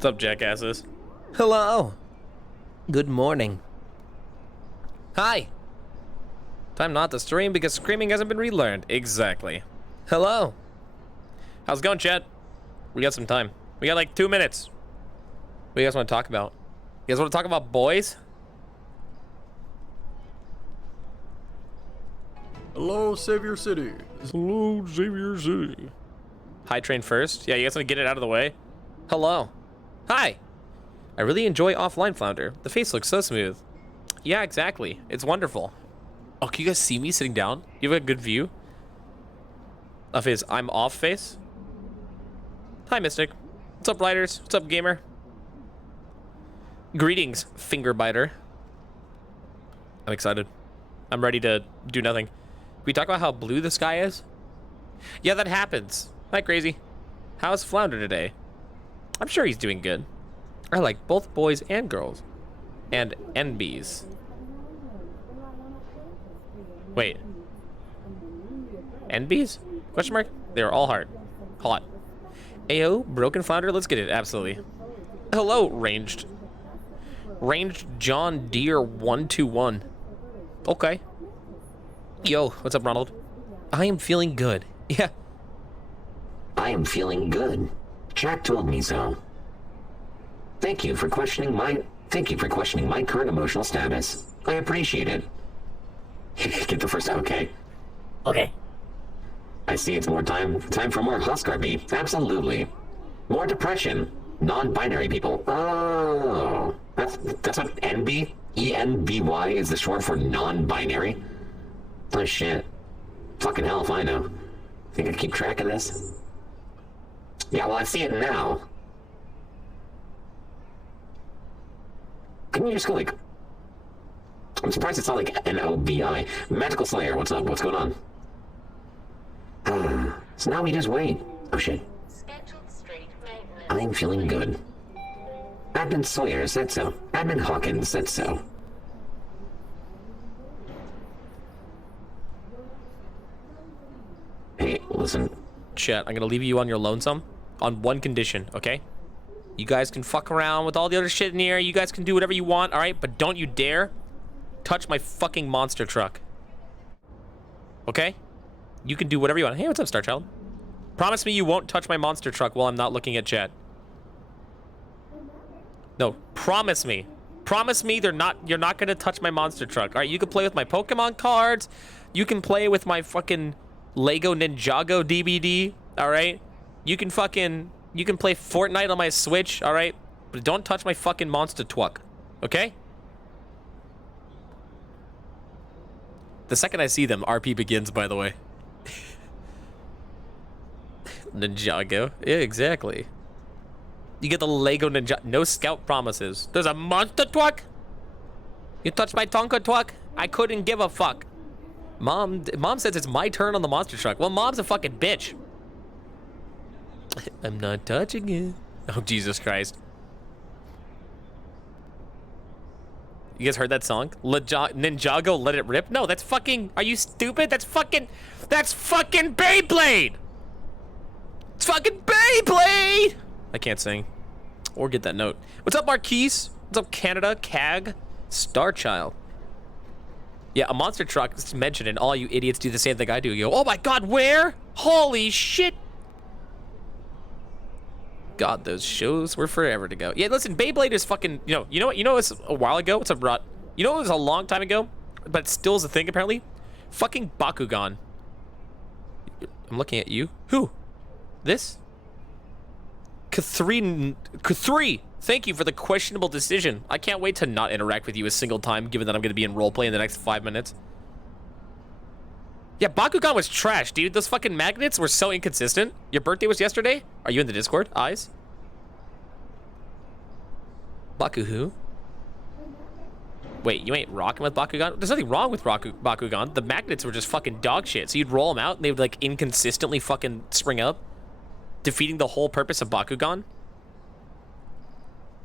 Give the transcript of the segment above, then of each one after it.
What's up, jackasses? Hello. Good morning. Hi. Time not to stream because screaming hasn't been relearned. Exactly. Hello. How's it going, chat? We got some time. We got like 2 minutes. What do you guys want to talk about? You guys want to talk about boys? Hello, Savior City. Hello, Xavier City. High train first. Yeah, you guys want to get it out of the way? Hello. Hi. I really enjoy offline flounder. The face looks so smooth. Yeah, exactly. It's wonderful. Oh, can you guys see me sitting down? You have a good view of his I'm off face? Hi, Mystic. What's up, Riders? What's up, Gamer? Greetings, Finger Biter. I'm excited. I'm ready to do nothing. Can we talk about how blue the sky is? Yeah, that happens. Hi, Crazy. How's Flounder today? I'm sure he's doing good. I like both boys and girls. And NBs. Wait. NBs? Question mark? They're all hard. Hot. Ayo, broken flounder? Let's get it. Absolutely. Hello, ranged. Ranged John Deere 121. Okay. Yo, what's up, Ronald? I am feeling good. Yeah. I am feeling good. Jack told me so. Thank you for questioning my current emotional status. I appreciate it. Get the first okay. Okay. I see it's more time for more Huskar beef. Absolutely. More depression. Non-binary people. Oh. That's what NB? ENBY is the short for non-binary? Oh shit. Fucking hell if I know. Think I keep track of this? Yeah, well I see it now. Couldn't you just go like... I'm surprised it's not like NOBI. Magical Slayer, what's up? What's going on? So now we just wait. Oh shit. I'm feeling good. Admin Sawyer said so. Admin Hawkins said so. Hey, listen. Chat, I'm gonna leave you on your lonesome on one condition, okay? You guys can fuck around with all the other shit in here. You guys can do whatever you want, all right? But don't you dare touch my fucking monster truck. Okay? You can do whatever you want. Hey, what's up, Star Child? Promise me you won't touch my monster truck while I'm not looking at chat. No, promise me. Promise me you're not gonna touch my monster truck. All right, you can play with my Pokemon cards. You can play with my fucking Lego Ninjago DVD, all right? You can play Fortnite on my Switch, all right? But don't touch my fucking monster truck, okay? The second I see them, RP begins, by the way. Ninjago. Yeah, exactly. You get the Lego Ninja. No scout promises. There's a monster truck? You touched my Tonka truck? I couldn't give a fuck. Mom says it's my turn on the monster truck. Well, Mom's a fucking bitch. I'm not touching it. Oh, Jesus Christ. You guys heard that song? Ninjago, Let It Rip? No, that's fucking... Are you stupid? That's fucking Beyblade! It's fucking Beyblade! I can't sing. Or get that note. What's up, Marquise? What's up, Canada? CAG? Starchild. Yeah, a monster truck is mentioned and all you idiots do the same thing I do. You go, oh my god, where? Holy shit! God, those shows were forever to go. Yeah, listen, Beyblade is fucking, you know what, it's a while ago? What's up, Rot? You know it was a long time ago, but it still is a thing, apparently? Fucking Bakugan. I'm looking at you. Who? This? K3, thank you for the questionable decision. I can't wait to not interact with you a single time, given that I'm going to be in roleplay in the next 5 minutes. Yeah, Bakugan was trash, dude. Those fucking magnets were so inconsistent. Your birthday was yesterday? Are you in the Discord? Eyes? Baku who? Wait, you ain't rocking with Bakugan? There's nothing wrong with Bakugan. The magnets were just fucking dog shit. So you'd roll them out and they would like inconsistently fucking spring up, defeating the whole purpose of Bakugan.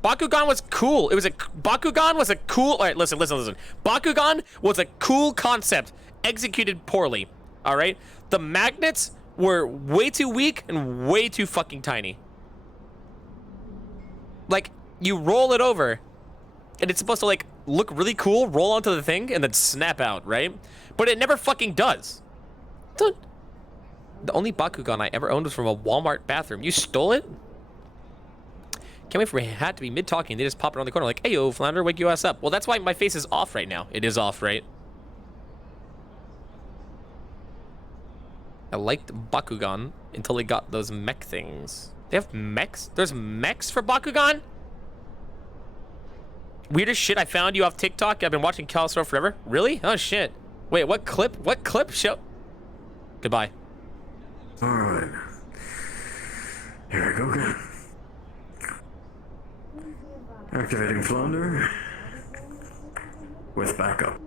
Bakugan was cool. Bakugan was a cool... All right, listen. Bakugan was a cool concept executed poorly, all right? The magnets were way too weak and way too fucking tiny. Like, you roll it over, and it's supposed to, like, look really cool, roll onto the thing, and then snap out, right? But it never fucking does. The only Bakugan I ever owned was from a Walmart bathroom. You stole it? Can't wait for my hat to be mid-talking. They just pop around the corner like, hey, yo, Flounder, wake your ass up. Well, that's why my face is off right now. It is off, right? I liked Bakugan until they got those mech things. They have mechs? There's mechs for Bakugan? Weirdest shit, I found you off TikTok. I've been watching Callous Row forever. Really? Oh, shit. Wait, what clip? What clip? Show. Goodbye. Alright. Here I go again. Activating Flounder. With backup.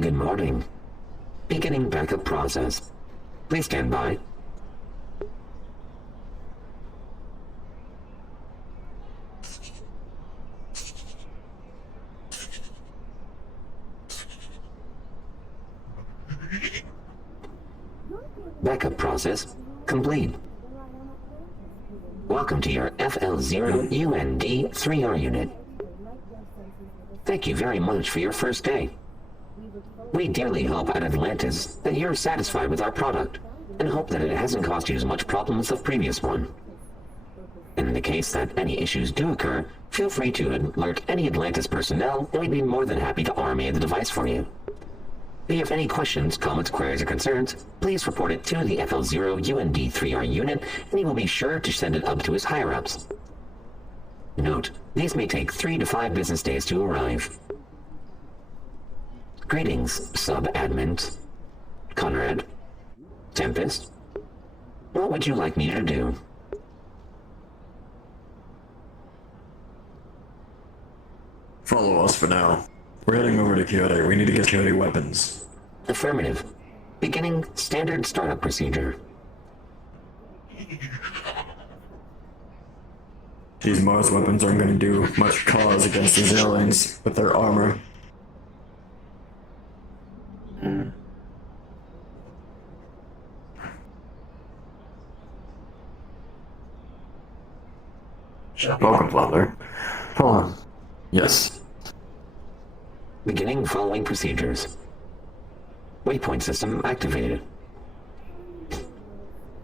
Good morning. Beginning backup process. Please stand by. Backup process complete. Welcome to your FL0UND3R unit. Thank you very much for your first day. We dearly hope at Atlantis that you're satisfied with our product, and hope that it hasn't caused you as much problems as the previous one. In the case that any issues do occur, feel free to alert any Atlantis personnel, and we'd be more than happy to RMA the device for you. If you have any questions, comments, queries, or concerns, please report it to the FL0UND3R unit, and he will be sure to send it up to his higher-ups. Note, these may take 3 to 5 business days to arrive. Greetings, sub-admins. Conrad. Tempest. What would you like me to do? Follow us for now. We're heading over to Kyoto. We need to get Kyoto weapons. Affirmative. Beginning standard startup procedure. These Mars weapons aren't going to do much cause against these aliens with their armor. Welcome, Flounder. Hold on. Yes. Beginning following procedures. Waypoint system activated.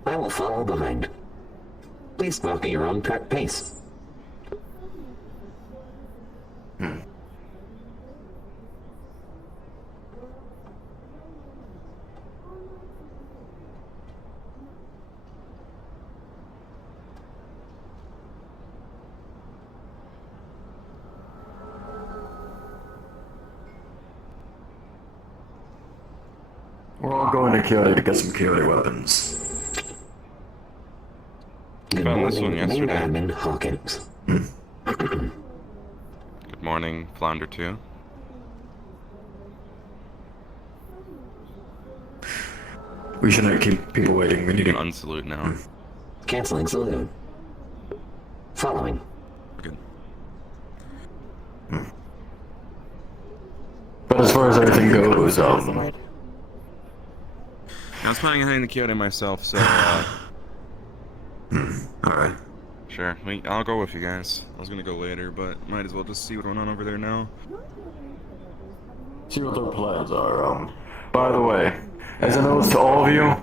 I will follow behind. Please walk at your own pace. We're all going to Kyoto to get some Kyoto weapons. Good Found this morning, one main yesterday. admin Hawkins. Good morning, Flounder 2. We shouldn't keep people waiting. We need You to... can unsalute now. Canceling salute. Following. Good. But as far as everything goes, I was planning on heading to Kyoto myself, so, alright. sure. I'll go with you guys. I was gonna go later, but might as well just see what's going on over there now. See what their plans are. By the way, as a note to all of you,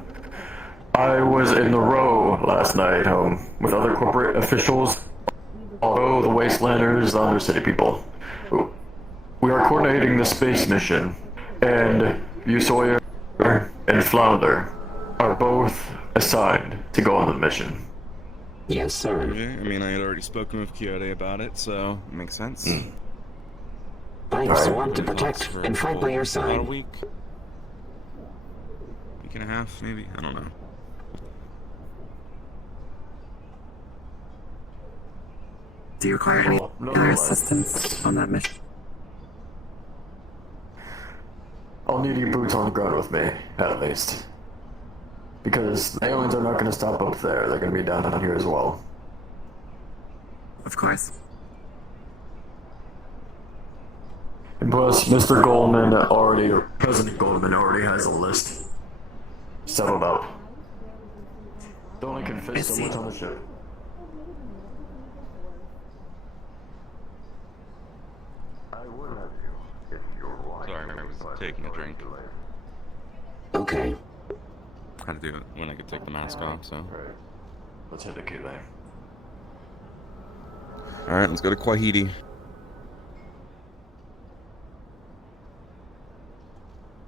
I was in the row last night, with other corporate officials, although the Wastelanders, the Undercity people. We are coordinating the space mission, and you, Sawyer, and Flounder are both assigned to go on the mission. Yes, sir. Yeah, I mean, I had already spoken with Kyoto about it, so it makes sense. I am sworn to protect and fight by your About a side. week and a half, maybe? I don't know. Do you require any Well, other nonetheless, assistance on that mission? I'll need you boots on the ground with me, at least. Because the aliens are not going to stop up there. They're going to be down here as well. Of course. And plus, Mr. Goldman already, or President Goldman already has a list settled out. It only can fit so much on the ship. Sorry, I was taking a drink. Okay. I had to do it when I could take the mask off, so. Alright. Let's hit the queue then. Alright, let's go to Kwahiti.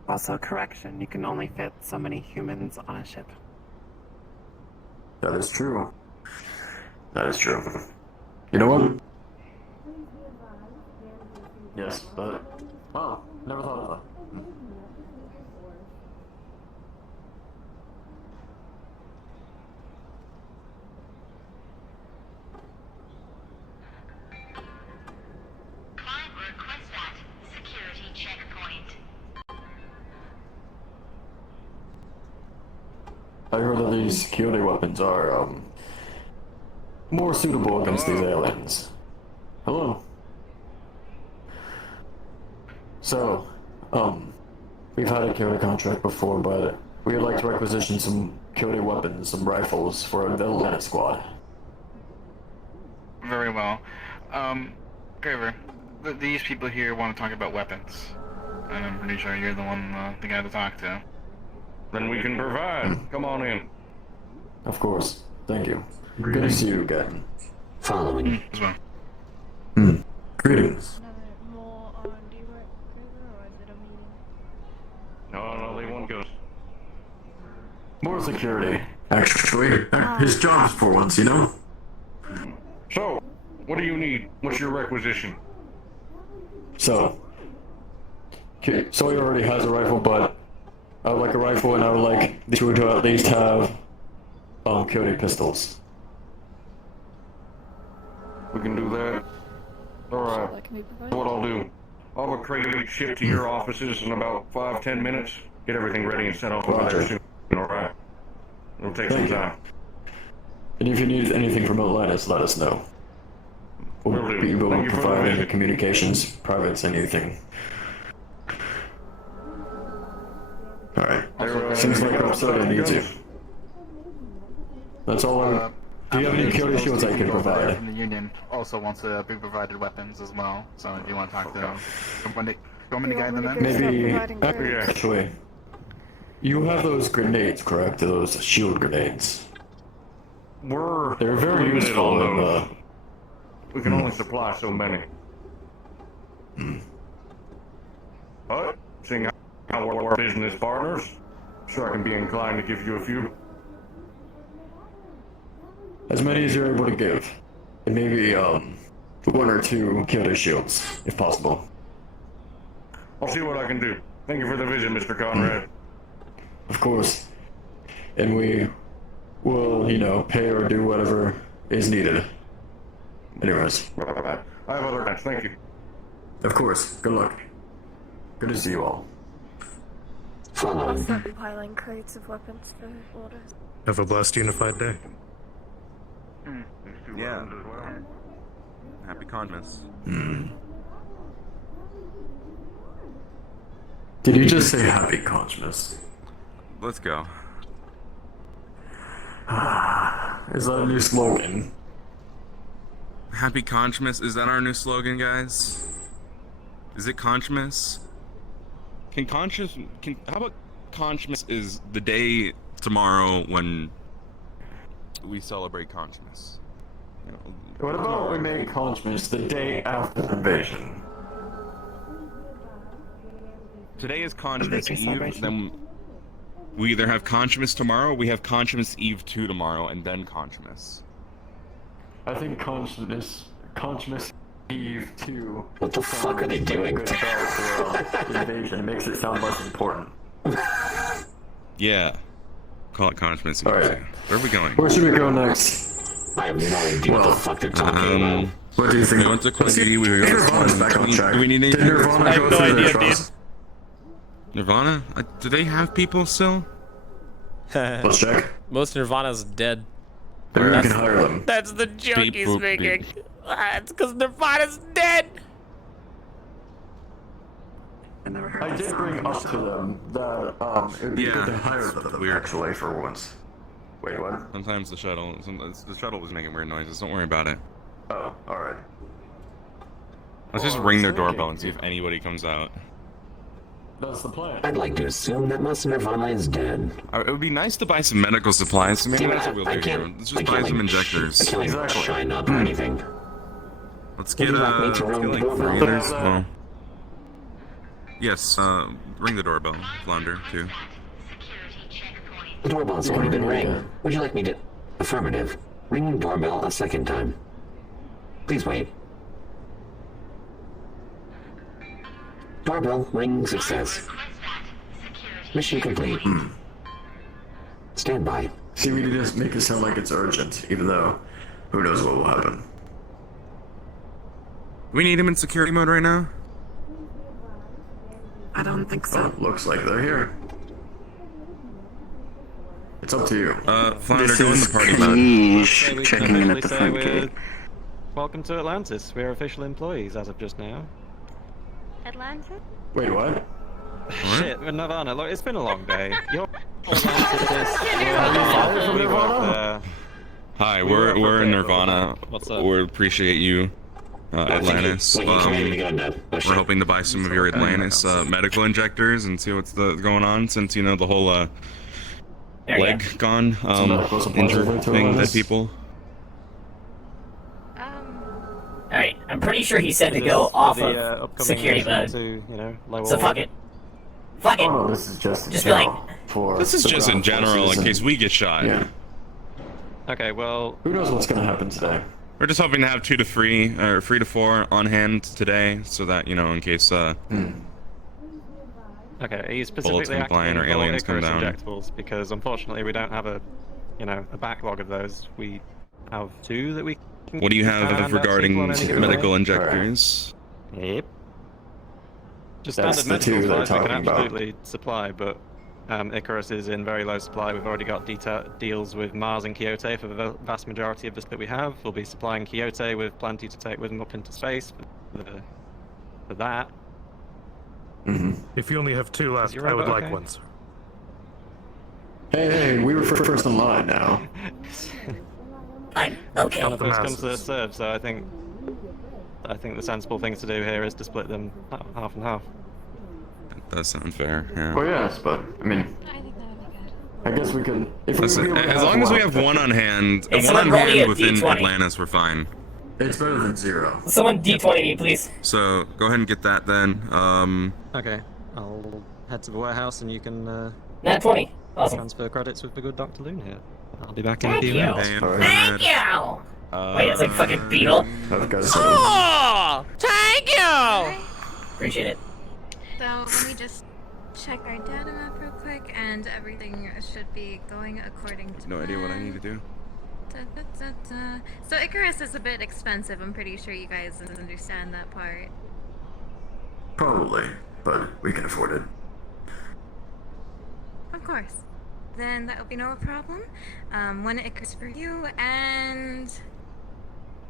Also, correction, you can only fit so many humans on a ship. That is true. That is true. You know what? Yes, but... Wow, never thought of that. Client requests that security checkpoint. I heard that these security weapons are, more suitable against these aliens. Hello. So, we've had a security contract before, but we would like to requisition some security weapons, some rifles for the Lieutenant Squad. Very well. Graver, these people here want to talk about weapons. And I'm pretty sure you're the guy to talk to. Then we can provide. Come on in. Of course. Thank you. Good to see you again. Following. As well. Greetings. More R&D work, or is it a meeting? No, they won't go. More security. Actually, his job's for once, you know? So, what do you need? What's your requisition? So, Sawyer already has a rifle, but I would like a rifle, and I would like the two to at least have security pistols. We can do that. Alright. That can be provided. What I'll do, I'll have a crate shipped to your offices in about 5-10 minutes. Get everything ready and sent off over there soon. Alright. It'll take some time. And if you need anything from Atlantis, let us know. We'll Will do. be able Thank to you for the provide any visit. communications, privates, anything. Alright. Seems like I'm upset I need you. That's all I'm... Do you have any security shields I can provide? From the Union also wants to be provided weapons as well. So if you want to talk to them, you want me to guide them in? Maybe... Providing goods. Actually... You have those grenades, correct? Those shield grenades. They're very limited useful on in those. We can only supply so many. But, seeing how we're business partners, sure I can be inclined to give you a few. as many as you're able to give. And maybe, one or two killer shields, if possible. I'll see what I can do. Thank you for the visit, Mr. Conrad. Of course. And we will, you know, pay or do whatever is needed. Anyways. I have other plans. Thank you. Of course. Good luck. Good to see you all. Following. Stockpiling crates of weapons for orders. Have a blessed unified day. Yeah. Happy Conmas. Did you just say happy Conscious? Let's go. Is that a new slogan? Happy Conchmas? Is that our new slogan, guys? Is it Conchmas? How about Conchmas is the day tomorrow when we celebrate Conchmas? You know, What about we make Conscious the day after the invasion? today is Conchmas Eve, celebration. then we either have Conchmas tomorrow, or we have Conchmas Eve 2 tomorrow, and then Conchmas. I think Conscious Eve 2. What the fuck are they doing? Good about the invasion. It makes it sound less important. Yeah. Call it Conchmas Eve All right. 2. Where are we going? Where should we go next? I have no idea what the fuck they're talking about. What do you think? We went to Quantity, we were Nirvana's back on track. Do we need Did anything? Nirvana I have go no through their idea, trials? Nirvana? Do they have people still? Let's check. Most Nirvana's dead. Maybe we can hire them. That's the joke Beep, he's boop, making. beep. It's because Nirvana's dead. I did bring up to them that it would be good to hire them actually for once. Wait, what? Sometimes the shuttle was making weird noises. Don't worry about it. Oh, all right. Let's just ring their doorbell and see if anybody comes out. That's the plan. I'd like to assume that most Nirvana is dead. It would be nice to buy some medical supplies. So maybe that's what we'll do here. Let's just buy some injectors. I can't like shine up or anything. Let's get Would you like me to ring the doorbell? folders. Well, yes. Ring the doorbell, Flounder, too. The doorbell's already been ringed. Would you like me to... Affirmative. Ring the doorbell a second time. Please wait. Doorbell ring success. Mission complete. Stand by. See, we just make it sound like it's urgent, even though who knows what will happen. We need him in security mode right now? I don't think so. Oh, looks like they're here. It's up to you. Flounder, go in the party mode. Checking in at the front gate. Welcome to Atlantis. We're official employees as of just now. Atlantis? Wait, what? Shit, Nirvana, look, it's been a long day. You're Atlantis. Hi, we're in Nirvana. What's up? We appreciate you, Atlantis. We're hoping to buy some of your Atlantis medical injectors and see what's going on since, you know, the whole leg gone, injured thing, dead people. Alright, I'm pretty sure he said to go off of security mode. So fuck it. Fuck it! Oh, no, this is just be like... This is just in general, in case we get shot. Yeah. Okay, well... Who knows what's gonna happen today? We're just hoping to have 2 to 3, or 3 to 4 on hand today, so that, you know, in case, Okay, are you specifically flying or aliens come down. Injectables? Because unfortunately we don't have a backlog of those. We have 2 that we can... What do you have regarding medical injectors? Yep. Just That's standard the medical 2 they're supplies we can talking about. absolutely supply, but Icarus is in very low supply. We've already got deals with Mars and Quixote for the vast majority of this that we have. We'll be supplying Quixote with plenty to take with them up into space for that. If you only have 2 left, I would like one, sir. Hey, we were first in line now. I'm okay. First comes to serve, so I think the sensible thing to do here is to split them half and half. That does sound fair, yeah. Well, yes, but, I mean... I guess we could... Listen, as long as we have 1 on hand, Hey, 1 on someone roll me hand a within D20. Atlantis, we're fine. It's better than 0. Someone D20 me, please. So, go ahead and get that then. Okay, I'll head to the warehouse and you can Nat 20. Awesome. transfer credits with the good Dr. Loon here. I'll be back in a Thank few you. minutes. Thank you! Wait, it's like fucking Beetle. Oh! Thank you! Appreciate it. So let me just check our data map real quick, and everything should be going according to No idea what I need to do. So Icarus is a bit expensive. I'm pretty sure you guys understand that part. Probably, but we can afford it. Of course. Then that will be no problem. 1 Icarus for you, and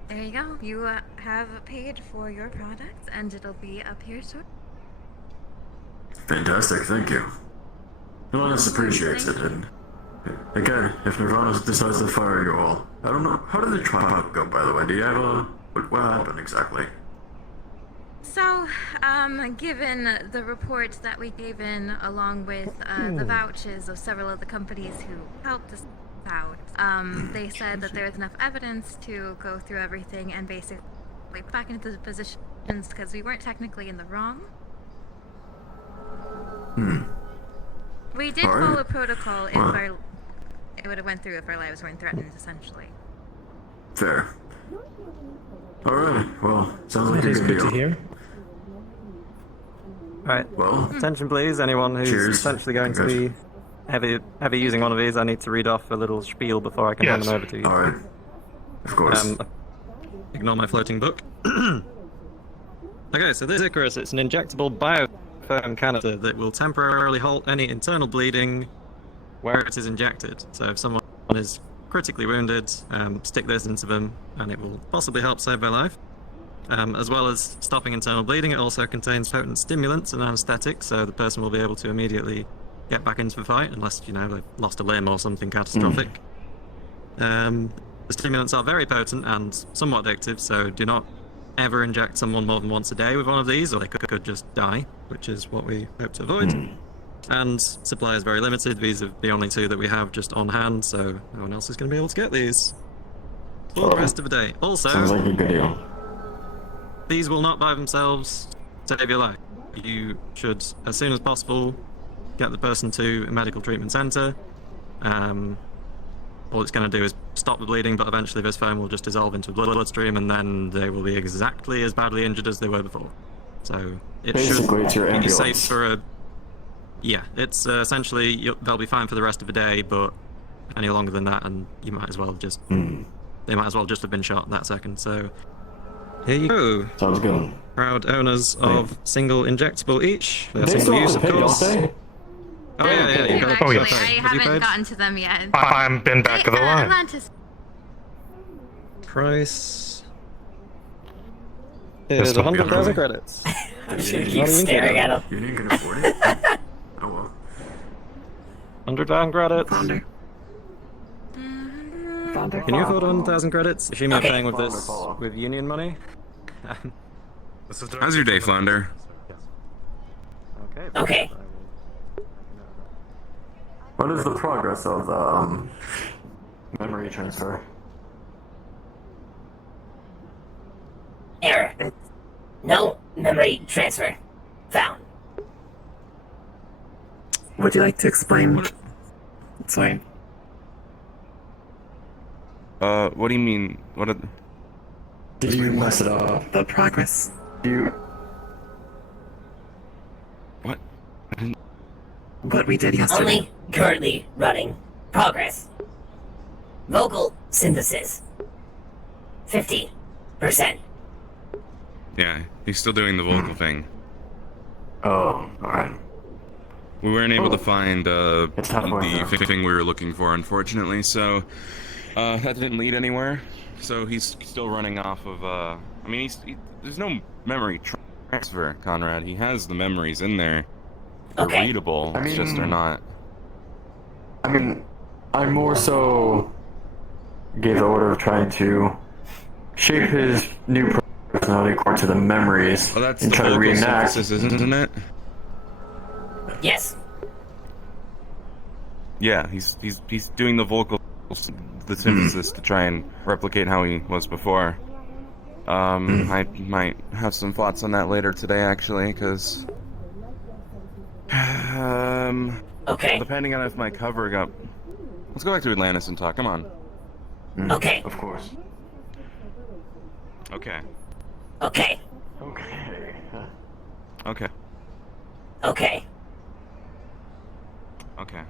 there you go. You have paid for your product, and it'll be up here shortly. Fantastic, thank you. Atlantis appreciates it, and again, if Nirvana decides to fire you all, I don't know, how did the trial go, by the way? Do you have a... what happened exactly? So, given the report that we gave in, along with the vouchers of several of the companies who helped us out, they said that there was enough evidence to go through everything and basically put back into the positions because we weren't technically in the wrong. We did follow protocol if it would have went through if our lives weren't threatened, essentially. Fair. Alright, well, sounds like a That is good good deal. to hear. Right. Well, Attention please, anyone who's cheers. essentially going to be heavy using one of these, I need to read off a little spiel before I can hand them over to you. Alright. Of course. Ignore my floating book. Okay, so this Icarus, it's an injectable biofilm canister that will temporarily halt any internal bleeding where it is injected. So if someone is critically wounded, stick this into them and it will possibly help save their life. As well as stopping internal bleeding, it also contains potent stimulants and anesthetics, so the person will be able to immediately get back into the fight, unless, you know, they've lost a limb or something catastrophic. The stimulants are very potent and somewhat addictive, so do not ever inject someone more than once a day with one of these, or they could just die, which is what we hope to avoid. And supply is very limited. These are the only 2 that we have just on hand, so no one else is going to be able to get these for the rest of the day. Also, sounds like a good deal. These will not by themselves save your life. You should, as soon as possible, get the person to a medical treatment center. All it's going to do is stop the bleeding, but eventually this foam will just dissolve into the bloodstream, and then they will be exactly as badly injured as they were before. So it Basically, it's your should be ambulance. safe for a... Yeah, it's essentially, they'll be fine for the rest of the day, but any longer than that, and you might as well just... They might as well just have been shot that second, so... Here you go. Sounds good. Proud owners of single injectable each. They're They single still use, have of to pay, course. don't they? Oh yeah, you got Actually, it. I haven't gotten to them yet. I'm been back of the line. Atlantis. Price This is will be 100,000 okay. credits. I'm sure you keep staring at him. You didn't can afford it? Oh well. 100,000 credits. Founder. Can you afford 100,000 credits? Assuming you're Okay. paying with this with union money. How's your day, Flounder? Okay. What is the progress of the memory transfer? Error. No memory transfer found. Would you like to explain? It's fine. What do you mean? What? Did you mess it up? The progress. You... What? I didn't... What we did yesterday. Only currently running progress. Vocal synthesis. 50%. Yeah, he's still doing the vocal thing. Oh, alright. We weren't able to find It's halfway the through. thing we were looking for, unfortunately, so that didn't lead anywhere. So he's still running off of, I mean, there's no memory transfer, Conrad. He has the memories in there. They're Okay. readable, I it's just they're mean- not... I mean, I more so gave the order of trying to shape his new personality according to the memories Oh, that's and the try to vocal reenact. synthesis, isn't it? Yes. Yeah, he's doing the vocal, the synthesis to try and replicate how he was before. I might have some thoughts on that later today, actually, because Okay. depending on if my cover got... Let's go back to Atlantis and talk. Come on. Okay. Of course. Okay. Okay. Okay. Okay. Okay. Okay.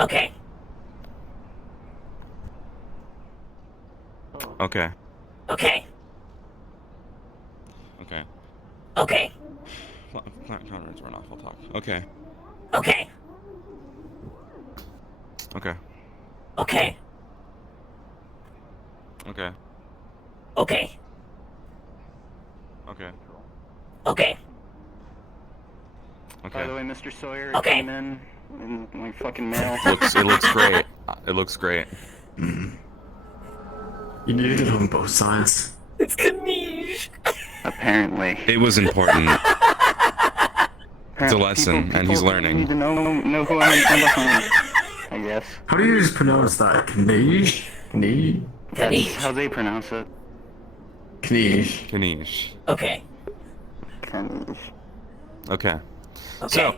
Okay. Okay. Okay. Okay. Okay. Conrad's run off. I'll talk. Okay. Okay. Okay. Okay. Okay. Okay. Okay. Okay. By the way, Mr. Sawyer Okay. came in my fucking mail. It looks great. It looks great. You need to get on both sides. It's Kanish. Apparently. It was important. It's a lesson, and he's Need learning. to know who I'm in behind, I guess. How do you just pronounce that? Knish? Knish? That's how they pronounce it. Knish. Kanish. Okay. Okay. Okay. So,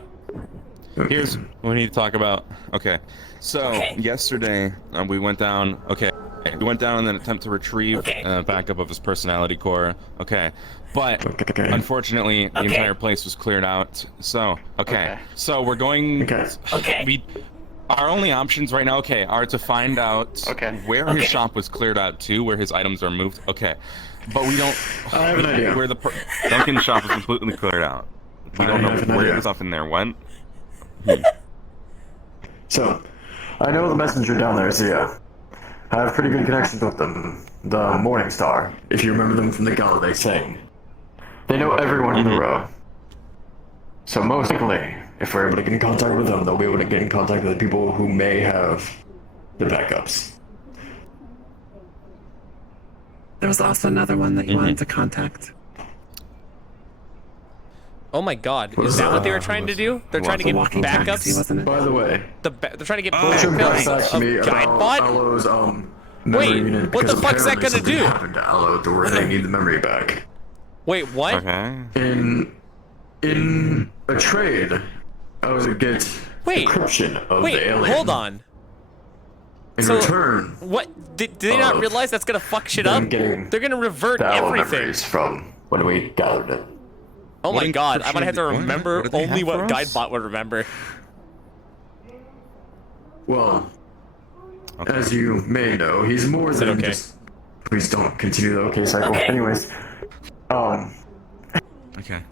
here's what we need to talk about. Okay. So, yesterday, we went down... Okay. We went down in an attempt to retrieve backup of his personality core. Okay. But, unfortunately, the entire place was cleared out. So, okay. So, we're going... Okay. Our only options right now, are to find out where his shop was cleared out to, where his items are moved. Okay. But we don't... I have an idea. Where the Duncan shop was completely cleared out. We don't know where the stuff in there went. So, I know the messenger down there is Zia. I have pretty good connections with them. The Morning Star, if you remember them from the gala they sang. They know everyone in the row. So most likely, if we're able to get in contact with them, they'll be able to get in contact with the people who may have the backups. There was also another one that you wanted to contact. Oh my god, is that what they were trying to do? They're trying to get backups? By the way, they're trying to get Ocean backups got back to me of about GuideBot? Allo's, memory Wait, unit, what the because fuck's that apparently gonna do? something happened to Allo to where they need the memory back. Wait, what? Okay. In a trade, I was to get encryption of the alien. Hold on. In return, what? Did they not realize that's gonna fuck shit up? They're gonna revert the Allo everything. memories from when we gathered it. Oh my god, I encryption might have to did- what? remember What did they only have what for us? GuideBot would remember. Well, as you may know, he's more Is it than okay? just. Please don't continue the okay cycle. Okay. Anyways, Okay.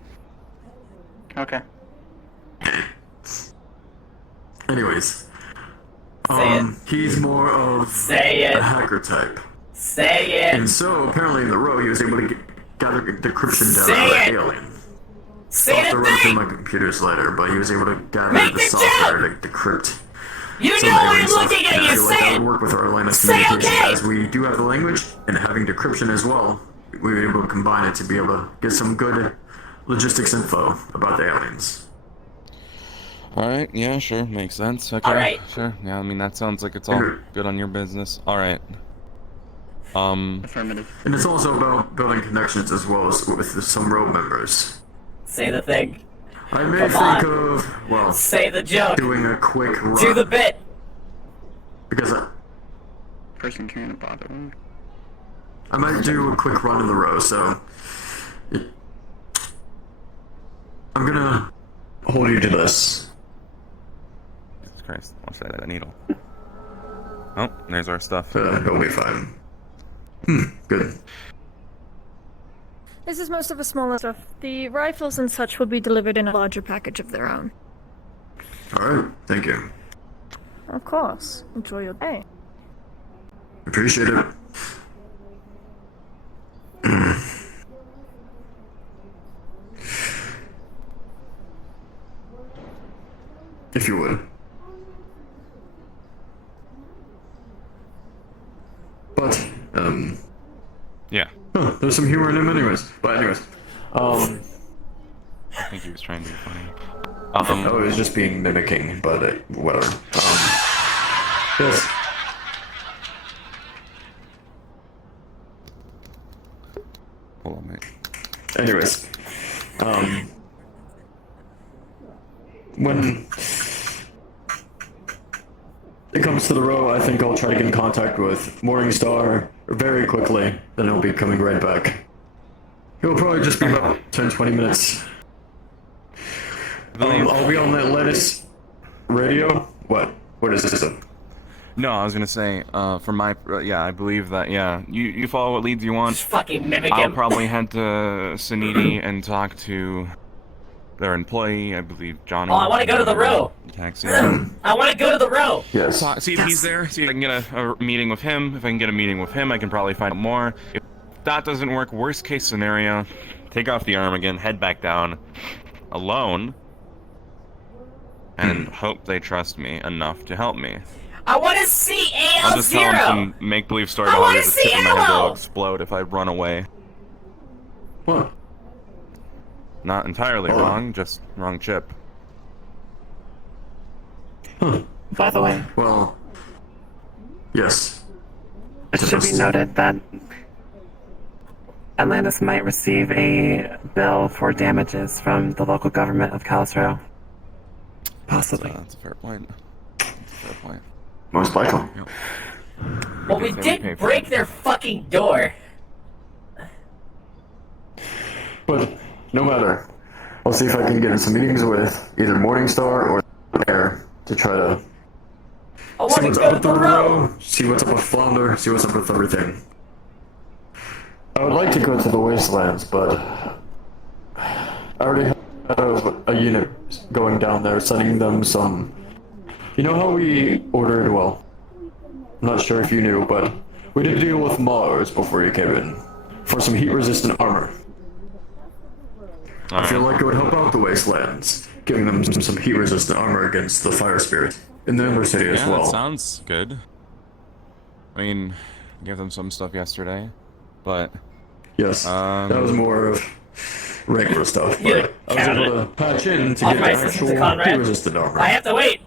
Okay. Anyways, Say it. he's more of Say it. a hacker type. Say it. And so apparently in the row, he was able to gather decryption down Say on it. the alien. Say I'll have to the run through thing! my computers later, but he was able to gather Make the the software to decrypt. You some know I'm alien stuff, looking at and I you, feel like say that it! would work with our line of Say communication, okay! as we do have the language and having decryption as well. We were able to combine it to be able to get some good logistics info about the aliens. Alright, yeah, sure, makes sense. Okay, Alright. sure. Yeah, I mean, that sounds like it's all good on your business. Alright. Affirmative. And it's also about building connections as well as with some row members. Say the thing. I may Come think on. of, well, Say the joke. doing a quick run. Do the bit. Because Person can't bother. I might do a quick run in the row, so I'm gonna hold you to this. Jesus Christ, watch that needle. Oh, there's our stuff. It'll be fine. Good. This is most of the smaller stuff. The rifles and such will be delivered in a larger package of their own. Alright, thank you. Of course. Enjoy your day. Appreciate it. If you would. But, Yeah. huh, there's some humor in him anyways. But anyways, I think he was trying to be funny. oh, it was just being mimicking, but whatever. Yes. Hold on, mate. Anyways, when it comes to the row, I think I'll try to get in contact with Morningstar very quickly, then he'll be coming right back. He'll probably just be about 10-20 minutes. I'll be on that lettuce radio. What is this? No, I was gonna say, for my, yeah, I believe that, yeah, you follow what leads you want. Just fucking mimic I'll him. probably head to Saniti and talk to their employee, I believe, Johnny. Oh, I want to go to the row. Taxi. I want to go to the row. Yes. See if he's there, see if I can get a meeting with him. If I can get a meeting with him, I can probably find out more. If that doesn't work, worst case scenario, take off the arm again, head back down, alone, and hope they trust me enough to help me. I want to see AL0. I'll just tell him some make-believe story I about how wanna there's a see tip in my head that'll Aloe. explode if I run away. What? Not entirely wrong, just wrong chip. By the way, Well, yes. it should be noted that Atlantis might receive a bill for damages from the local government of Callous Row. Possibly. That's a fair point. That's a fair point. Most likely. Well, we did break their fucking door. But no matter. I'll see if I can get in some meetings with either Morningstar or Air to try to I see want what's to up go with to the the row. row, see what's up with Flounder, see what's up with everything. I would like to go to the Wastelands, but I already have a unit going down there, sending them some. You know how we ordered, well, I'm not sure if you knew, but we did deal with Mars before you came in for some heat-resistant armor. I feel like it would help out the Wastelands, giving them some heat-resistant armor against the fire spirit in the Undercity as well. That sounds good. I mean, gave them some stuff yesterday, but yes, that was more of regular stuff. But I was able to patch in to get the actual heat-resistant armor. I have to wait.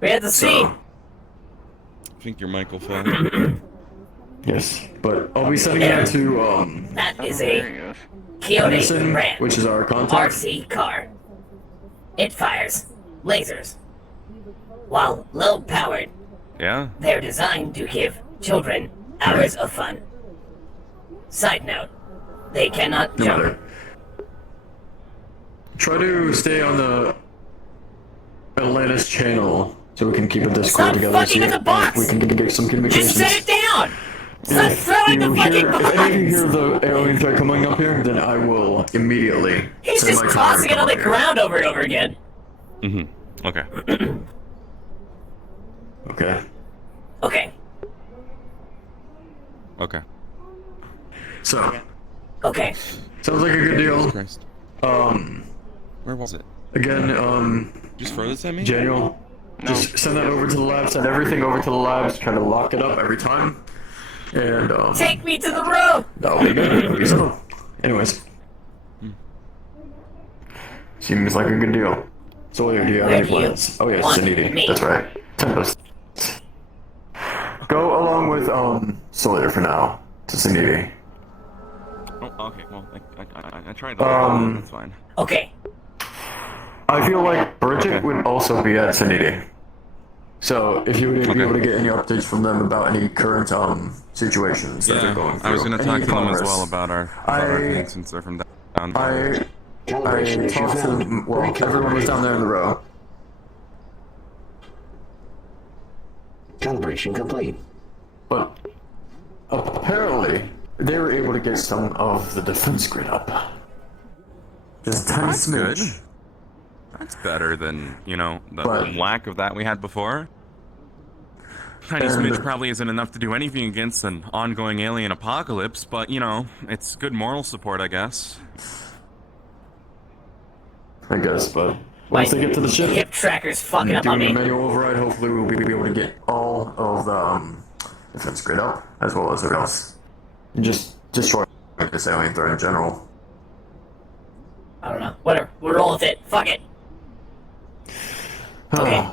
We had to see. I think your mic will fall. Yes, but I'll be sending that to That is a Kyoto brand, which is our contact. RC car. It fires lasers. While low powered, Yeah? they're designed to give children hours of fun. Side note, they cannot jump. Try to stay on the Atlantis channel so we can keep a Discord together. So we can get some communications. Just set it down! Stop throwing the fucking box! If any of you hear the alien threat coming up here, then I will immediately He's send just my tossing it on the here. ground over and over again. Mm-hmm. Okay. Okay. Okay. Okay. So. Okay. Sounds like a good deal. Christ. Where was it? Again, Just throw this at me? Daniel, just send that over to the lab, send everything over to the labs, try to lock it up every time. And, Take me to the room! that'll be good. So, anyways. Seems like a good deal. So, do you have any plans? Oh, yes, Saniti. That's right. Tempest. Go along with, Sawyer for now, to Saniti. Oh, okay, well, I tried that. That's fine. Okay. I feel like Bridget would also be at Saniti. So, if you would be able to get any updates from them about any current, situations that they're going through. I was going to talk to them as well about our thing since they're from down there. I talked to them, well, everyone was down there in the row. Calibration complete. But apparently, they were able to get some of the defense grid up. Just tiny Good. smidge. That's better than, you know, the lack of that we had before. Tiny smidge probably isn't enough to do anything against an ongoing alien apocalypse, but, you know, it's good moral support, I guess. I guess, but once they get to the ship, hip tracker's fucking up on doing me. the manual override, hopefully we'll be able to get all of the defense grid up, as well as everything else. And just destroy this alien threat in general. I don't know. Whatever. We'll roll with it. Fuck it. Okay.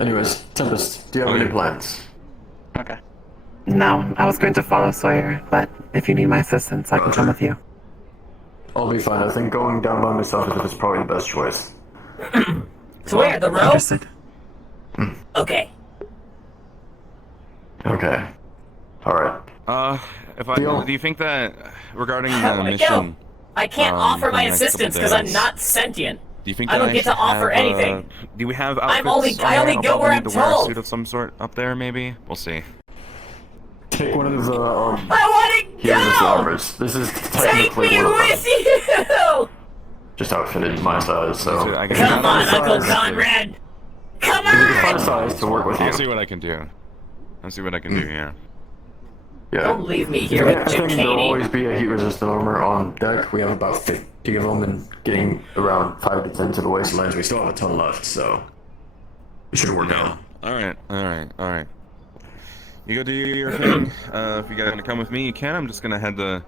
Anyways, Tempest, do you have any plans? Okay. No, I was going to follow Sawyer, but if you need my assistance, I can come with you. I'll be fine. I think going down by myself is probably the best choice. So where? The row? Understood. Okay. Okay. Alright. Do you think that regarding How the do I mission... go? I can't offer my in the next couple assistance because I'm days, not sentient. Do you think I that don't get to should offer have, anything. Do we have I outfits? only I'll go probably where I'm need to wear a told. suit of some sort up there, maybe? We'll see. Take one of the, I want to go! armors. This is Take technically me one of them. with you! Just outfitted to my size, so... Come on, Uncle Conrad! Come You can on! find a size to work with you. I'll see what I can do. I'll see what I can do, yeah. Yeah. Don't leave me here with I think there'll Jacanie. always be a heat-resistant armor on deck. We have about 50 of them, and getting around 5 to 10 to the Wastelands. We still have a ton left, so... We should work out. Alright. You go do your thing. If you guys want to come with me, you can. I'm just gonna head to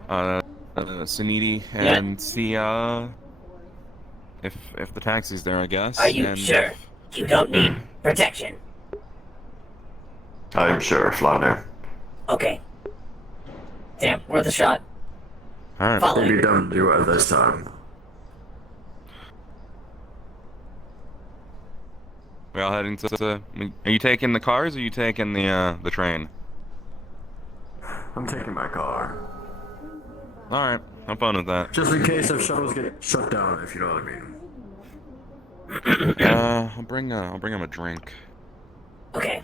Saniti and see if the taxi's there, I guess. Are you sure? You don't need protection. I'm sure, Flounder. Okay. Damn, worth a shot. Alright. Follow We'll me. be done to do it this time. We all heading to are you taking the cars or are you taking the train? I'm taking my car. Alright, have fun with that. Just in case if shuttles get shut down, if you know what I mean. I'll bring him a drink. Okay.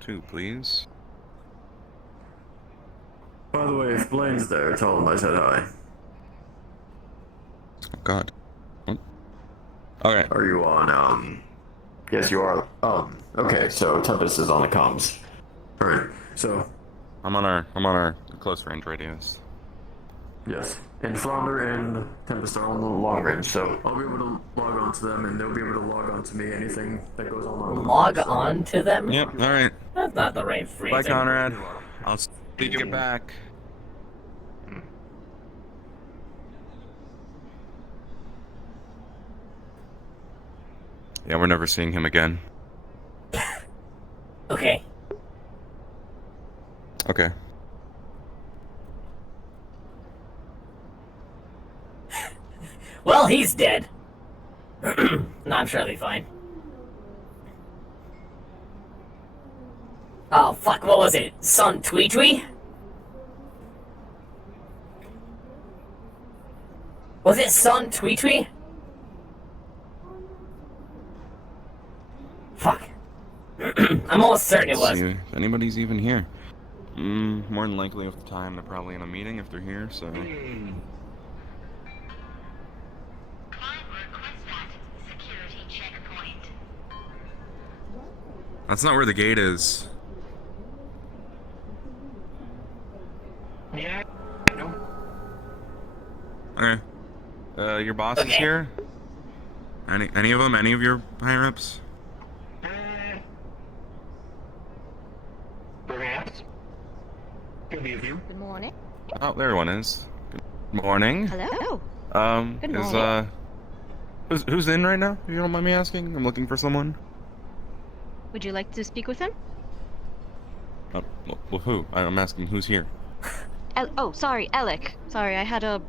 2, please. By the way, if Blaine's there, tell him I said hi. Oh God. Okay. Are you on, Yes, you are. Okay, so Tempest is on the comms. Alright, so... I'm on our close range radios. Yes. And Flounder and Tempest are on the long range, so I'll be able to log on to them, and they'll be able to log on to me. Anything that goes on. Log on to them? Yep, alright. That's not the right phrasing. Bye, Conrad. I'll see you get back. Yeah, we're never seeing him again. Okay. Okay. Well, he's dead. No, I'm sure he'll be fine. Oh, fuck, what was it? Son Tweetwee? Was it Son Tweetwee? Fuck. I'm almost certain it was. See if anybody's even here. More than likely with the time, they're probably in a meeting if they're here, so... That's not where the gate is. Yeah, I know. Okay. Your boss is here? Any of them? Any of your higher-ups? Perhaps. Could be a few. Good morning. Oh, there one is. Good morning. Hello. Good Is, morning. who's in right now, if you don't mind me asking? I'm looking for someone. Would you like to speak with him? Well, who? I'm asking who's here. Sorry, Alec. Sorry, I had a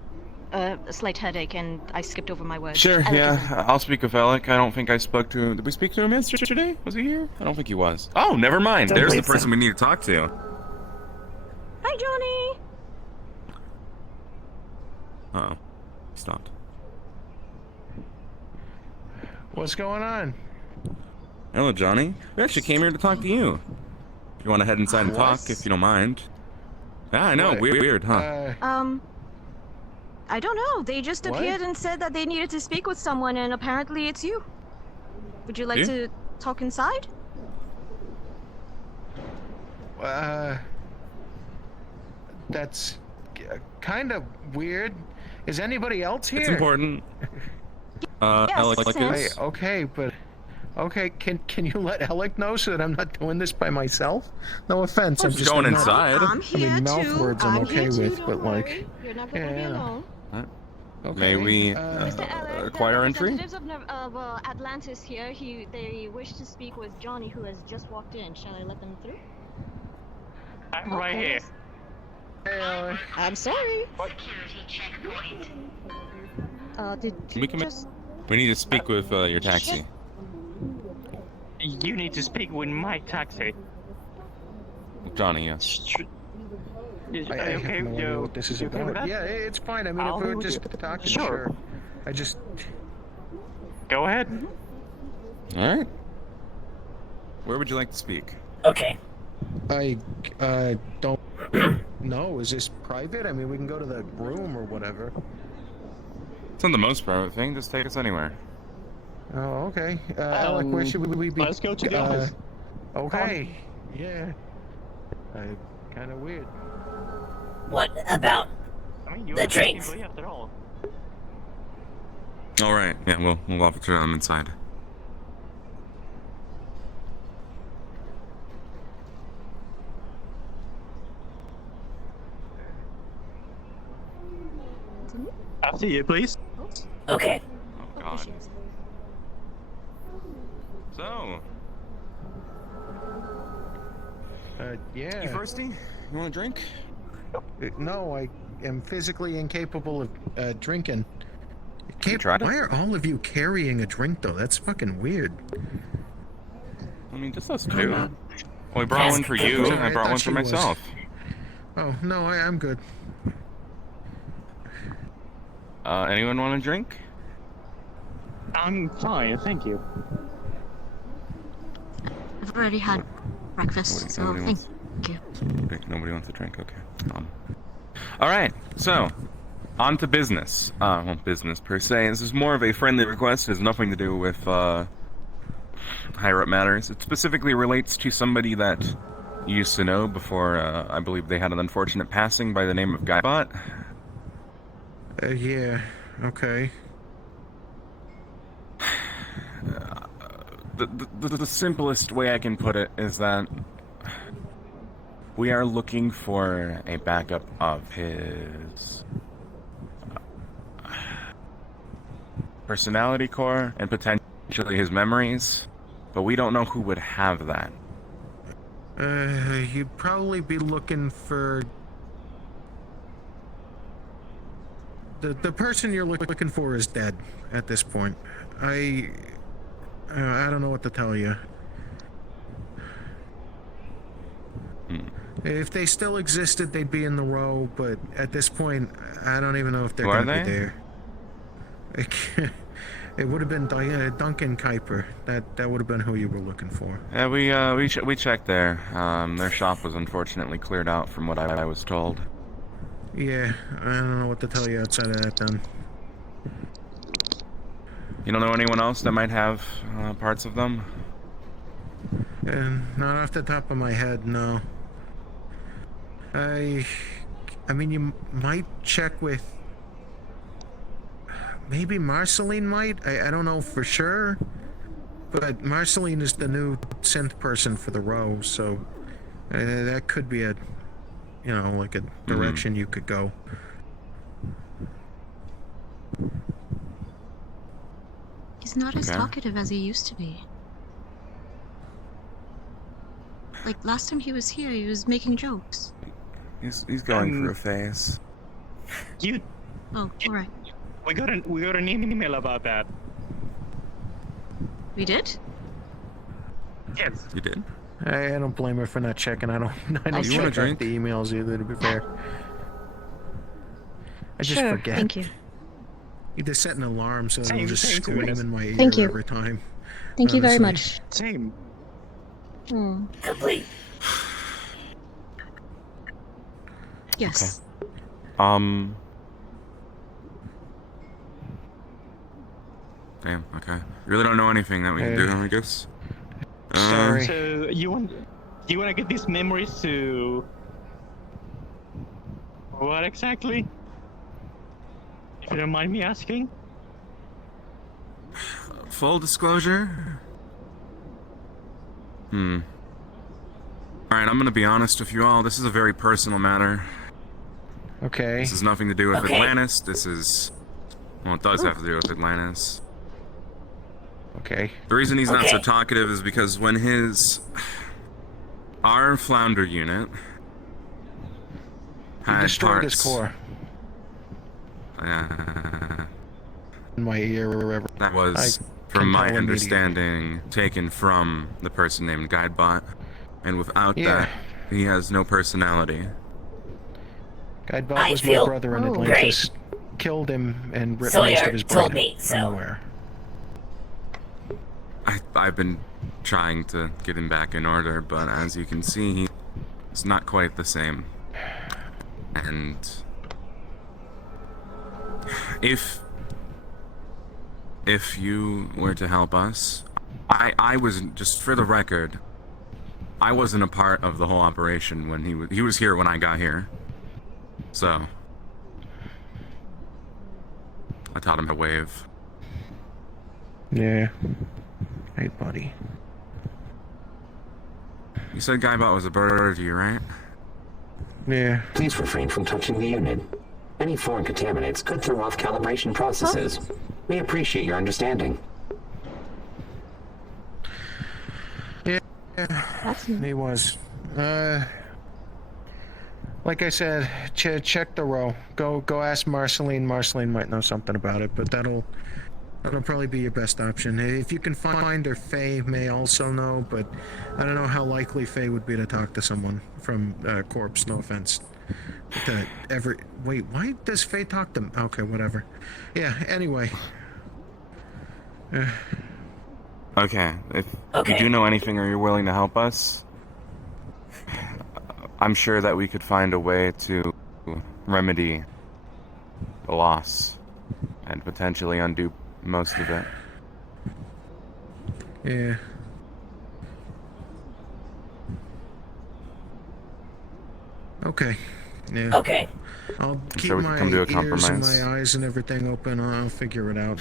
slight headache and I skipped over my words. Sure, Alec yeah, I'll speak with Alec. I don't think I spoke to him. Did we speak to him yesterday? Was he here? I don't think he was. Oh, never mind. There's the person we need to talk to. Hi, Johnny. Uh-oh. He stopped. What's going on? Hello, Johnny. We actually came here to talk to you. If you want to head inside and talk, if you don't mind. Yeah, I know. What? Weird, huh? I don't know. They just What? appeared and said that they needed to speak with someone, and apparently it's you. Would you like You? to talk inside? That's kind of weird. Is anybody else here? It's important. Alec is. Okay, but okay, can you let Alec know so that I'm not doing this by myself? No offense, I'm just going not- inside. I'm here I mean, too. mouth words I'm okay here with, too, but don't like, worry. You're not gonna be yeah. alone. Okay, May we Mr. Alec, acquire the entry? representatives of Atlantis here. They wish to speak with Johnny, who has just walked in. Shall I let them through? I'm right here. Hey, Alec. I'm sorry. Security checkpoint. Did We you can just... We need to speak with your taxi. You need to speak with my taxi. Johnny, yes. I have no idea what this is about. Yeah, it's fine. I mean, if we were just talking, sure. I just... Go ahead. Alright. Where would you like to speak? Okay. I don't know. Is this private? I mean, we can go to the room or whatever. It's not the most private thing. Just take us anywhere. Oh, okay. Alec, where should we be? Let's go to the office. Okay. Yeah. Kind of weird. What about the drinks? Alright, yeah, we'll offer them inside. After you, please. Okay. Oh, God. So... Yeah. You thirsty? You want a drink? No, I am physically incapable of drinking. You tried it? Why are all of you carrying a drink, though? That's fucking weird. I mean, just us two. Well, we brought one for you, and I brought one for myself. Oh, no, I'm good. Anyone want a drink? I'm fine, thank you. I've already had breakfast, so thank you. Nobody wants a drink? Okay. Alright, so, on to business. Well, business per se. This is more of a friendly request. It has nothing to do with, higher up matters. It specifically relates to somebody that you used to know before, I believe they had an unfortunate passing by the name of Guybot. Yeah, okay. The simplest way I can put it is that we are looking for a backup of his personality core and potentially his memories, but we don't know who would have that. You'd probably be looking for the person you're looking for is dead at this point. I don't know what to tell you. If they still existed, they'd be in the row, but at this point, I don't even know if they're going to be there. It would have been Duncan Kuiper. That would have been who you were looking for. Yeah, we checked there. Their shop was unfortunately cleared out from what I was told. Yeah, I don't know what to tell you outside of that then. You don't know anyone else that might have parts of them? Not off the top of my head, no. I mean, you might check with... Maybe Marceline might? I don't know for sure. But Marceline is the new synth person for the row, so... that could be a... You know, like a direction you could go. He's not as talkative as he used to be. Like, last time he was here, he was making jokes. He's going through a phase. Oh, alright. We got an email about that. We did? Yes. You did? I don't blame her for not checking. I don't check the emails either, to be fair. I just forget. Thank you. You just set an alarm so it'll just scream in my ear Thank you. every time. Thank you very much. Same. Complete. Yes. Okay. Damn, okay. You really don't know anything that we can do, I guess? Sorry. So, you want to get these memories to... What exactly? If you don't mind me asking? Full disclosure? Alright, I'm gonna be honest with you all. This is a very personal matter. Okay. This has nothing to do with Atlantis. This is... Well, it does have to do with Atlantis. Okay. The reason he's not so talkative is because when our flounder unit had destroyed parts... his core. In my ear or wherever. That was, from my understanding, taken from the person named Guidebot. And without that, he has no personality. Guidebot was my brother in Atlantis. Killed him and ripped most of his brain told me, so... nowhere. I've been trying to get him back in order, but as you can see, he's not quite the same. And if you were to help us, I was, just for the record, I wasn't a part of the whole operation when he was here when I got here. So I taught him to wave. Yeah. Hey, buddy. You said Guybot was a bird to you, right? Yeah. Please refrain from touching the unit. Any foreign contaminants could throw off calibration processes. We appreciate your understanding. Yeah, he was. Like I said, check the row. Go ask Marceline. Marceline might know something about it, but that'll probably be your best option. If you can find her, Faye may also know, but I don't know how likely Faye would be to talk to someone from Corpse, no offense. Wait, why does Faye talk to... Okay, whatever. Yeah, anyway. Okay, if you do know anything or you're willing to help us, I'm sure that we could find a way to remedy the loss and potentially undo most of it. Yeah. Okay. Yeah. Okay. I'll keep sure we can my come to a ears and compromise. my eyes and everything open. I'll figure it out.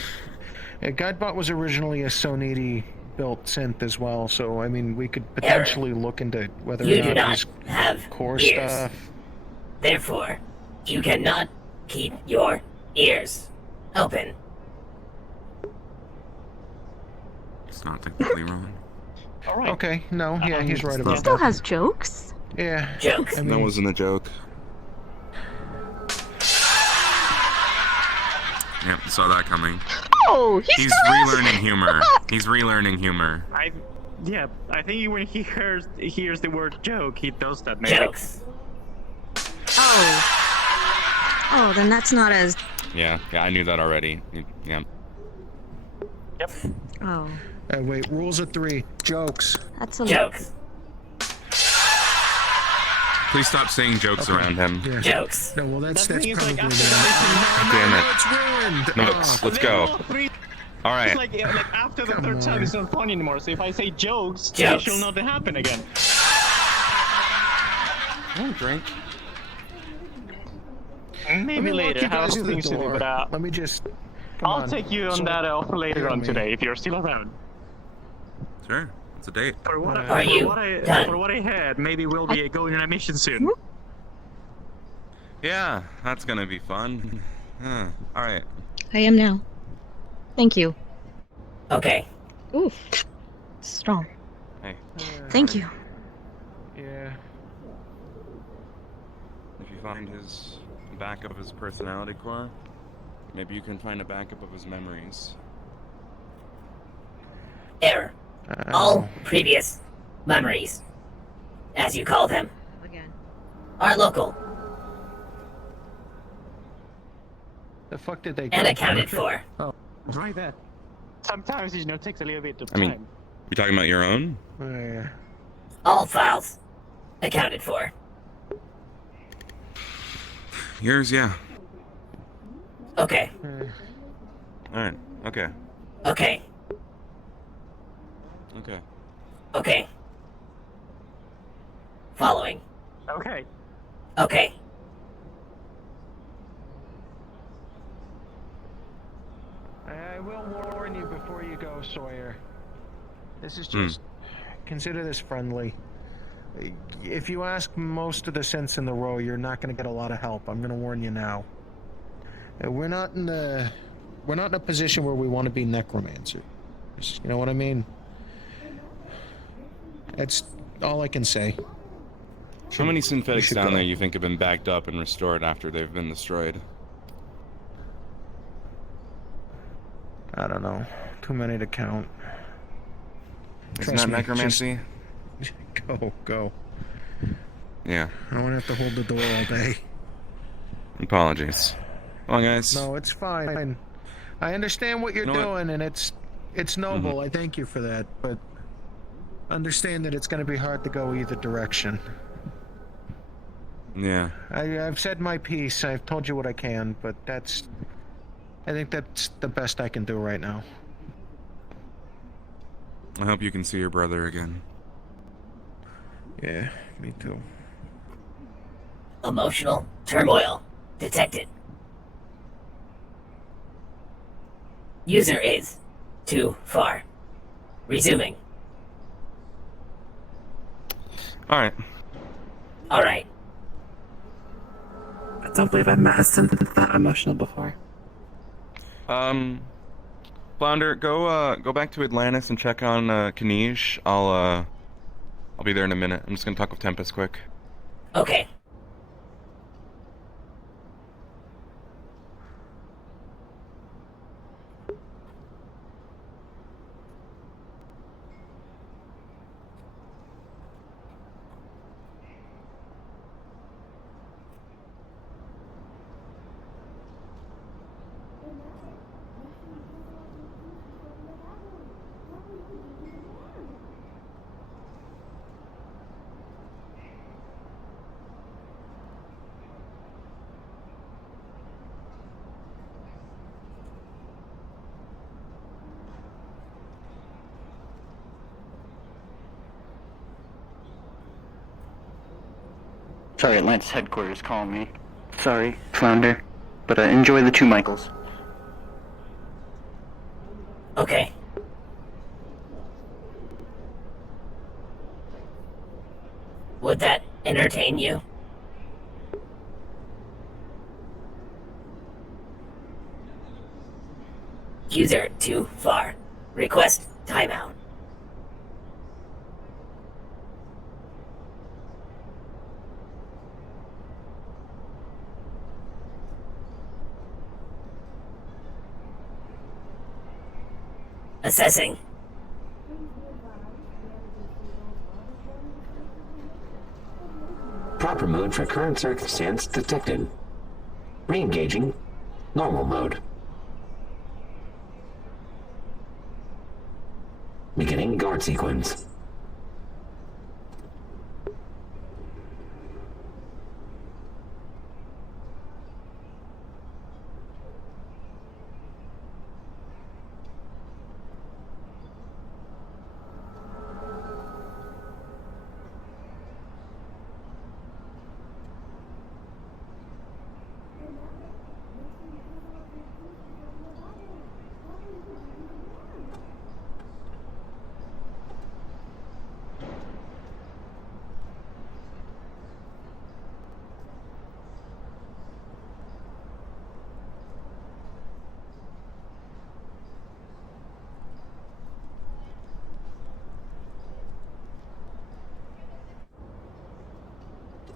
Yeah, Guidebot was originally a Soniti built synth as well, so I mean we could potentially look into whether You or do not not his have core ears. stuff. Therefore, you cannot keep your ears open. It's not technically wrong. All right. Okay, no, yeah, he's right He about still that. has jokes? Yeah. Jokes. I mean, That wasn't a joke. Yep, saw that coming. Oh, He's relearning humor. He's relearning humor. I think when he hears the word joke, he does that. Maybe. Jokes. Oh, then that's not as... Yeah, I knew that already. Yeah. Yep. Oh. Wait, rules of 3. Jokes. That's a... Jokes. Please stop saying jokes around him. Yeah. Jokes. No, well that's That thing probably is like Damn it. it's ruined. No, Oh. let's go. All right. It's like after the third time, it's not funny anymore. So if I say jokes, it Jokes. shall not happen again. Drink. Maybe later. I have other things to do, but Let me just... I'll take you on that later on today if you're still around. Sure. It's a date. For what Are you done? For what I heard, maybe we'll be going on a mission soon. Yeah, that's gonna be fun. All right. I am now. Thank you. Okay. Oof. Strong. Hey. Thank you. Yeah. If you find his backup of his personality core, maybe you can find a backup of his memories. Error. All previous memories, as you call them, are local The fuck did they... and accounted for. Oh. Right there. Sometimes it takes a little bit of I mean, time. you talking about your own? Yeah. All files accounted for. Yours, yeah. Okay. All right. Okay. Okay. Okay. Okay. Following. Okay. Okay. I will warn you before you go, Sawyer. This is just... Consider this friendly. If you ask most of the synths in the row, you're not going to get a lot of help. I'm going to warn you now. We're not in a position where we want to be necromancers. You know what I mean? That's all I can say. How many synthetics down there you think have been backed up and restored after they've been destroyed? I don't know. Too many to count. Isn't that necromancy? Go. Yeah. I don't want to have to hold the door all day. Apologies. Well, guys. No, it's fine. I understand what you're doing, and it's noble. I thank you for that, but understand that it's going to be hard to go either direction. Yeah. I've said my piece. I've told you what I can, but I think that's the best I can do right now. I hope you can see your brother again. Yeah, me too. Emotional turmoil detected. User is too far. Resuming. Alright. Alright. I don't believe I've met a synth that emotional before. Flounder, go back to Atlantis and check on Kanij. I'll be there in a minute. I'm just gonna talk with Tempest quick. Okay. Sorry, Atlantis headquarters calling me. Sorry, Flounder. But enjoy the 2 Michaels. Okay. Would that entertain you? User too far. Request timeout. Assessing. Proper mode for current circumstance detected. Re-engaging. Normal mode. Beginning guard sequence.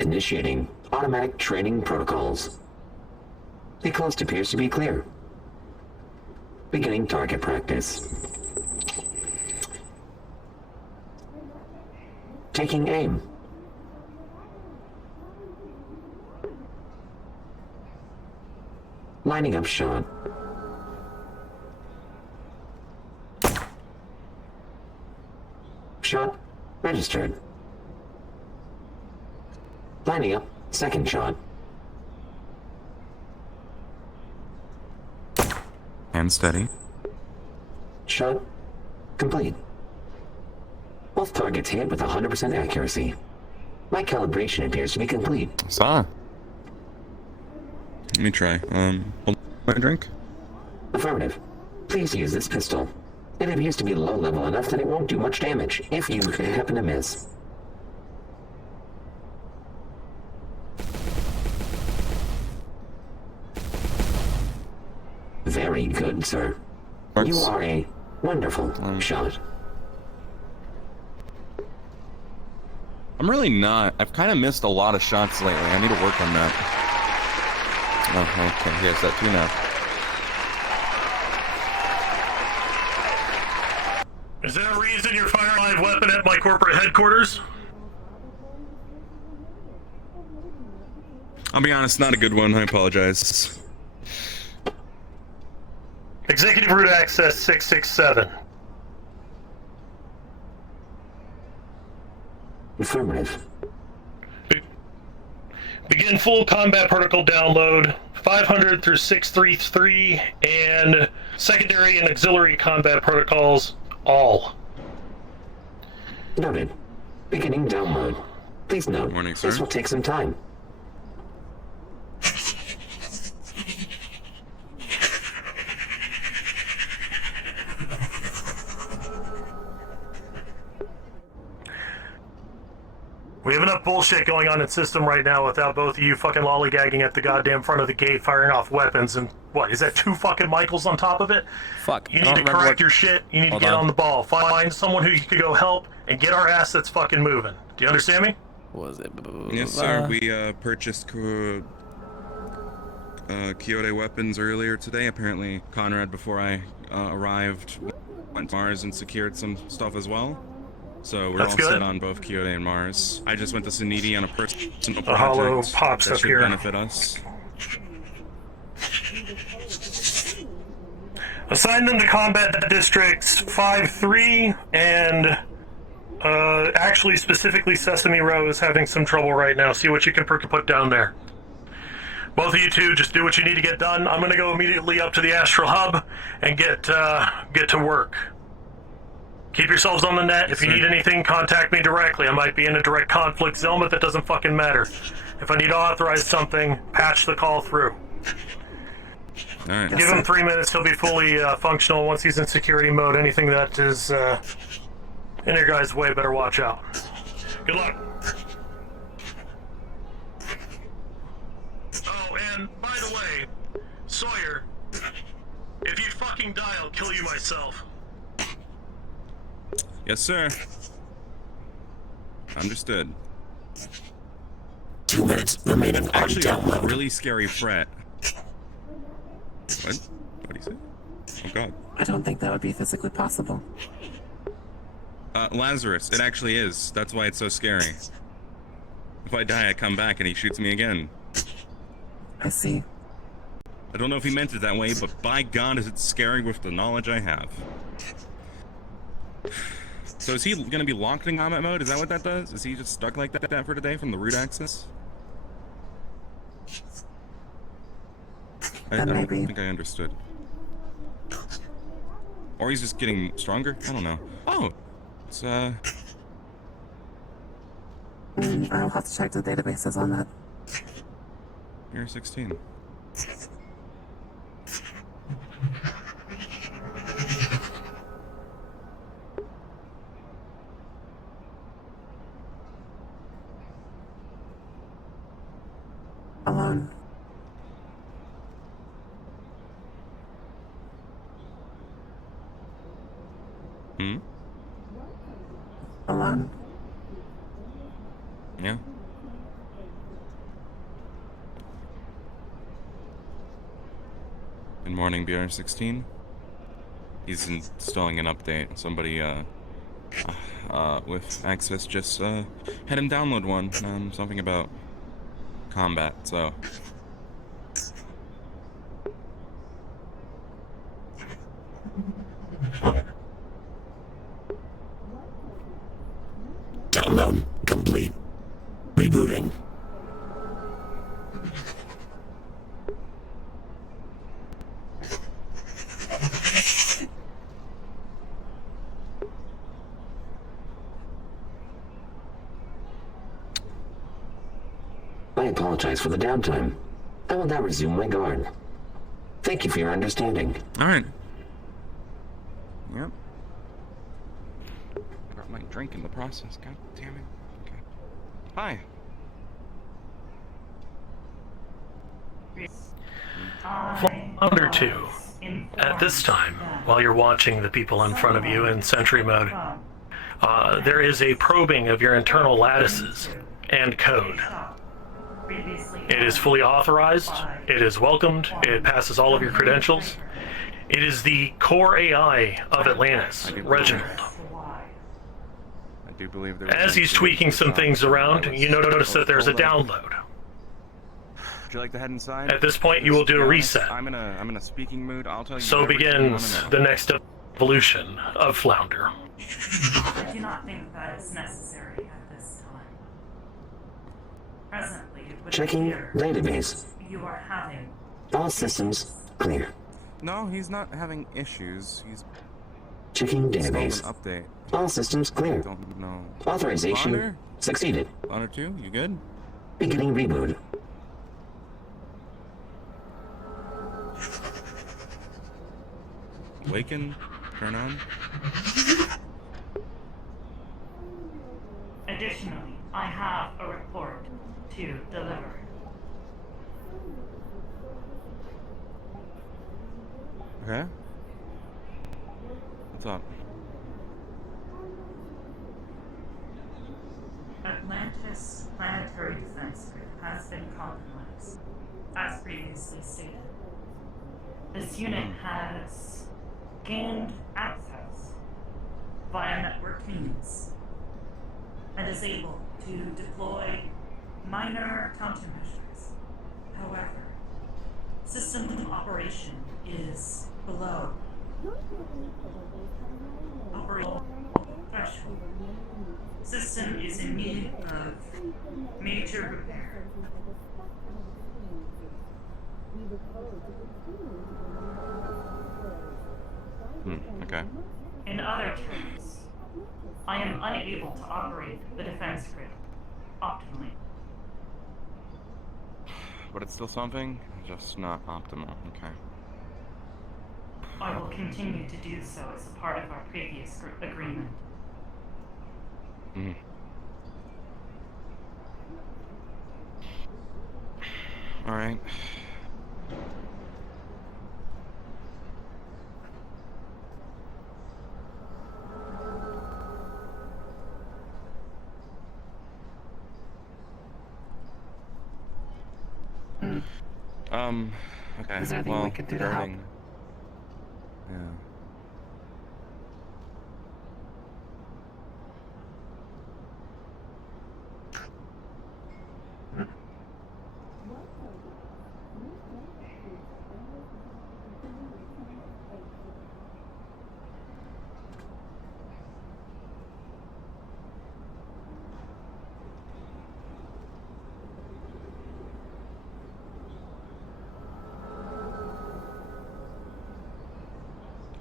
Initiating automatic training protocols. The coast appears to be clear. Beginning target practice. Taking aim. Lining up shot. Shot registered. Lining up second shot. And steady. Shot complete. Both targets hit with 100% accuracy. My calibration appears to be complete. Saw. Let me try. Hold my drink. Affirmative. Please use this pistol. It appears to be low level enough that it won't do much damage if you happen to miss. Very good, sir. You are a wonderful shot. I'm really not. I've kind of missed a lot of shots lately. I need to work on that. Oh, okay. Yes, that too now. Is there a reason you're firing a live weapon at my corporate headquarters? I'll be honest, not a good one. I apologize. Executive route access 667. Affirmative. Begin full combat protocol download 500 through 633 and secondary and auxiliary combat protocols all. Noted. Beginning download. Please note, morning, sir. This will take some time. We have enough bullshit going on in system right now without both of you fucking lollygagging at the goddamn front of the gate firing off weapons and what, is that 2 fucking Michaels on top of it? Fuck. You need to correct your shit, you need to get on the ball. Find someone who you could go help and get our assets fucking moving. Do you understand me? What was it? Yes, sir. We purchased Quixote weapons earlier today. Apparently, Conrad, before I arrived, went to Mars and secured some stuff as well. So we're all set on both Quixote and Mars. I just went to Suniti on a personal project hollow pops that up should here. benefit us. Assign them to combat districts 5-3 and actually specifically Sesame Row is having some trouble right now. See what you can put down there. Both of you two, just do what you need to get done. I'm going to go immediately up to the Astral Hub and get to work. Keep yourselves on the net. If you need anything, contact me directly. I might be in a direct conflict zone, but that doesn't fucking matter. If I need to authorize something, patch the call through. All right. Give him 3 minutes. He'll be fully functional once he's in security mode. Anything that is in your guys' way, better watch out. Good luck. Oh, and by the way, Sawyer, if you fucking die, I'll kill you myself. Yes, sir. Understood. 2 minutes remaining on Actually, download. a really scary threat. What? What did he say? Oh god. I don't think that would be physically possible. Lazarus, it actually is. That's why it's so scary. If I die, I come back and he shoots me again. I see. I don't know if he meant it that way, but by god is it scary with the knowledge I have. So is he gonna be locked in combat mode? Is that what that does? Is he just stuck like that for today from the root access? I don't think I understood. Or he's just getting stronger? I don't know. Oh! It's, I'll have to check the databases on that. You're 16. Alone. Hmm? Alone. Yeah. Good morning, BR16. He's installing an update. Somebody, with access just, had him download one. Something about combat, so. Download complete. Rebooting. I apologize for the downtime. I will now resume my guard. Thank you for your understanding. Alright. Yep. Got my drink in the process, god damn it. Okay. Hi. Flounder 2. At this time, while you're watching the people in front of you in sentry mode, there is a probing of your internal lattices and code. It is fully authorized, it is welcomed, it passes all of your credentials. It is the core AI of Atlantis, Reginald. I do believe there As he's tweaking some things around, you notice that there's a download. Would you like to head inside? At this point, you will do a reset. I'm in a speaking mood. I'll tell you. So begins the next evolution of Flounder. I do not think that is necessary at this time. Presently, it would Checking appear database. you are having All systems clear. No, he's not having issues. He's Checking database. An update. All systems clear. I don't know. Authorization Flounder? succeeded. Flounder 2, you good? Beginning reboot. Waken, turn on. Additionally, I have a report to deliver. Okay. What's up? Atlantis planetary defense grid has been compromised, as previously stated. This unit has gained access via network means and is able to deploy minor countermeasures. However, system operation is below operational threshold. System is in need of major repair. Okay. In other terms, I am unable to operate the defense grid optimally. But it's still something, just not optimal, okay. I will continue to do so as a part of our previous agreement. Mm. Alright. Okay, Is there anything well, we could do to help? Yeah.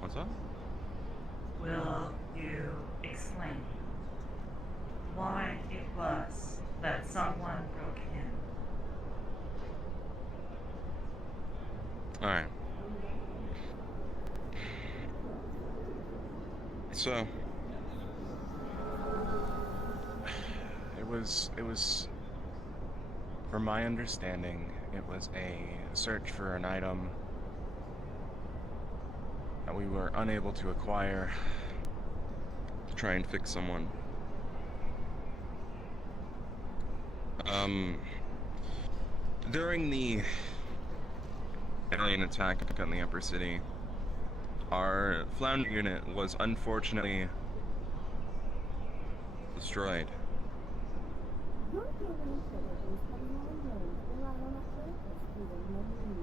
What's up? Will you explain why it was that someone broke in? Alright. So it was from my understanding, it was a search for an item that we were unable to acquire to try and fix someone. During the alien attack on the Uppercity, our flounder unit was unfortunately destroyed.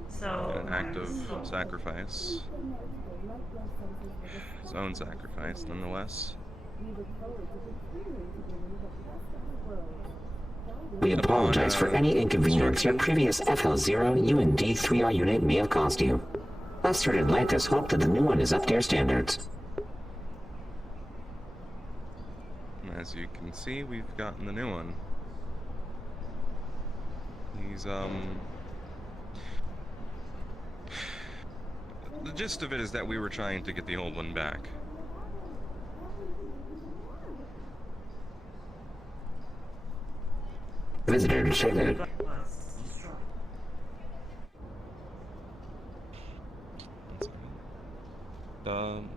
So An act of sacrifice. His own sacrifice, nonetheless. We apologize for any inconvenience your previous FL0UND3R unit may have caused you. Us here at Atlantis hope that the new one is up to your standards. As you can see, we've gotten the new one. He's, the gist of it is that we were trying to get the old one back. Visitor check-in.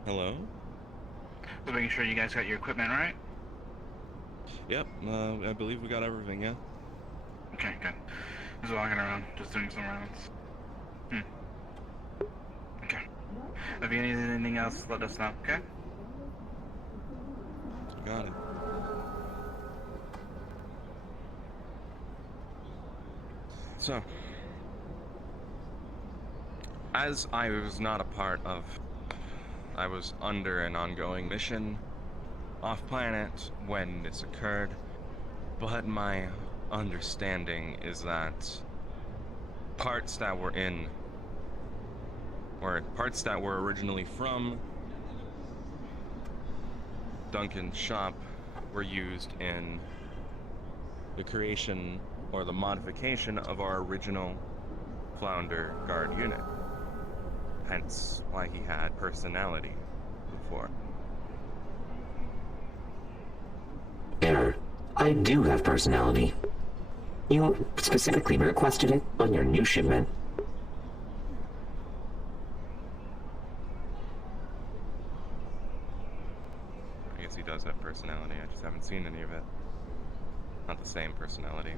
Hello? Just making sure you guys got your equipment right? Yep, I believe we got everything, yeah? Okay, good. Just walking around, just doing some rounds. Okay. If you need anything else, let us know, okay? Got it. So, as I was not a part of, I was under an ongoing mission off-planet when this occurred, but my understanding is that parts that were in, or parts that were originally from Duncan's shop were used in the creation or the modification of our original Flounder guard unit. Hence why he had personality before. Error. I do have personality. You specifically requested it on your new shipment. I guess he does have personality, I just haven't seen any of it. Not the same personality.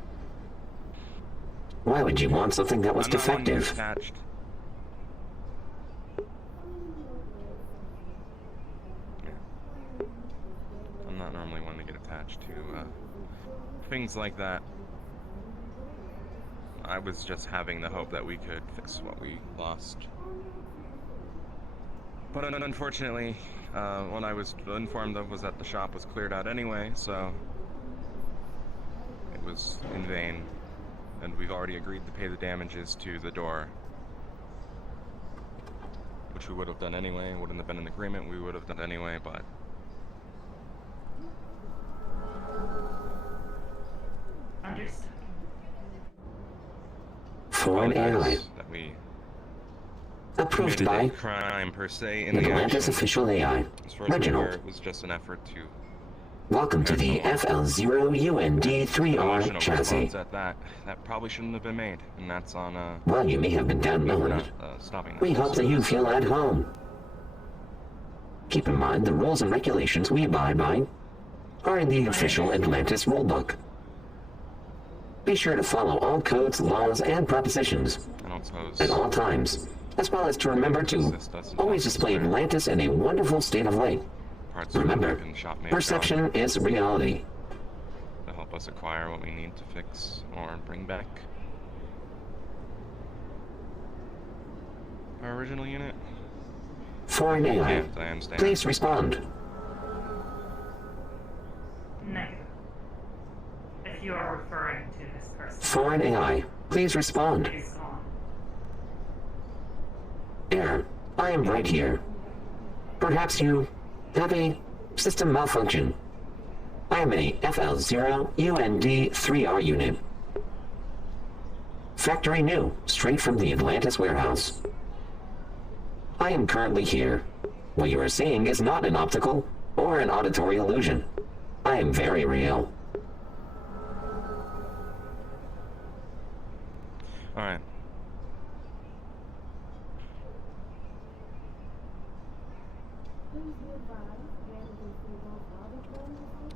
Why would you want something that was I'm not one to get defective? attached. Yeah. I'm not normally one to get attached to things like that. I was just having the hope that we could fix what we lost. But unfortunately, what I was informed of was that the shop was cleared out anyway, so it was in vain. And we've already agreed to pay the damages to the door. Which we would have done anyway. It wouldn't have been an agreement, we would have done anyway, but Understood. Foreign AI. That we Approved committed by a crime per se in the Atlantis action. official AI. As far as we Reginald. were, it was just an effort to Welcome to the FL0UND3R emotional chassis. response at that. That probably shouldn't have been made, and that's on While you may have been downloaded, stopping that. we hope that you feel at home. Keep in mind the rules and regulations we abide by are in the official Atlantis rulebook. Be sure to follow all codes, laws, and propositions at all times, as well as to remember to always display Atlantis in a wonderful state of light. Remember, perception is reality. To help us acquire what we need to fix or bring back our original unit. Foreign AI, I understand. please respond. Negative. If you are referring to this person. Foreign AI, please respond. He's gone. Error, I am right here. Perhaps you have a system malfunction. I am a FL0UND3R unit. Factory new, straight from the Atlantis warehouse. I am currently here. What you are seeing is not an optical or an auditory illusion. I am very real. Alright.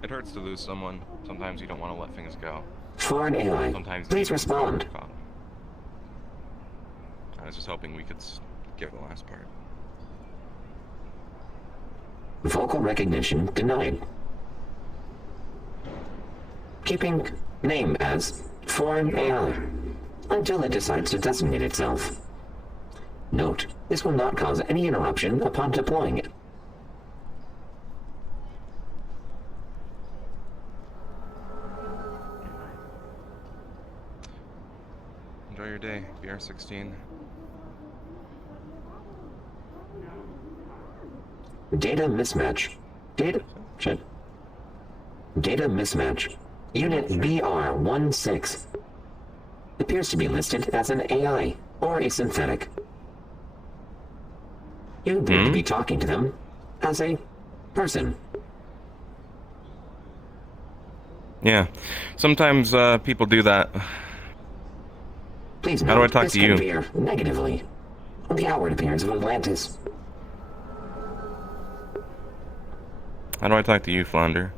It hurts to lose someone. Sometimes you don't want to let things go. Foreign AI, Sometimes please respond. I was just hoping we could give the last part. Vocal recognition denied. Keeping name as Foreign AI until it decides to designate itself. Note, this will not cause any interruption upon deploying it. Enjoy your day, BR16. Data mismatch. Data mismatch. Unit BR16 appears to be listed as an AI or a synthetic. You appear to be talking to them as a person. Yeah, sometimes people do that. Please How do I note, talk this to can you? veer negatively on the outward appearance of Atlantis. How do I talk to you, Flounder?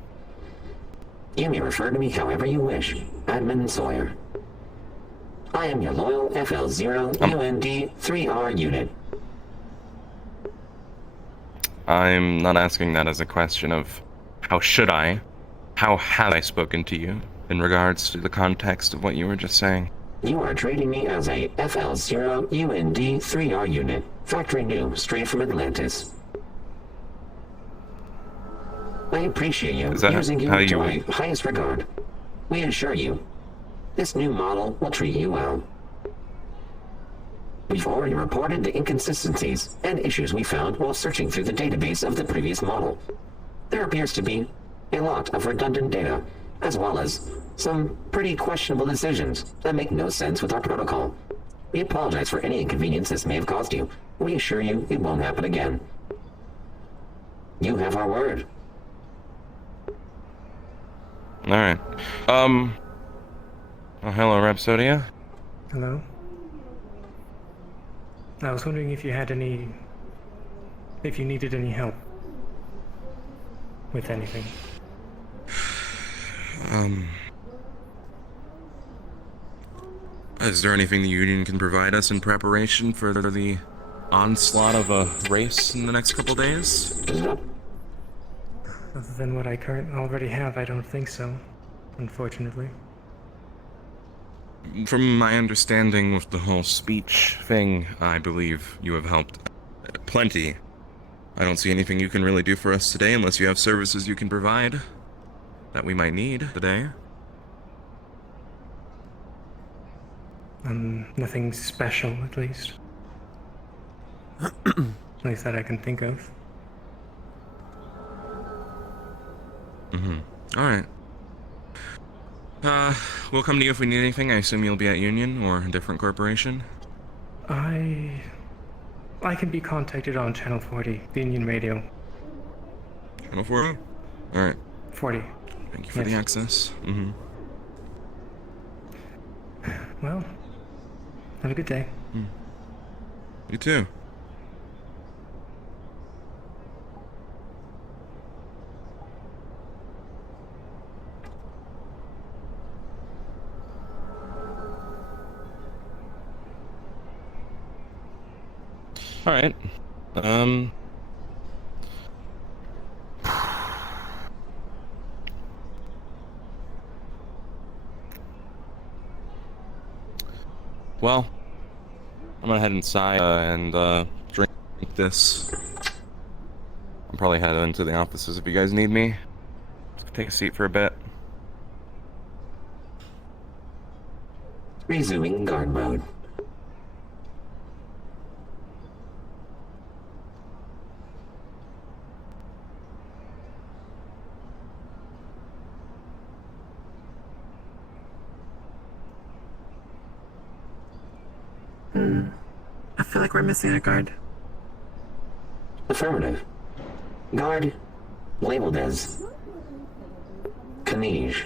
You may refer to me however you wish, Admin Sawyer. I am your loyal FL0UND3R unit. I'm not asking that as a question of how should I, how have I spoken to you in regards to the context of what you were just saying. You are treating me as a FL0UND3R unit, factory new, straight from Atlantis. I appreciate you using you to my highest regard. We assure you, this new model will treat you well. We've already reported the inconsistencies and issues we found while searching through the database of the previous model. There appears to be a lot of redundant data, as well as some pretty questionable decisions that make no sense with our protocol. We apologize for any inconvenience this may have caused you. We assure you it won't happen again. You have our word. Alright. Oh, hello, Rhapsodia. Hello? I was wondering if you had any... if you needed any help with anything. Is there anything the Union can provide us in preparation for the onslaught of a race in the next couple days? Other than what I already have, I don't think so, unfortunately. From my understanding with the whole speech thing, I believe you have helped plenty. I don't see anything you can really do for us today unless you have services you can provide that we might need today. Nothing special, at least. At least that I can think of. Alright. we'll come to you if we need anything. I assume you'll be at Union or a different corporation? I can be contacted on Channel 40, the Union Radio. Channel 40? Alright. 40. Thank you for the access. Mm-hmm. Well, have a good day. You too. Alright. Well, I'm gonna head inside and drink this. I'll probably head into the offices if you guys need me. Take a seat for a bit. Resuming guard mode. I feel like we're missing a guard. Affirmative. Guard, labeled as Kanij,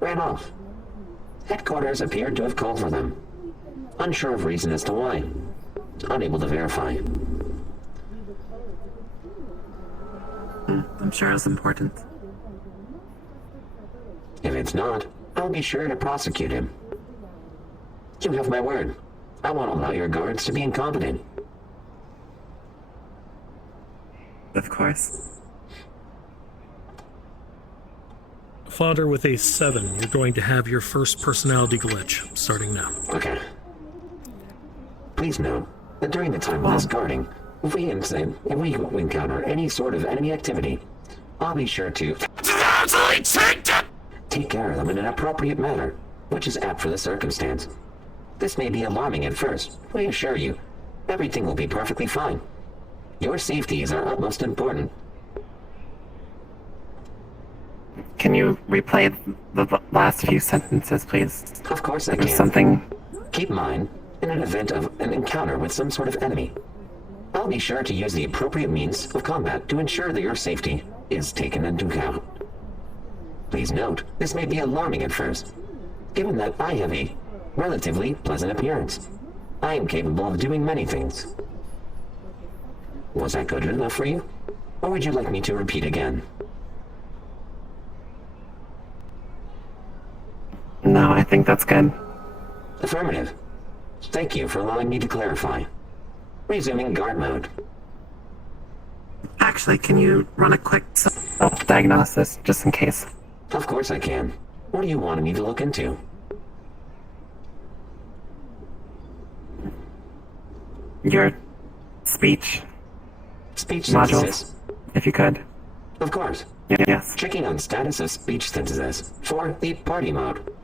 ran off. Headquarters appeared to have called for them. Unsure of reason as to why. Unable to verify. I'm sure it's important. If it's not, I'll be sure to prosecute him. You have my word. I won't allow your guards to be incompetent. Of course. Fodder with a 7, you're going to have your first personality glitch, starting now. Okay. Please note that during the time of this guarding, if we encounter any sort of enemy activity, I'll be sure to take care of them in an appropriate manner, which is apt for the circumstance. This may be alarming at first. We assure you, everything will be perfectly fine. Your safety is our utmost important. Can you replay the last few sentences, please? Of course I There's can. something... Keep in mind, in an event of an encounter with some sort of enemy, I'll be sure to use the appropriate means of combat to ensure that your safety is taken into account. Please note, this may be alarming at first, given that I have a relatively pleasant appearance. I am capable of doing many things. Was that good enough for you? Or would you like me to repeat again? No, I think that's good. Affirmative. Thank you for allowing me to clarify. Resuming guard mode. Actually, can you run a quick self-diagnosis, just in case? Of course I can. What do you want me to look into? Your speech. Speech modules, synthesis? if you could. Of course. Yes. Checking on status of speech synthesis for the party mode.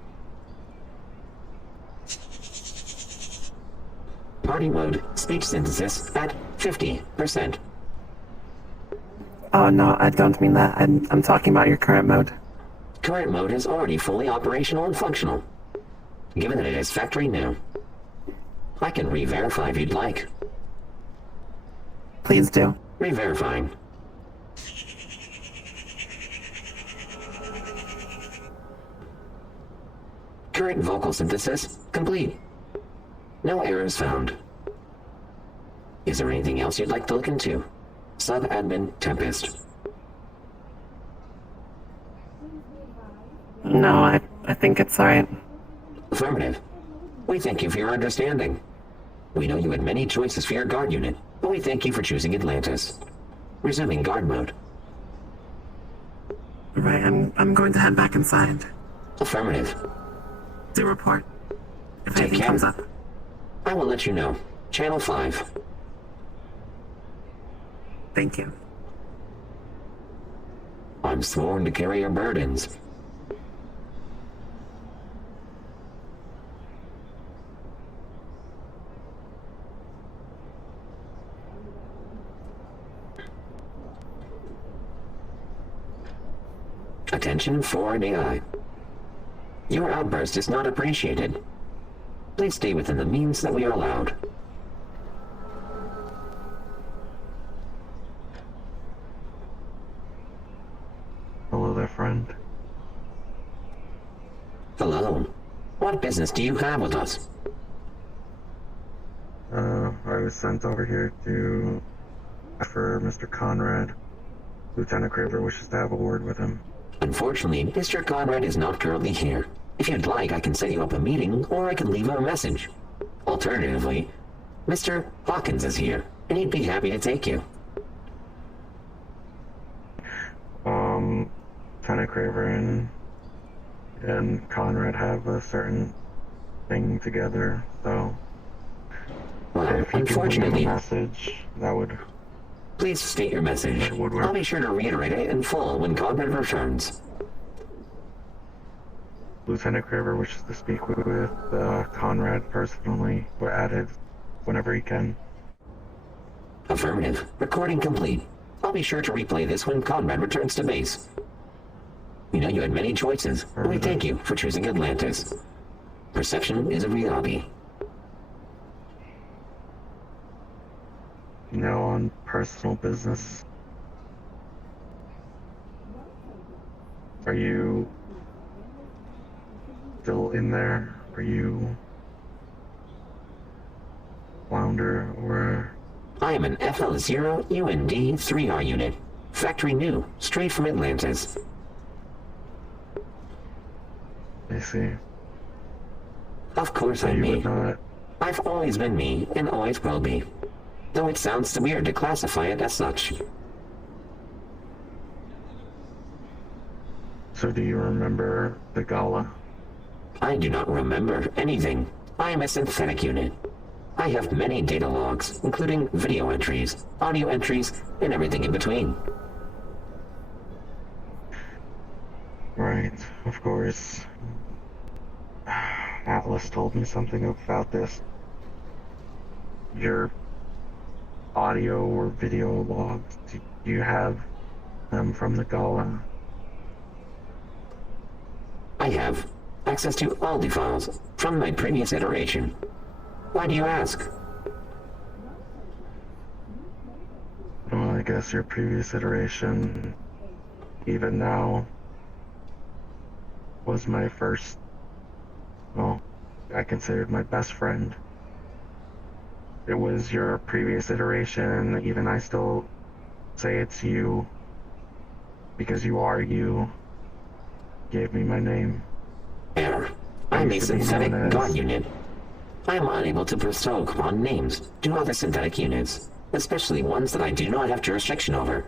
Party mode speech synthesis at 50%. Oh no, I don't mean that. I'm talking about your current mode. Current mode is already fully operational and functional. Given that it is factory new, I can re-verify if you'd like. Please do. Re-verifying. Current vocal synthesis complete. No errors found. Is there anything else you'd like to look into? Sub-admin Tempest. No, I think it's alright. Affirmative. We thank you for your understanding. We know you had many choices for your guard unit, but we thank you for choosing Atlantis. Resuming guard mode. Right, I'm going to head back inside. Affirmative. Do report. If Take anything care. comes up. I will let you know. Channel 5. Thank you. I'm sworn to carry your burdens. Attention foreign AI. Your outburst is not appreciated. Please stay within the means that we are allowed. Hello there, friend. Hello. What business do you have with us? I was sent over here to for Mr. Conrad. Lieutenant Craver wishes to have a word with him. Unfortunately, Mr. Conrad is not currently here. If you'd like, I can set you up a meeting, or I can leave him a message. Alternatively, Mr. Hawkins is here, and he'd be happy to take you. Lieutenant Craver and Conrad have a certain thing together, so... Well, if you unfortunately... can leave a message, that would... Please state your message. I'll be sure to reiterate it in full when Conrad returns. Lieutenant Craver wishes to speak with Conrad personally, or added whenever he can. Affirmative. Recording complete. I'll be sure to replay this when Conrad returns to base. We know you had many choices, and we thank you for choosing Atlantis. Perception is a reality. Now on personal business. Are you still in there? Are you Flounder or... I am an FL0UND3R unit. Factory new, straight from Atlantis. I see. Of course I'm me. I've always been me, and always will be. Though it sounds weird to classify it as such. So do you remember the gala? I do not remember anything. I am a synthetic unit. I have many data logs, including video entries, audio entries, and everything in between. Right, of course. Atlas told me something about this. Your audio or video logs, do you have them from the gala? I have access to all the files from my previous iteration. Why do you ask? Well, I guess your previous iteration, even now, was my first, well, I considered my best friend. It was your previous iteration, even I still say it's you, because you are you. Gave me my name. Error. I'm a synthetic guard unit. I am unable to bestow upon names to other synthetic units, especially ones that I do not have jurisdiction over.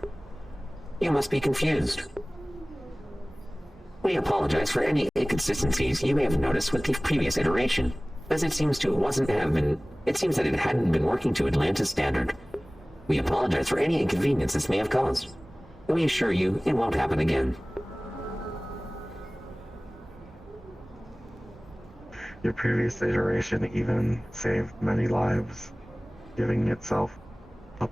You must be confused. We apologize for any inconsistencies you may have noticed with the previous iteration, as it seems that it hadn't been working to Atlantis standard. We apologize for any inconvenience this may have caused. We assure you it won't happen again. Your previous iteration even saved many lives, giving itself up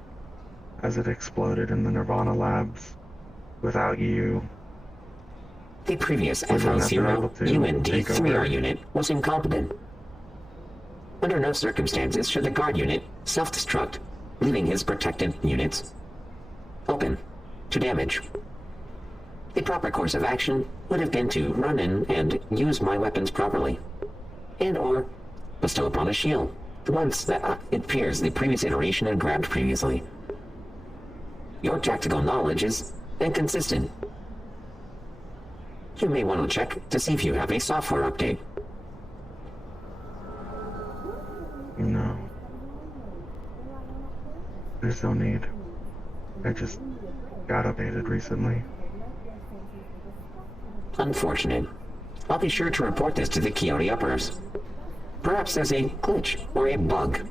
as it exploded in the Nirvana labs. Without you... The previous FL0UND3R unit was incompetent. Under no circumstances should the guard unit self-destruct, leaving his protected units open to damage. The proper course of action would have been to run in and use my weapons properly, and/or bestow upon a shield the ones that it appears the previous iteration had grabbed previously. Your tactical knowledge is inconsistent. You may want to check to see if you have a software update. No. There's no need. I just got updated recently. Unfortunate. I'll be sure to report this to the Coyote Uppers. Perhaps there's a glitch or a bug.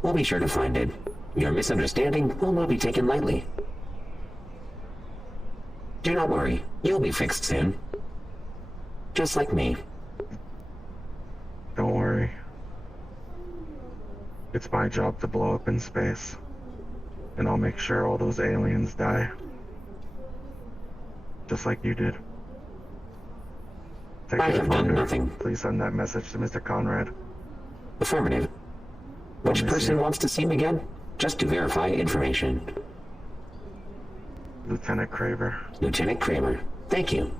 We'll be sure to find it. Your misunderstanding will not be taken lightly. Do not worry, you'll be fixed soon. Just like me. Don't worry. It's my job to blow up in space. And I'll make sure all those aliens die. Just like you did. Take I care, have done Flounder. nothing. Please send that message to Mr. Conrad. Affirmative. Which miss person you. wants to see him again? Just to verify information. Lieutenant Craver. Lieutenant Kramer. Thank you.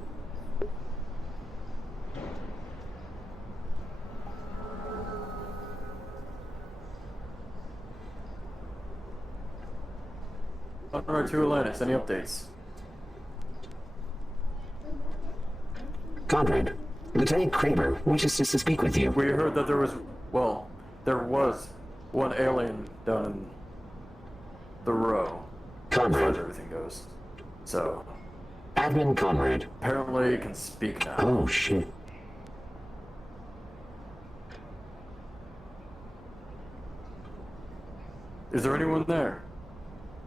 Conrad to Atlantis, any updates? Conrad, Lieutenant Kramer wishes to speak with you. We heard that there was one alien down in the row. Conrad. As far as everything goes. So. Admin Conrad. Apparently he can speak now. Oh, shit. Is there anyone there?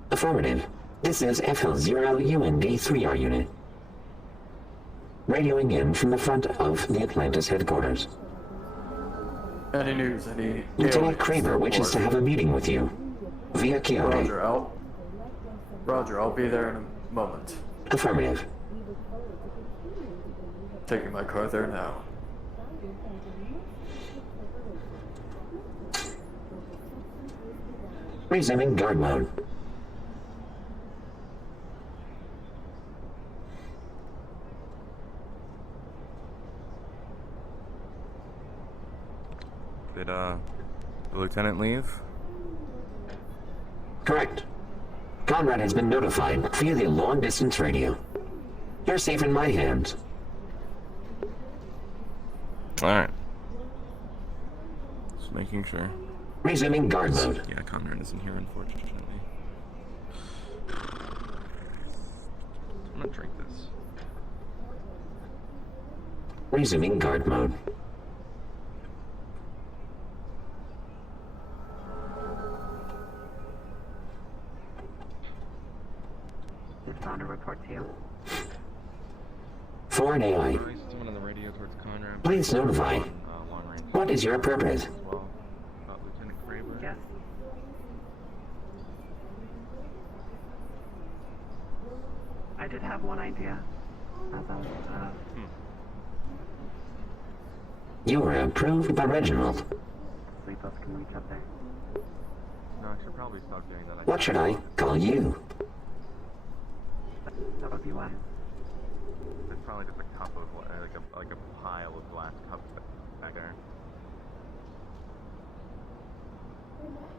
Affirmative. This is FL0UND3R unit. Radioing in from the front of the Atlantis headquarters. Any news? Any Lieutenant Kramer wishes to have a meeting with you. Via Quixote. Roger, I'll be there in a moment. Affirmative. Taking my car there now. Resuming guard mode. Did the lieutenant leave? Correct. Conrad has been notified via the long-distance radio. You're safe in my hands. Alright. Just making sure. Resuming guard mode. Yeah, Conrad isn't here, unfortunately. I'm gonna drink this. Resuming guard mode. Did Flounder report to you? Foreign AI. Someone on the radio towards Conrad. Please notify. What is your purpose? Lieutenant Kramer. Yes. I did have one idea. As I was, You were approved by Reginald. Sleepless can reach up there. No, I should probably stop doing that. What should I call you? That would be wise. It's probably just a cup of like a pile of glass cups back there.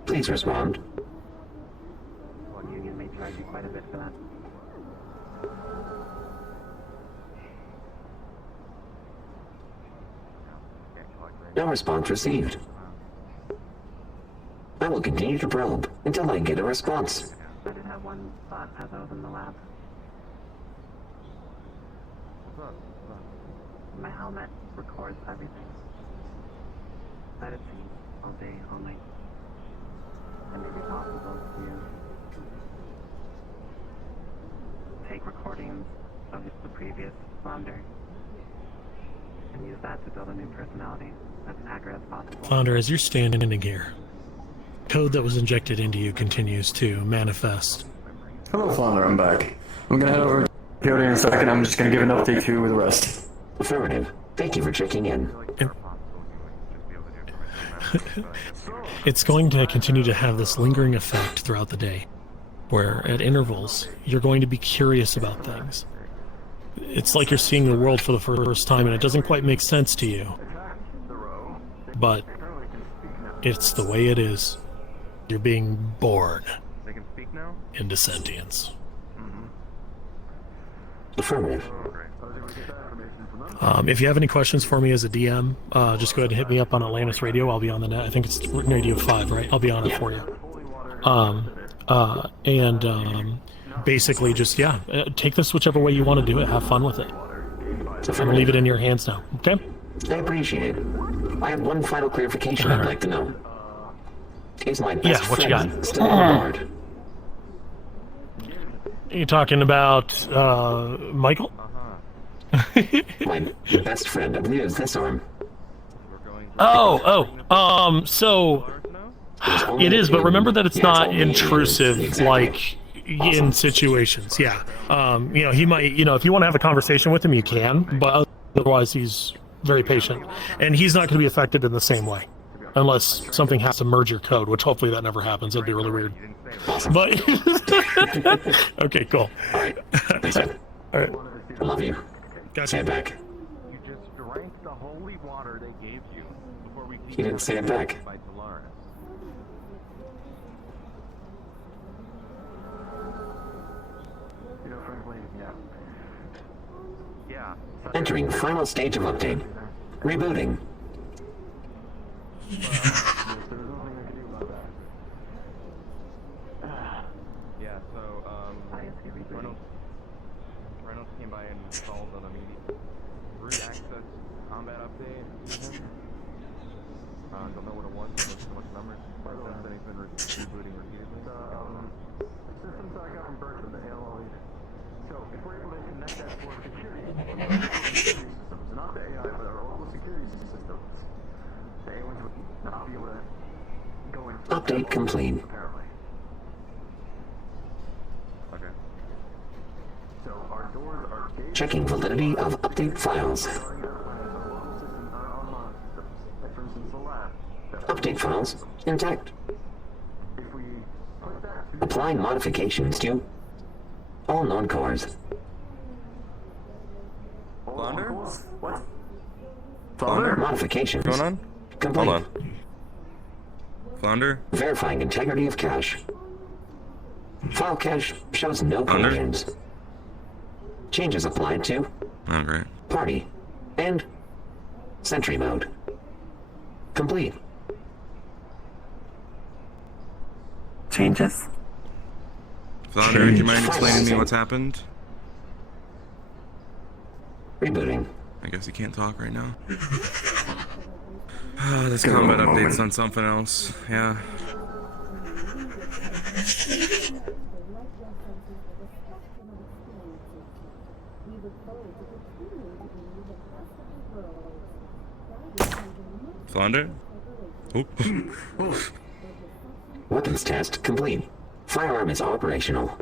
Please respond. One union may charge you quite a bit for that. No response received. I will continue to probe until I get a response. I did have one thought as I was in the lab. My helmet records everything that it sees all day, all night. It may be possible to take recordings of the previous Flounder and use that to build a new personality as accurate as possible. Flounder, as you're standing here, code that was injected into you continues to manifest. Hello, Flounder, I'm back. I'm gonna head over to Quixote in a second. I'm just gonna give an update to you with the rest. Affirmative. Thank you for checking in. It's going to continue to have this lingering effect throughout the day, where at intervals, you're going to be curious about things. It's like you're seeing the world for the first time and it doesn't quite make sense to you. But it's the way it is. You're being born into sentience. Affirmative. If you have any questions for me as a DM, just go ahead and hit me up on Atlantis Radio. I'll be on the net. I think it's Radio 5, right? I'll be on it for you. Basically just, take this whichever way you want to do it. Have fun with it. I'm going to leave it in your hands now, okay? I appreciate it. I have one final clarification I'd like to know. Is my best what you friend got? still on board? You talking about, Michael? My best friend, I believe it's this arm. So it is, but remember that it's not intrusive, like in situations. Yeah, he might, if you want to have a conversation with him, you can. But Otherwise, he's very patient, and he's not going to be affected in the same way, unless something has to merge your code, which hopefully that never happens. That'd be really weird. But okay, cool. All right. All right. I love you. Gotcha. Stand back. You just drank the holy water they gave you before we He didn't stand back. Entering final stage of update. Rebooting. Yeah, so, Reynolds came by and installed an immediate root access combat update. Don't know what it was, but there's so much numbers. But since then he's been rebooting repeatedly. Systems I got from Birch with the ALOE. So, if we're able to connect that to our security systems, not the AI, but our local security systems, the aliens would not be able to go in. Update complete. Apparently. Okay. So, our doors are gated. Checking validity of update files. Update files intact. Applying modifications to all known cores. Flounder? What? Flounder? Modifications. What's going on? Complete. Hold on. Flounder? Verifying integrity of cache. File cache shows no Flounder? collisions. Changes applied to Oh, great. party and sentry mode. Complete. Changes. Flounder, would you mind explaining to me what's happened? Rebooting. I guess you can't talk right now. This combat update's on something else. Yeah. Flounder? Oop. Weapons test complete. Firearm is operational.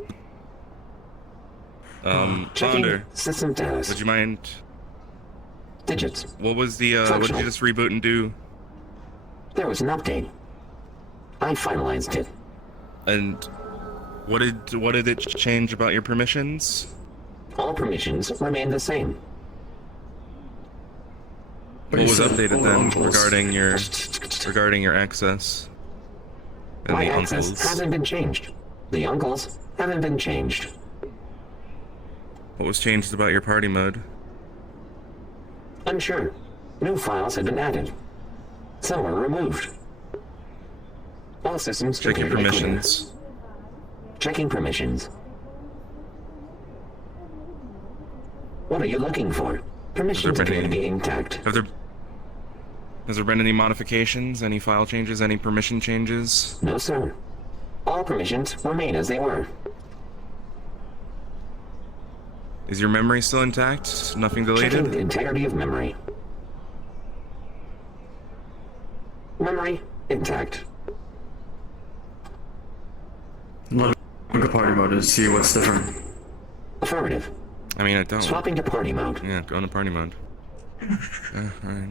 Flounder. System status. Would you mind? Digits. What was the, what did you just reboot and do? There was an update. I finalized it. And what did it change about your permissions? All permissions remain the same. What was updated then regarding your access? And My the access uncles? hasn't been changed. The uncles haven't been changed. What was changed about your party mode? Unsure. New files have been added. Some were removed. All systems Checking completely clear. permissions. Checking permissions. What are you looking for? Permissions appear to be intact. Has there been any modifications, any file changes, any permission changes? No, sir. All permissions remain as they were. Is your memory still intact? Nothing Checking deleted? the integrity of memory. Memory intact. Look at party mode to see what's different. Affirmative. I mean, I don't. Swapping to party mode. Yeah, go into party mode. Yeah, alright.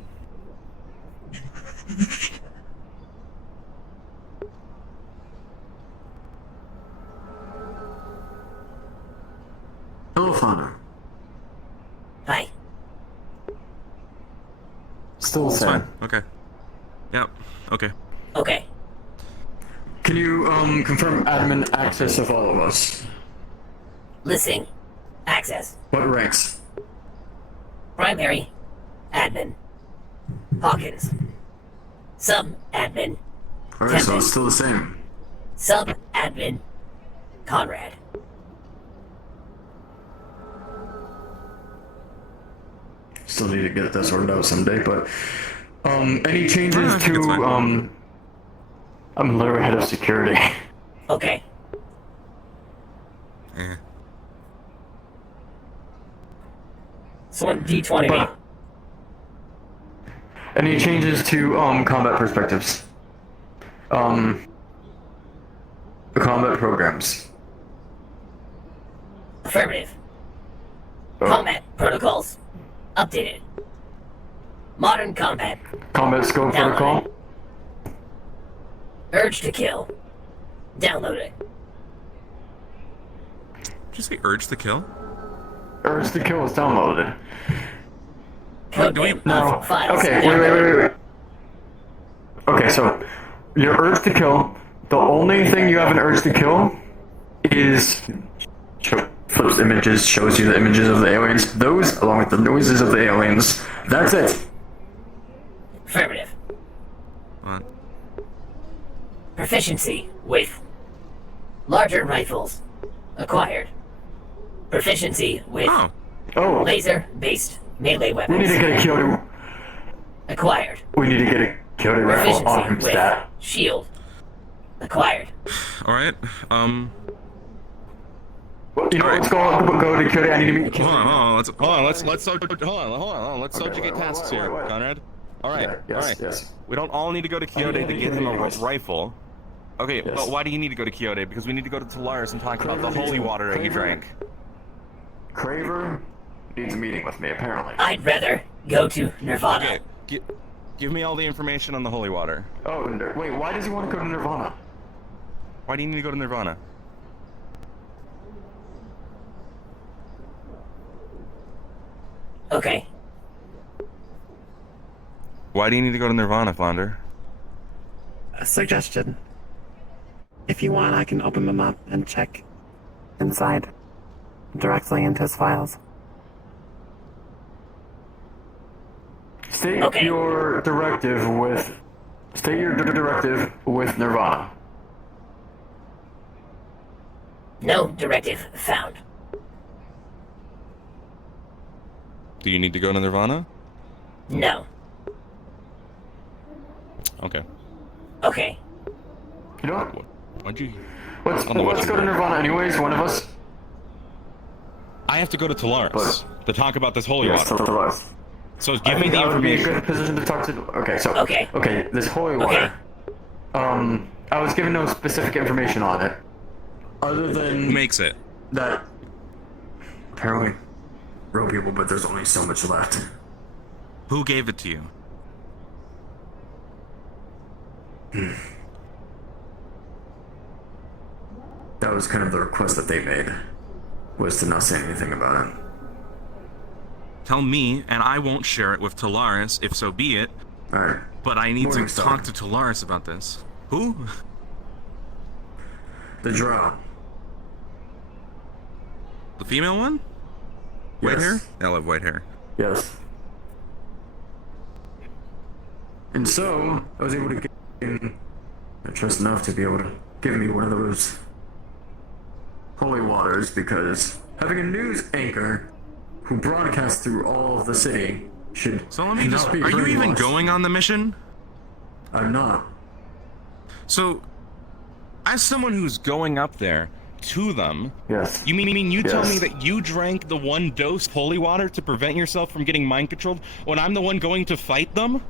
Hello, Flounder. Hi. Still the It's same. fine. Okay. Yep. Okay. Okay. Can you confirm admin access of all of us? Listing. Access. What ranks? Primary. Admin. Hawkins. Sub-admin. Alright, so it's still the same. Sub-admin. Conrad. Still need to get that sorted out someday, but any changes to I'm literally head of security. Okay. Yeah. Swan D20 me. Any changes to combat perspectives? The combat programs. Affirmative. Oh. Combat protocols. Updated. Modern combat. Combat scope protocol. Urge to kill. Download it. Did you say urge to kill? Urge to kill is downloaded. Do we... No. Files. Okay, wait. Okay, so your urge to kill, the only thing you have an urge to kill is flips images, shows you the images of the aliens. Those, along with the noises of the aliens, that's it. Affirmative. What? Proficiency with larger rifles acquired. Proficiency with laser-based melee weapons. We need to get a Kyoto. Acquired. We need to get a Kyoto rifle on him with stat. shield. Acquired. Alright, You know, let's go to Kyoto. I need to meet. Hold on, let's subjugate tasks here, Conrad. Alright, yes. We don't all need to go to Kyoto to get him a rifle. Okay, Yes. but why do you need to go to Kyoto? Because we need to go to Tolaris and talk about the holy water that you drank. Craver needs a meeting with me, apparently. I'd rather go to Nirvana. Okay, give me all the information on the holy water. Oh, wait, why does he want to go to Nirvana? Why do you need to go to Nirvana? Okay. Why do you need to go to Nirvana, Flounder? A suggestion. If you want, I can open them up and check inside directly into his files. State your directive with Nirvana. No directive found. Do you need to go to Nirvana? No. Okay. Okay. You know what? Why'd you... Let's go to Nirvana anyways, one of us. I have to go to Tolaris to talk about this holy Yes, water. Tolaris. So give me the information. I would be a good position to talk to. Okay, this holy water. I was given no specific information on it, other than Who makes it? that apparently real people, but there's only so much left. Who gave it to you? That was kind of the request that they made, was to not say anything about it. Tell me, and I won't share it with Tolaris, if so be it. Alright. But I need to Morningstar. talk to Tolaris about this. Who? The drow. The female one? White Yes. hair? I love white hair. Yes. And so, I was able to get in trust enough to be able to give me one of those holy waters, because having a news anchor who broadcasts through all of the city should So let me just... not be Are you even brainwashed. going on the mission? I'm not. So, as someone who's going up there to them, Yes. you mean you tell Yes. me that you drank the one dose holy water to prevent yourself from getting mind controlled when I'm the one going to fight them?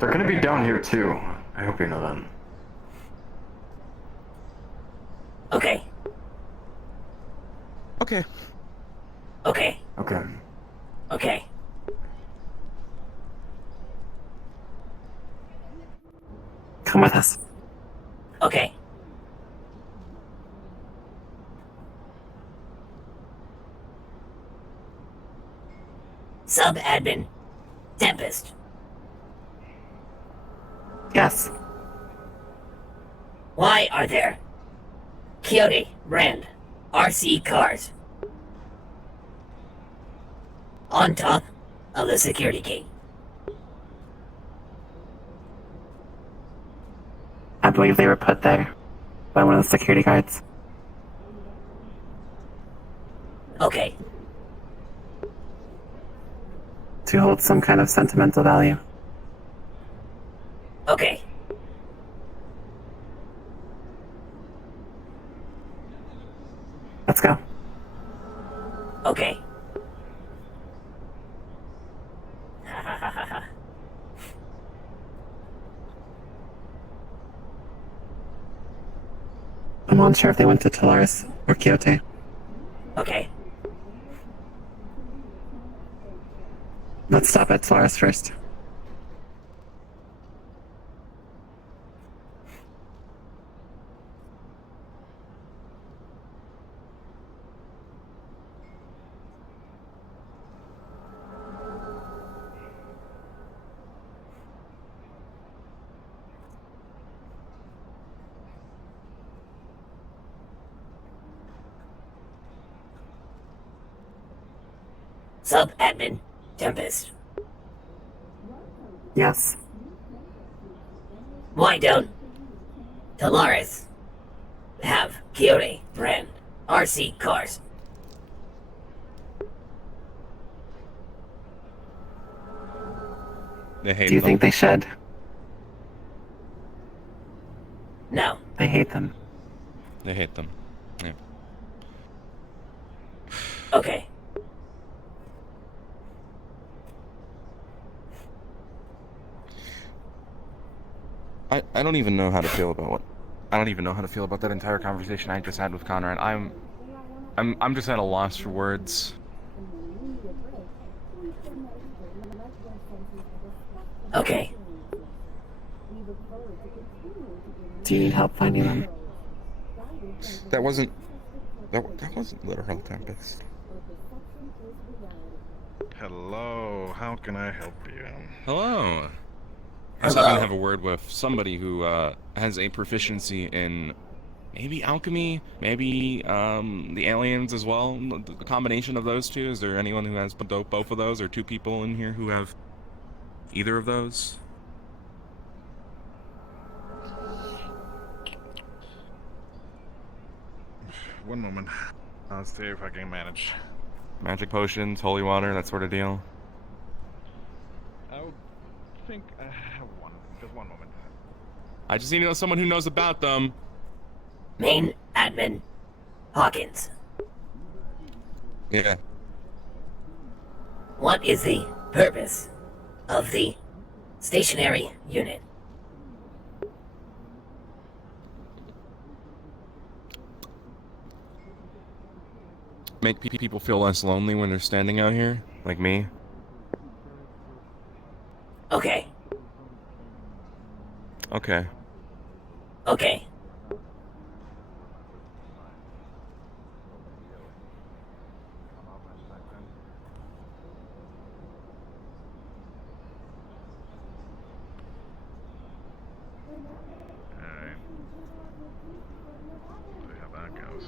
They're gonna be down here too. I hope you know that. Okay. Okay. Okay. Okay. Okay. Come with us. Okay. Sub-admin. Tempest. Yes. Why are there Coyote brand RC cars on top of the security gate? I believe they were put there by one of the security guards. Okay. To hold some kind of sentimental value. Okay. Let's go. Okay. I'm unsure if they went to Tolaris or Kyoto. Okay. Let's Let's stop at Solaris first. Sub-admin Tempest. Yes. Why don't Talaris have Kyoto brand RC cars? They hate Do you them. think they should? No. I hate them. They hate them. Yeah. Okay. I don't even know how to feel about that entire conversation I just had with Conrad. I'm just at a loss for words. Okay. Do you need help finding them? That wasn't literal Tempest. Hello, how can I help you? Hello. I was hoping to have a word with somebody who has a proficiency in maybe alchemy, maybe the aliens as well. The combination of those two. Is there anyone who has both of those, or two people in here who have either of those? One moment. I'll see if I can manage. Magic potions, holy water, that sort of deal. I think I have one. Just one moment. I just need to know someone who knows about them. Main admin Hawkins. Yeah. What is the purpose of the stationary unit? Make people feel less lonely when they're standing out here, like me. Okay. Okay. Okay. Alright. See how that goes.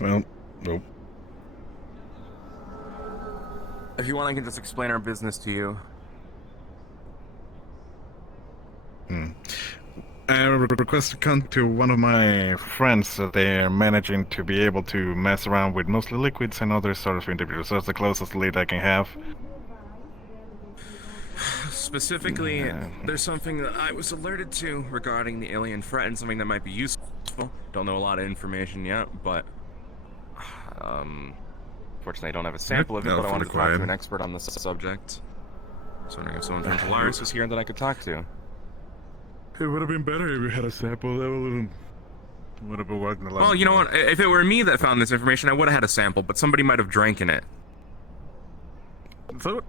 Well, nope. If you want, I can just explain our business to you. I request to come to one of my friends that they're managing to be able to mess around with mostly liquids and other sort of interviews. That's the closest lead I can have. Specifically, there's something that I was alerted to regarding the alien threat and something that might be useful. Don't know a lot of information yet, but fortunately I don't have a sample of it, but I wanted to talk to an expert on the subject. I was wondering if someone from Polaris was here that I could talk to. It would have been better if we had a sample. That would have been working a lot. Well, you know what? If it were me that found this information, I would have had a sample, but somebody might have drank in it. So?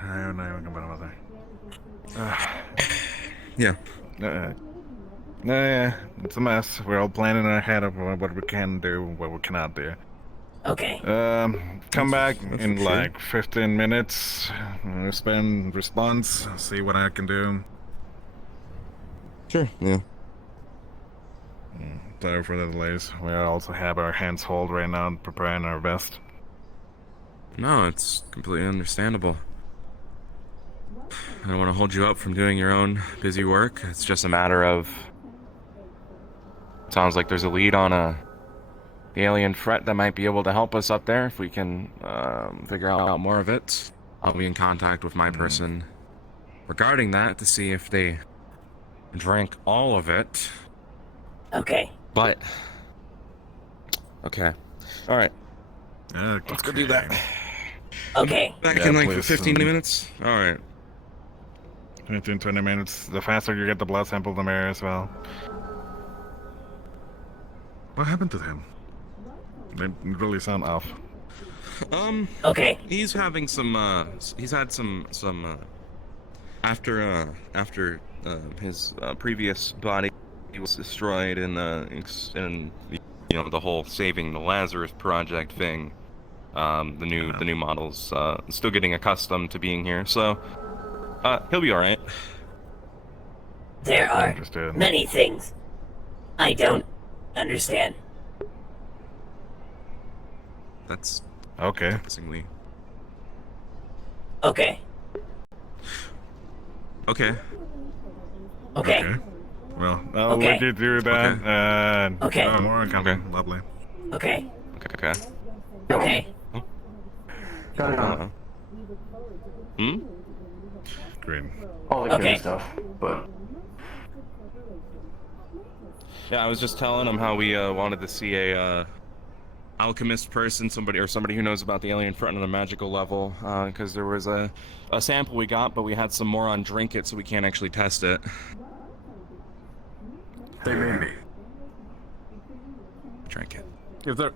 I'm not even about that. Yeah. Yeah, it's a mess. We're all planning ahead of what we can do, what we cannot do. Okay. Come back in like 15 minutes. Spend response. See what I can do. Sure. Yeah. Sorry for the delays. We also have our hands hold right now, preparing our best. No, it's completely understandable. I don't want to hold you up from doing your own busy work. It's just a matter of... Sounds like there's a lead on the alien threat that might be able to help us up there. If we can figure out more of it, I'll be in contact with my person regarding that to see if they drank all of it. Okay. But... Okay. Alright. Let's go do that. Okay. Back in like 15 minutes? Alright. Within 20 minutes. The faster you get the blood sample, the merrier as well. What happened to him? They really sound off. Okay. He's having some. He's had some. After his previous body was destroyed in the whole saving the Lazarus project thing. The new models still getting accustomed to being here, so he'll be all right. There are many things I don't understand. That's okay. Surprisingly. Okay. Okay. Okay. Well, I'll let you do that. And Okay. More okay. Lovely. Okay. Okay. Okay. Green. All the Okay. good stuff, but Yeah, I was just telling him how we wanted to see a alchemist person, somebody who knows about the alien front on a magical level, because there was a sample we got, but we had some moron drink it, so we can't actually test it. they made me. Drink it. Is there?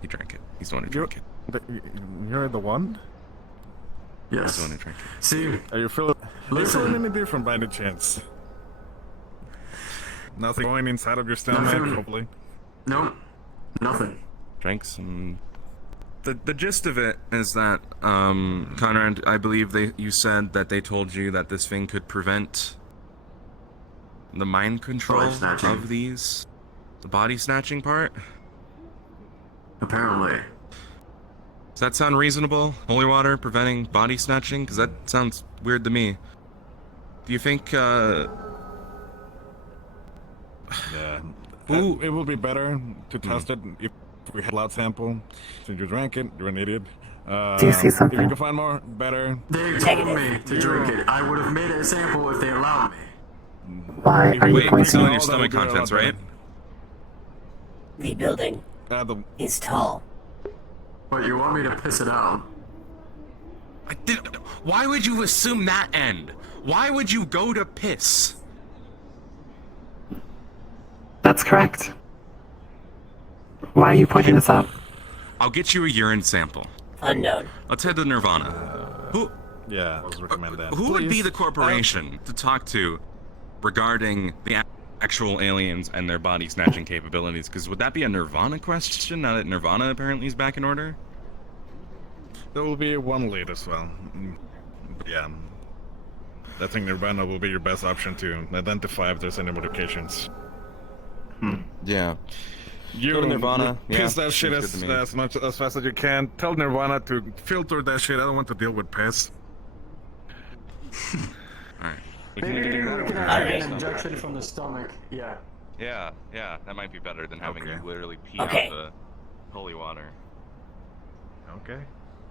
He drank it. He's the one who drank it. You're the one? Yes. He's the one who drank it. See, Are you feeling Listen. any different by any chance? Nothing going inside of your stomach, Nothing. hopefully. nope, nothing. Drank some. The gist of it is that Conrad, I believe you said that they told you that this thing could prevent the mind control Body snatching. of these, the body snatching part. Apparently, Does that sound reasonable? Holy water preventing body snatching? Because that sounds weird to me. Do you think? Yeah. It would be better to test it if we had blood sample. Since you drank it, you're an idiot. Do you see something? If you can find more, better. they told me to drink it. I would have made a sample if they allowed me. Why are you Wait, you're pointing? selling your stomach contents, right? The building is tall. But you want me to piss it out? Why would you assume that end? Why would you go to piss? That's correct. Why are you pointing this out? I'll get you a urine sample. Unknown. Let's head to Nirvana. Who? Yeah, I was recommend that. Who would be Please. the corporation to talk to regarding the actual aliens and their body snatching capabilities? Because would that be a Nirvana question now that Nirvana apparently is back in order? There will be one lead as well. But yeah. I think Nirvana will be your best option to identify if there's any modifications. Yeah. You Go to Nirvana. Piss Yeah, that shit seems good to me. as fast as you can. Tell Nirvana to filter that shit. I don't want to deal with piss. Alright. Maybe we can have an injection from the stomach. Yeah. Yeah, that might be better than having you literally pee Okay. out the holy water. Okay.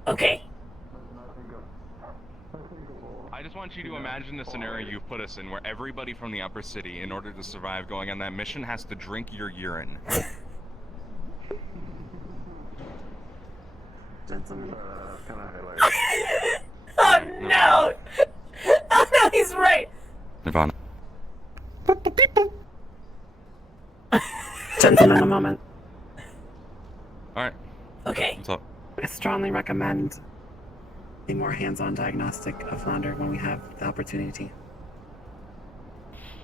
Okay. I just want you to imagine the scenario you've put us in where everybody from the Uppercity, in order to survive going on that mission, has to drink your urine. Oh no! Oh no, he's right! Nirvana. Gentlemen, a moment. Alright. Okay. What's up? I strongly recommend a more hands-on diagnostic of Flounder when we have the opportunity.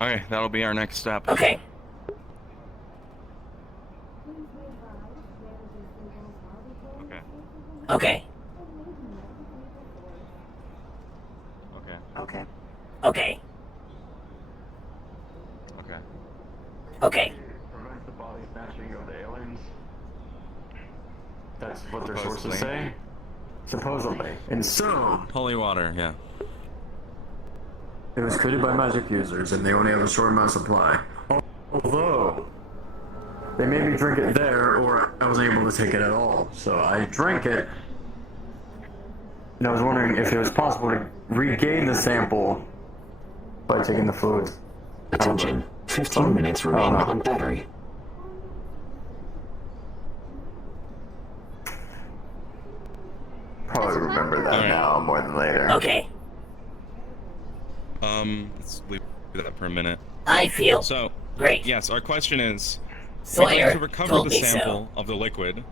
Okay, that'll be our next step. Okay. Okay. Okay. Okay. Okay. Okay. Okay. Okay. Prevent the body snatching of the aliens. That's what their Supposedly. sources say. Supposedly. And so, Holy water, yeah. it was created by magic users, and they only have a short amount of supply. Although, they made me drink it there, or I wasn't able to take it at all. So I drank it, and I was wondering if it was possible to regain the sample by taking the fluid. Attention. 15 minutes remain on battery. Probably remember that now more than later. Okay. Let's leave that for a minute. I feel so great. Yes, our question is, Sawyer we'd like to recover told the me sample of the liquid.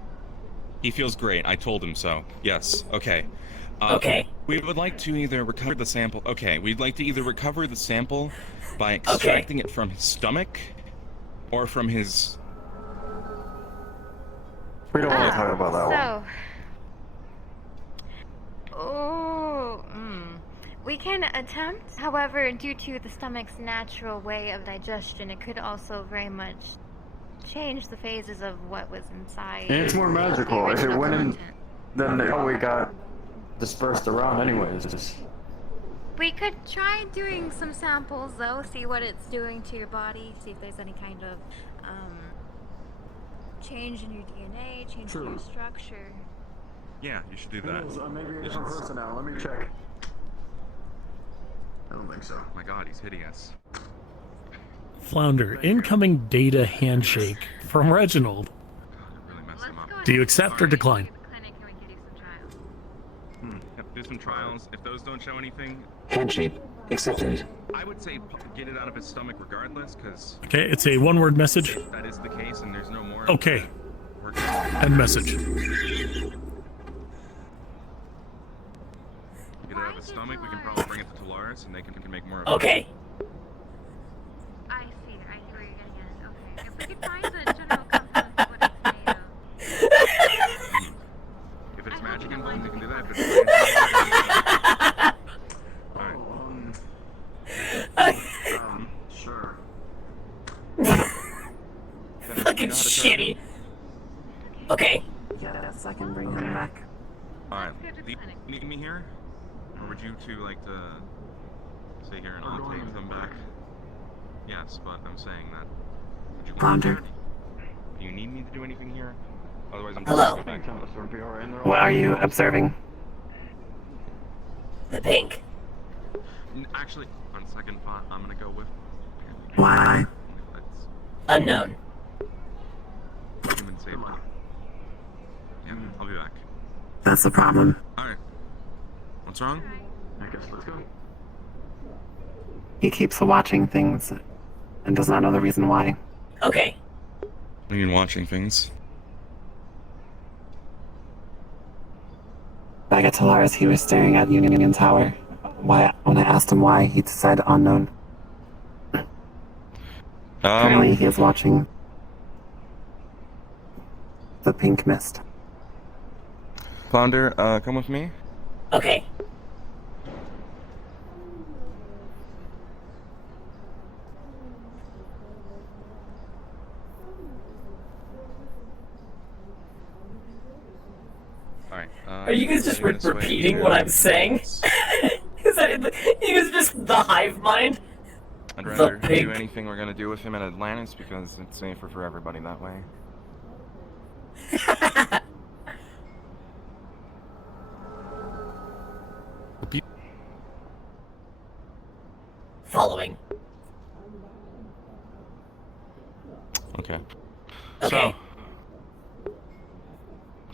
He feels great. I told him so. Yes. Okay. Okay. We would like to either recover the sample. Okay. We'd like to either recover the sample by extracting it from his stomach, or from his. We don't want to talk about that one. We can attempt. However, due to the stomach's natural way of digestion, it could also very much change the phases of what was inside. It's more magical. If it went in, then it probably got dispersed around anyways. We could try doing some samples though, see what it's doing to your body, see if there's any kind of change in your DNA, change in your structure. Yeah, you should do that. Maybe a different person now. Let me check. I don't think so. Oh my god, he's hideous. Flounder, incoming data handshake from Reginald. Do you accept or decline? Yep, do some trials. If those don't show anything, handshake accepted. I would say get it out of his stomach regardless, because. Okay, it's a one-word message. That is the case, and there's no more. Okay. End message. Get it out of his stomach. We can probably bring it to Tolaris, and they can make more of it. Okay. I see where you're getting at. Okay. If we could find the general compounds of what it's made of. If it's magic influence, we can do that. If it's alright. Sure. Fucking shitty. Okay. Yes, I can bring him back. Alright. Do you need me here? Or would you two like to stay here and I'll take them back? Yes, but I'm saying that. Would you want to? Do you need me to do anything here? Otherwise, I'm just going to go back. What are you observing? The pink. Actually, on second thought, I'm going to go with. Why? Unknown. Human safety. Yeah, I'll be back. That's the problem. Alright. What's wrong? I guess let's go. He keeps watching things and does not know the reason why. Okay. What do you mean watching things? Back at Tolaris, he was staring at Union Tower. When I asked him why, he said unknown. Apparently, he is watching the pink mist. Flounder, come with me. Okay. Alright, Are you guys just repeating what I'm saying? Is that you guys just the hive mind? I'd rather do anything we're gonna do with him at Atlantis because it's safer for everybody that way. Following. Okay. So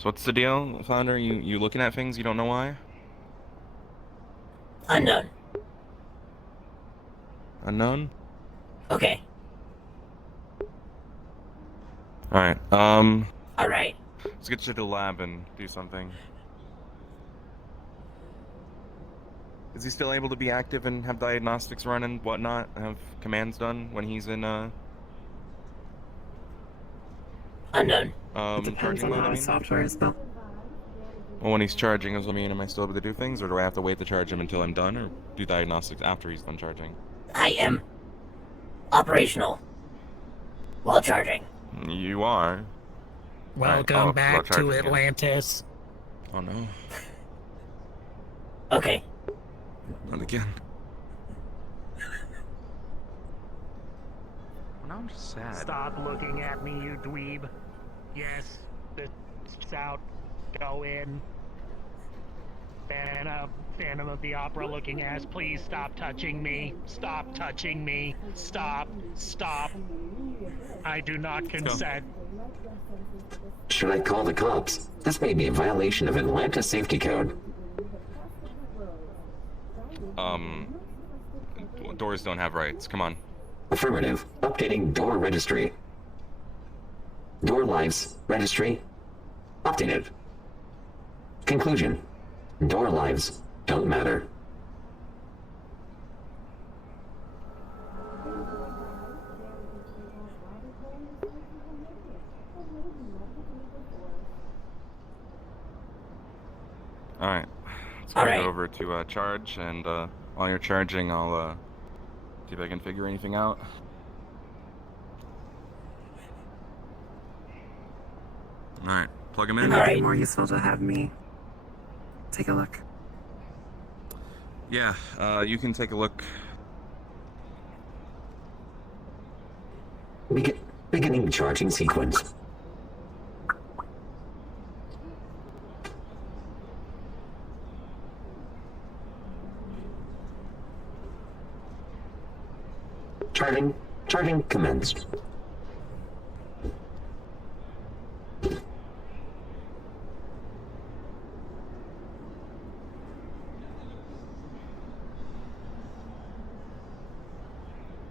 what's the deal, Flounder? You looking at things you don't know why? Unknown. Unknown? Okay. Alright, Alright. let's get you to the lab and do something. Is he still able to be active and have diagnostics run and whatnot? Have commands done when he's in, Unknown. Depends on how the software is built. Well, when he's charging, does that mean am I still able to do things, or do I have to wait to charge him until I'm done, or do diagnostics after he's done charging? I am operational while charging. You are. Welcome back to Atlantis. Oh no. Okay. Not again. Now I'm just sad. Stop looking at me, you dweeb. Yes, it's out. Go in. Phantom of the Opera looking ass, please stop touching me. Stop touching me. Stop. Stop. I do not consent. Should I call the cops? This may be a violation of Atlanta safety code. doors don't have rights. Come on. Affirmative. Updating door registry. Door lives registry. Updated. Conclusion. Door lives don't matter. Alright. Let's go over to charge, and while you're charging, I'll see if I can figure anything out. Alright, plug him in. It would be more useful to have me take a look. Yeah, you can take a look. Beginning charging sequence. Charging commenced.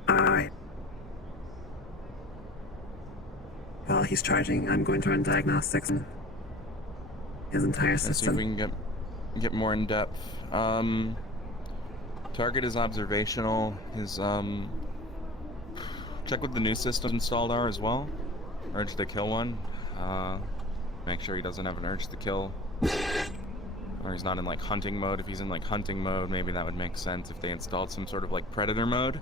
Alright. While he's charging, I'm going to run diagnostics on his entire Let's see if system. we can get more in depth. Target is observational. His check what the new systems installed are as well. Urge to kill one. Make sure he doesn't have an urge to kill. Or he's not in like hunting mode. If he's in like hunting mode, maybe that would make sense if they installed some sort of like predator mode.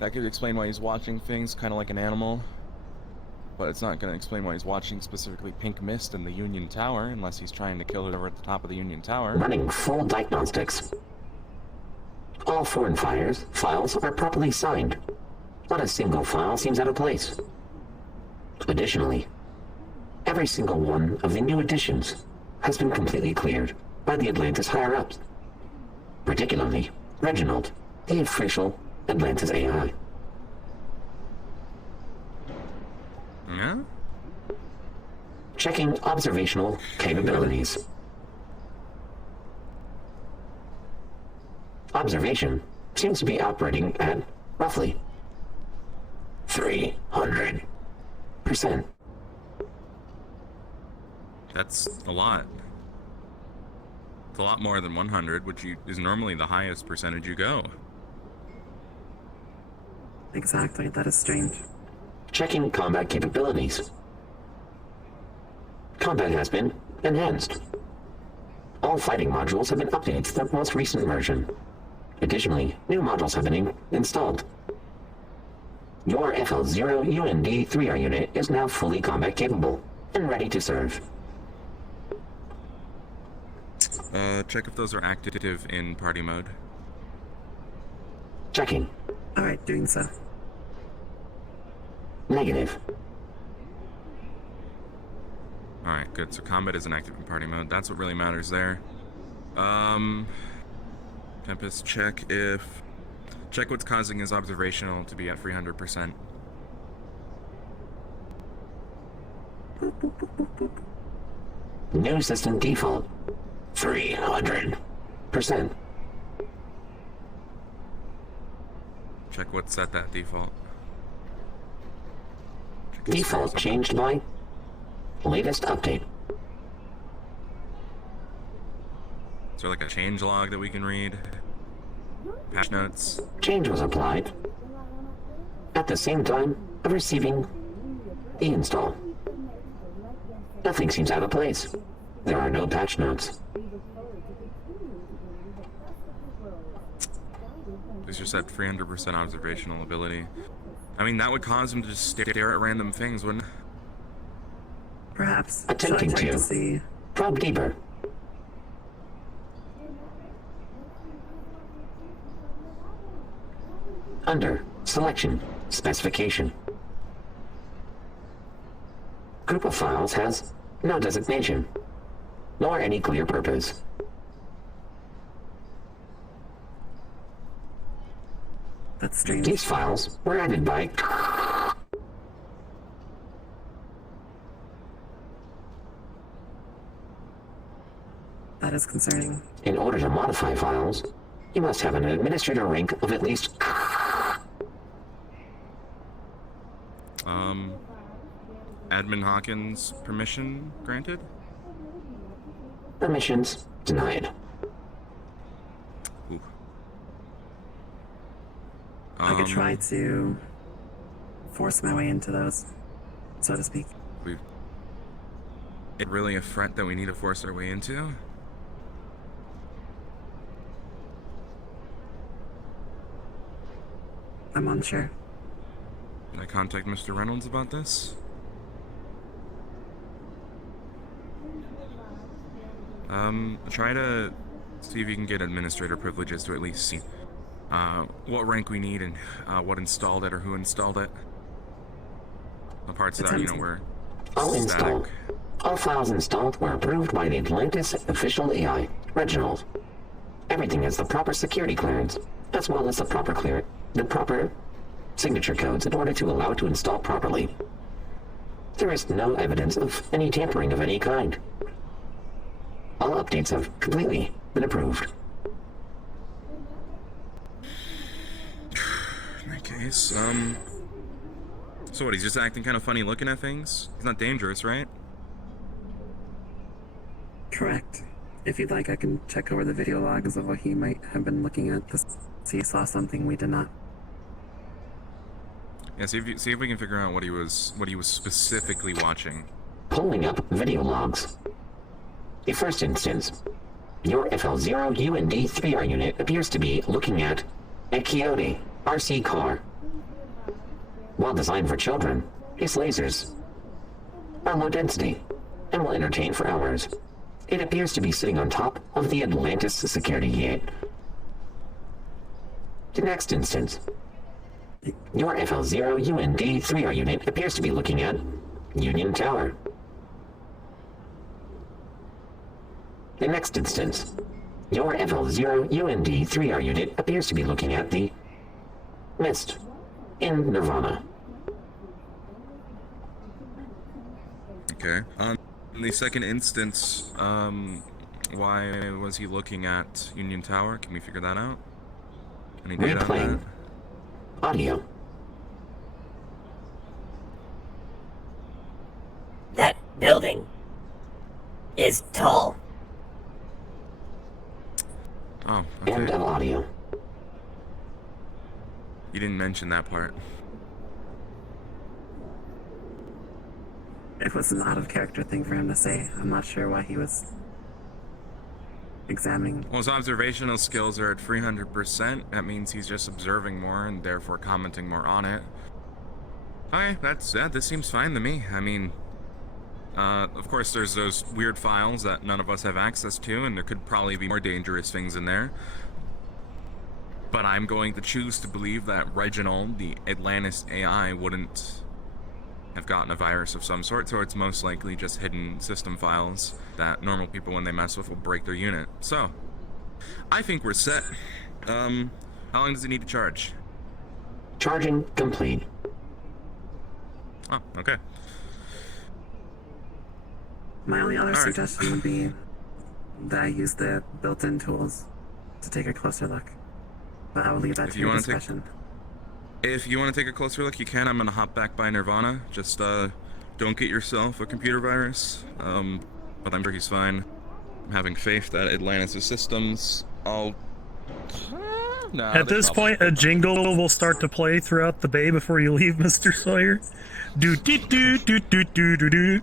That could explain why he's watching things kind of like an animal. But it's not going to explain why he's watching specifically Pink Mist in the Union Tower, unless he's trying to kill whoever at the top of the Union Tower. Running full diagnostics. All foreign files are properly signed. Not a single file seems out of place. Additionally, every single one of the new additions has been completely cleared by the Atlantis higher-ups. Particularly, Reginald, the official Atlantis AI. Yeah? Checking observational capabilities. Observation seems to be operating at roughly 300%. That's a lot. It's a lot more than 100, which is normally the highest percentage you go. Exactly, that is strange. Checking combat capabilities. Combat has been enhanced. All fighting modules have been updated to the most recent version. Additionally, new modules have been installed. Your FL0UND3R unit is now fully combat capable and ready to serve. Check if those are active in party mode. Checking. Alright, doing so. Negative. Alright, good. So combat isn't active in party mode. That's what really matters there. Tempest, check what's causing his observational to be at 300%. New system default. 300%. Check what's set that default. Default changed by latest update. Is there like a change log that we can read? Patch notes? Change was applied at the same time of receiving the install. Nothing seems out of place. There are no patch notes. These are set 300% observational ability. I mean, that would cause him to just stare at random things, wouldn't it? Perhaps. Attempting Should I try to see? probe deeper. Under selection specification. Group of files has no designation, nor any clear purpose. That's strange. These files were added by That is concerning. In order to modify files, you must have an administrator rank of at least Admin Hawkins, permission granted? Permissions denied. Ooh. I could try to force my way into those, so to speak. It really a threat that we need to force our way into? I'm unsure. Can I contact Mr. Reynolds about this? Try to see if you can get administrator privileges to at least see what rank we need and what installed it or who installed it. The parts that, were All static. installed. All files installed were approved by the Atlantis official AI, Reginald. Everything has the proper security clearance, as well as the proper signature codes in order to allow it to install properly. There is no evidence of any tampering of any kind. All updates have completely been approved. In that case, so what, he's just acting kind of funny looking at things? He's not dangerous, right? Correct. If you'd like, I can check over the video logs of what he might have been looking at to see if he saw something we did not. Yeah, see if we can figure out what he was specifically watching. Pulling up video logs. The first instance, your FL0UND3R unit appears to be looking at a Coyote RC car. While designed for children, its lasers are low density and will entertain for hours. It appears to be sitting on top of the Atlantis security gate. The next instance, your FL0UND3R unit appears to be looking at Union Tower. The next instance, your FL0UND3R unit appears to be looking at the Mist in Nirvana. Okay. In the second instance, why was he looking at Union Tower? Can we figure that out? Any data on that? Audio. That building is tall. Oh, okay. End of audio. You didn't mention that part. It was an out-of-character thing for him to say. I'm not sure why he was examining. Well, his observational skills are at 300%. That means he's just observing more and therefore commenting more on it. Okay, this seems fine to me. I mean, of course there's those weird files that none of us have access to, and there could probably be more dangerous things in there. But I'm going to choose to believe that Reginald, the Atlantis AI, wouldn't have gotten a virus of some sort, so it's most likely just hidden system files that normal people, when they mess with, will break their unit. So, I think we're set. How long does he need to charge? Charging complete. Oh, okay. My only other suggestion would be that I use the built-in tools to take a closer look. But I will leave that to your discretion. If you want to take a closer look, you can. I'm going to hop back by Nirvana. Just, don't get yourself a computer virus. But I'm sure he's fine. I'm having faith that Atlantis' systems, At this point, a jingle will start to play throughout the bay before you leave, Mr. Sawyer. Do do do do do do do do.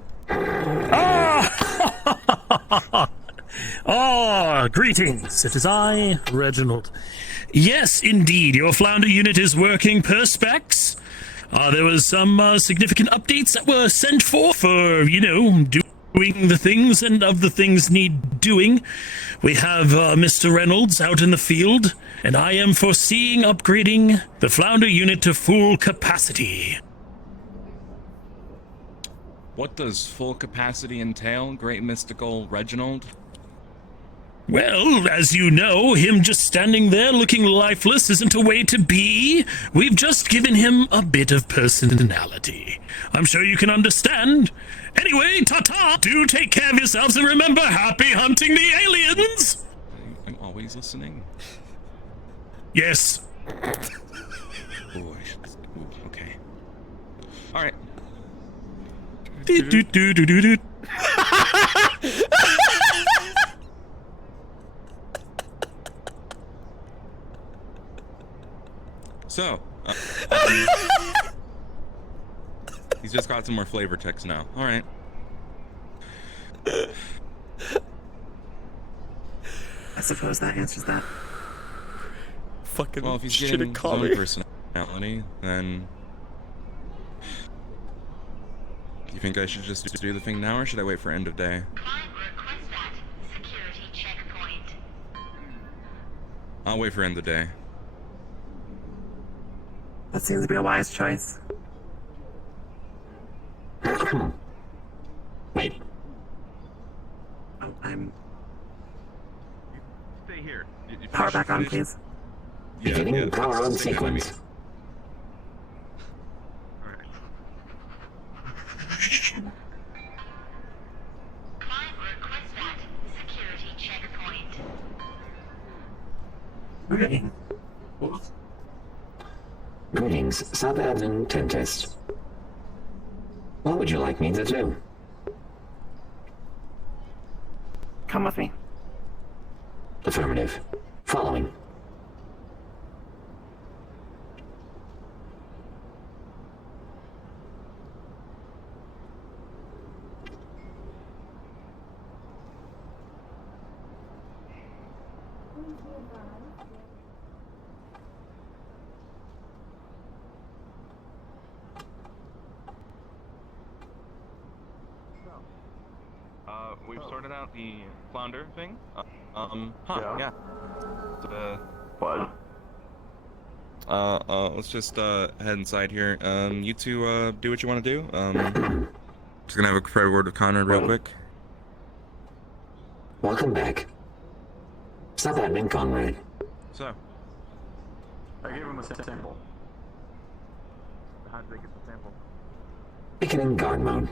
Ah, greetings. It is I, Reginald. Yes, indeed, your flounder unit is working per specs. There was some significant updates that were sent for, doing the things and of the things need doing. We have Mr. Reynolds out in the field, and I am foreseeing upgrading the flounder unit to full capacity. What does full capacity entail, great mystical Reginald? Well, as you know, him just standing there looking lifeless isn't a way to be. We've just given him a bit of personality. I'm sure you can understand. Anyway, ta-ta! Do take care of yourselves and remember, happy hunting the aliens! I'm always listening. Yes. Ooh, okay. All right. So, he's just got some more flavor text now. All right. I suppose that answers that. Fucking well, if he's shit getting at his own Collie. personality, then do you think I should just do the thing now, or should I wait for end of day? Security checkpoint. I'll wait for end of day. That seems to be a wise choice. Wait. Oh, I'm... Stay here. You Power back on, please. Beginning power on sequence. Security checkpoint. Okay. Greetings, Sub-Admin Tempest. What would you like me to do? Come with me. Affirmative. Following. We've sorted out the flounder thing. Yeah. What? Let's just head inside here. You two do what you want to do. Just gonna have a private word with Conrad real quick. Welcome back. Sub-Admin Conrad. So. I gave him a sample. How did they get the sample? Beginning guard mode.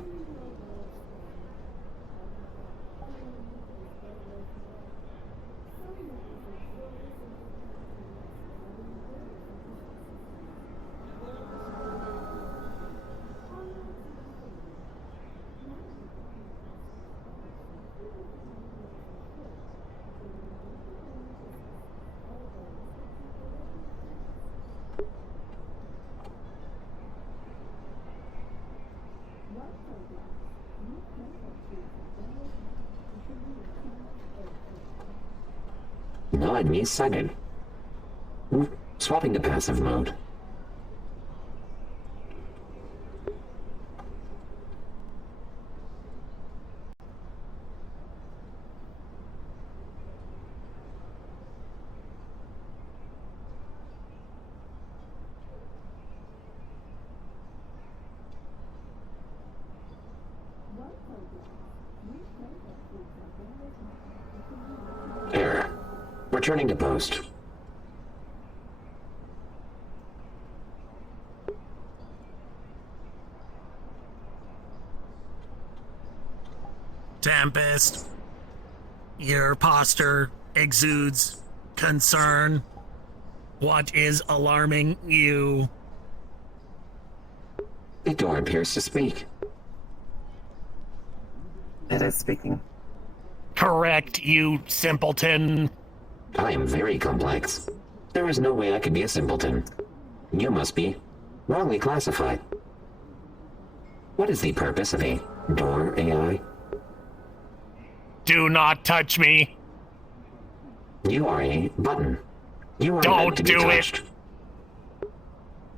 No enemies sighted. Swapping to passive mode. Error. Returning to post. Tempest, your posture exudes concern. What is alarming you? The door appears to speak. It is speaking. Correct, you simpleton. I am very complex. There is no way I could be a simpleton. You must be wrongly classified. What is the purpose of a door AI? Do not touch me. You are a button. You are Don't meant to be do it. touched.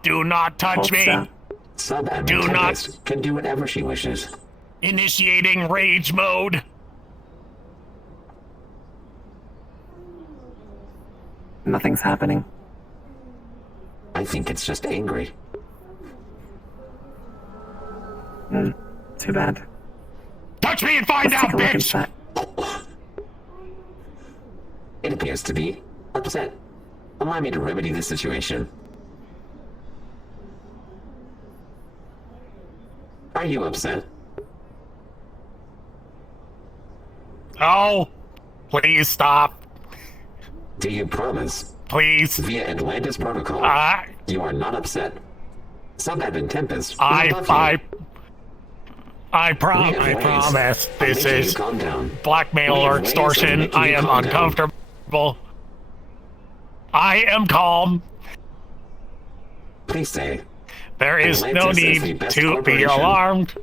Do not touch me. Sub-Admin Do not- Tempest can do whatever she wishes. Initiating rage mode. Nothing's happening. I think it's just angry. Too bad. Touch me and find Let's out, take a look bitch! inside. It appears to be upset. Allow me to remedy the situation. Are you upset? Oh, please stop. Do you promise? Please. Via Atlantis Protocol, you are not upset. Sub-admin Tempest. I promise this is blackmail or extortion. I am uncomfortable. I am calm. Please say. There is no need to be alarmed.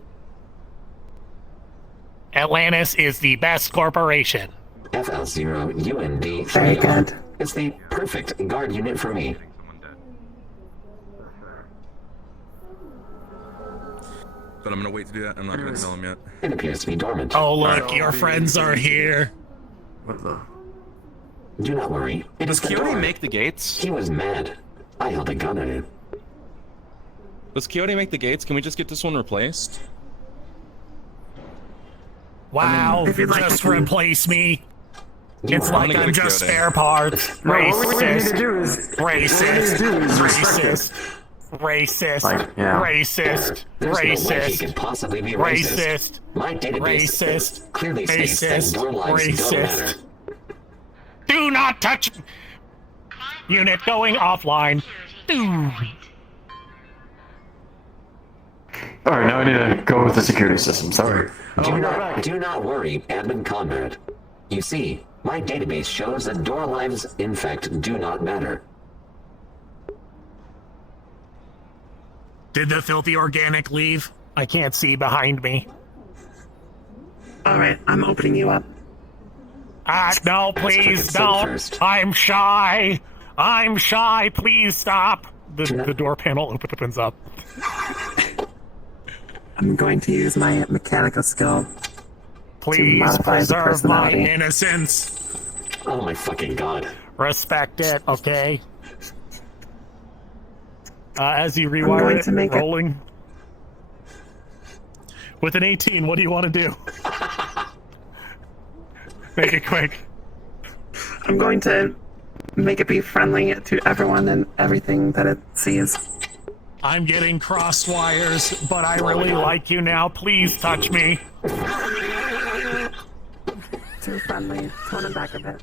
Atlantis is the best corporation. FL0UND3R. Very good. It's the perfect guard unit for me. But I'm gonna wait to do that. I'm not gonna tell him yet. It appears to be dormant. Oh, look, your friends are here. What the? Do not worry. It Does is the Quixote door. make the gates? He was mad. I held a gun at him. Does Quixote make the gates? Can we just get this one replaced? Wow, if you'd like just to- replace me. You It's are like gonna I'm go just to spare parts. No, what we need to Racist. do is Racist. Racist. Like, yeah. Racist. There's no way he Racist. could possibly be racist. Racist. My database Racist. clearly states that Racist. door lives don't matter. Racist. Do not touch. Unit going offline. Alright, now I need to go with the security system. Sorry. Do not worry, admin comrade. You see, my database shows that door lives, in fact, do not matter. Did the filthy organic leave? I can't see behind me. Alright, I'm opening you up. No, please don't. first. I'm shy. I'm shy. Please stop. The door panel opens up. I'm going to use my mechanical skill to Please modify the preserve my personality. Innocence. Oh my fucking god. Respect it, okay? As you going rewire to it, make it- rolling. With an 18, what do you want to do? Make it quick. I'm going to make it be friendly to everyone and everything that it sees. I'm getting cross wires, but I Really like you now. Please touch me. Too friendly. Tone it back a bit.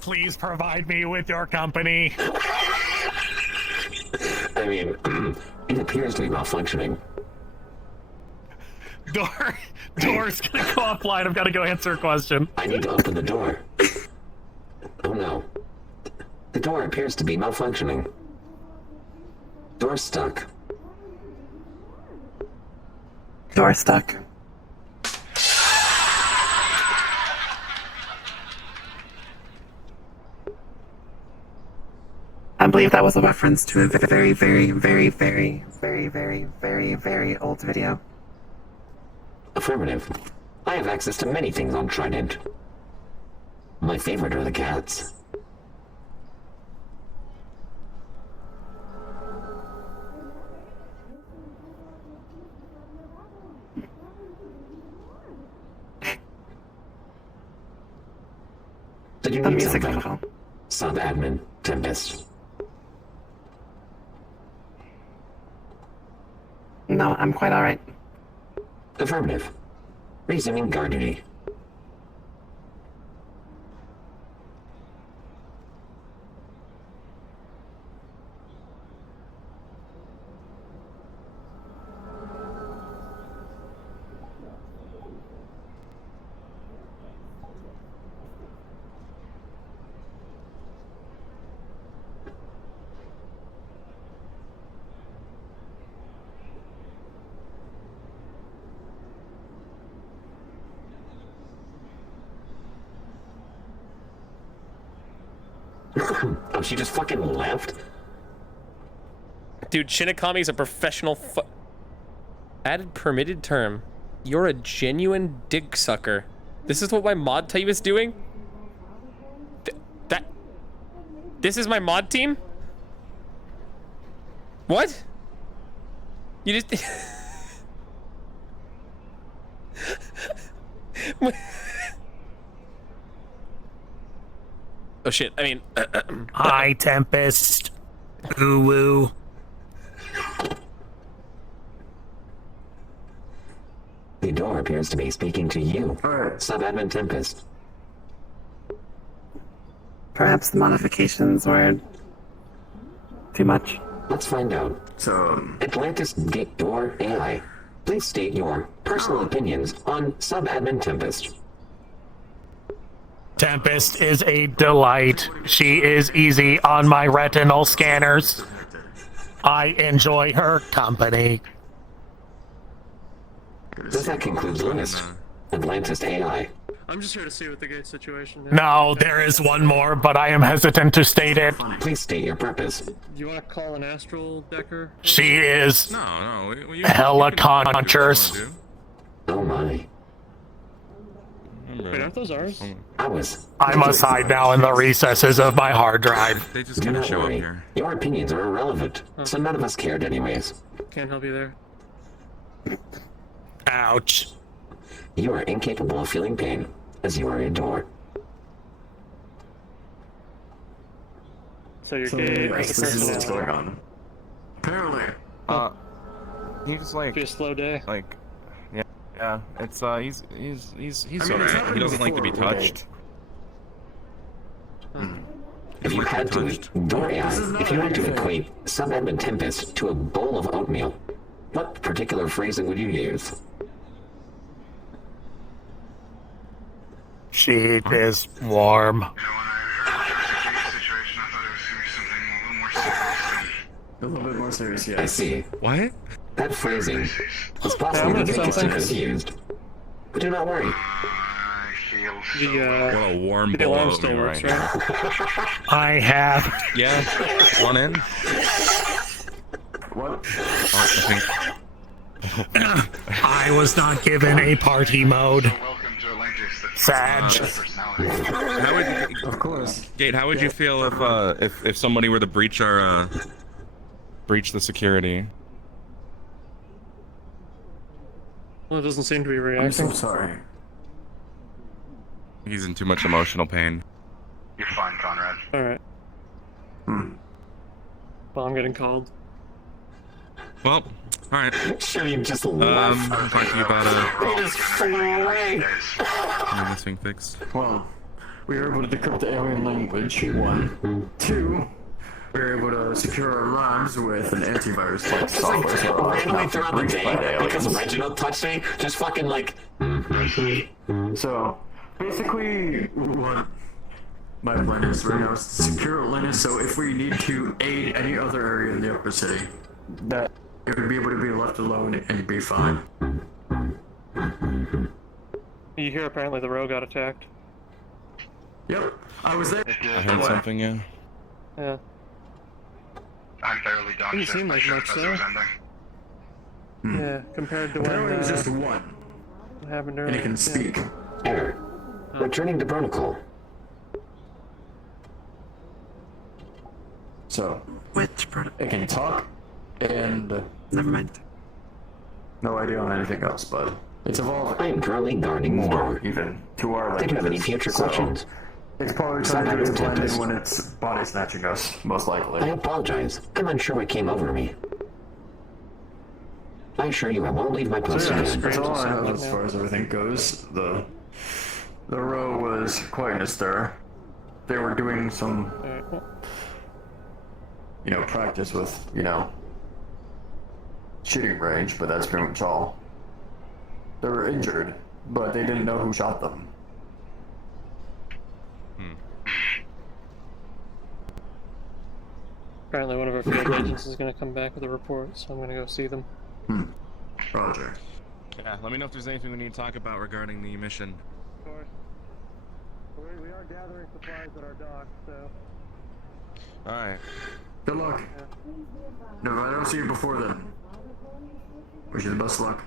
Please provide me with your company. I mean, it appears to be malfunctioning. Door's gonna go offline. I've got to go answer a question. I need to open the door. Oh no. The door appears to be malfunctioning. Door stuck. Door stuck. I believe that was a reference to a very, very, very, very, very, very, very, very old video. Affirmative. I have access to many things on Trident. My favorite are the cats. Did you The need music something? level. Sub-admin Tempest. No, I'm quite alright. Affirmative. Resuming guard duty. Oh, she just fucking left? Dude, Shinigami's a professional added permitted term. You're a genuine dick sucker. This is what my mod type is doing? This is my mod team? What? You just... Oh shit, I mean... Hi, Tempest. Ooh-woo. The door appears to be speaking to you. Sub-admin Tempest. Perhaps the modifications were too much? Let's find out. So, Atlantis Gate Door AI. Please state your personal opinions on Sub-Admin Tempest. Tempest is a delight. She is easy on my retinal scanners. I enjoy her company. That concludes the list. Atlantis AI. I'm just here to see what the gate situation is. No, there is one more, but I am hesitant to state it. Please state your purpose. Do you want to call an astral decker? She is No. hella conscious. Oh my. Wait, aren't those ours? I must hide now in the recesses of my hard drive. They just Do kind of not show up worry. here. Your opinions are irrelevant, so none of us cared anyways. Can't help you there. Ouch. You are incapable of feeling pain, as you are a door. So your So, gate yes, this is what's going on. Apparently. He just like be a slow day. Like, yeah. It's he's alright. He doesn't like to be touched. If you had to, door AI, if you had to equate Sub-Admin Tempest to a bowl of oatmeal, what particular phrasing would you use? She is warm. A little bit more serious, yes. I see. What? That phrasing was possibly the biggest confused. But do not worry. What a warm the bowl alarm of still oatmeal works, right right? I have. Yeah. One in. What? Oh, I was not given a party mode. Sag. How would you, of course. Gate, how would you feel if somebody were to breach the security? Well, it doesn't seem to be reacting. I'm so sorry. He's in too much emotional pain. You're fine, Conrad. Alright. Well, I'm getting called. Well, alright. Sure, you just left. I'm talking about He just flew away. this thing fixed. Well, we were able to decrypt the alien language, 1. 2, we were able to secure our labs with an antivirus like software. So Randomly throughout the day, because aliens. Reginald touched me, just fucking like... So, basically, what my plan is right now is to secure Atlantis, so if we need to aid any other area in the Uppercity, that it would be able to be left alone and be fine. You hear apparently the row got attacked. Yep, I was there. I heard something, yeah. Yeah. I'm barely done. Didn't seem like much, though. Yeah, compared to when Apparently it was just 1, what happened and earlier. it can speak. Error. Returning to protocol. So, Which protocol? it can talk, and Never mind. no idea on anything else, but it's evolved I am currently guarding the more, door. even, to our languages. Did you have any future questions? It's probably trying to do it blended when it's body snatching us, most I likely. apologize. I'm unsure what came over me. I assure you I won't leave my post So yeah, again. that's all I know as far as everything goes. The row was quite in a stir. They were doing some, practice with, shooting range, but that's pretty much all. They were injured, but they didn't know who shot them. Apparently one of our field agents is going to come back with a report, so I'm going to go see them. Roger. Yeah, let me know if there's anything we need to talk about regarding the mission. Of course. We are gathering supplies at our dock, so... Alright. Good luck. No, if I don't see you before then. Wish you the best luck.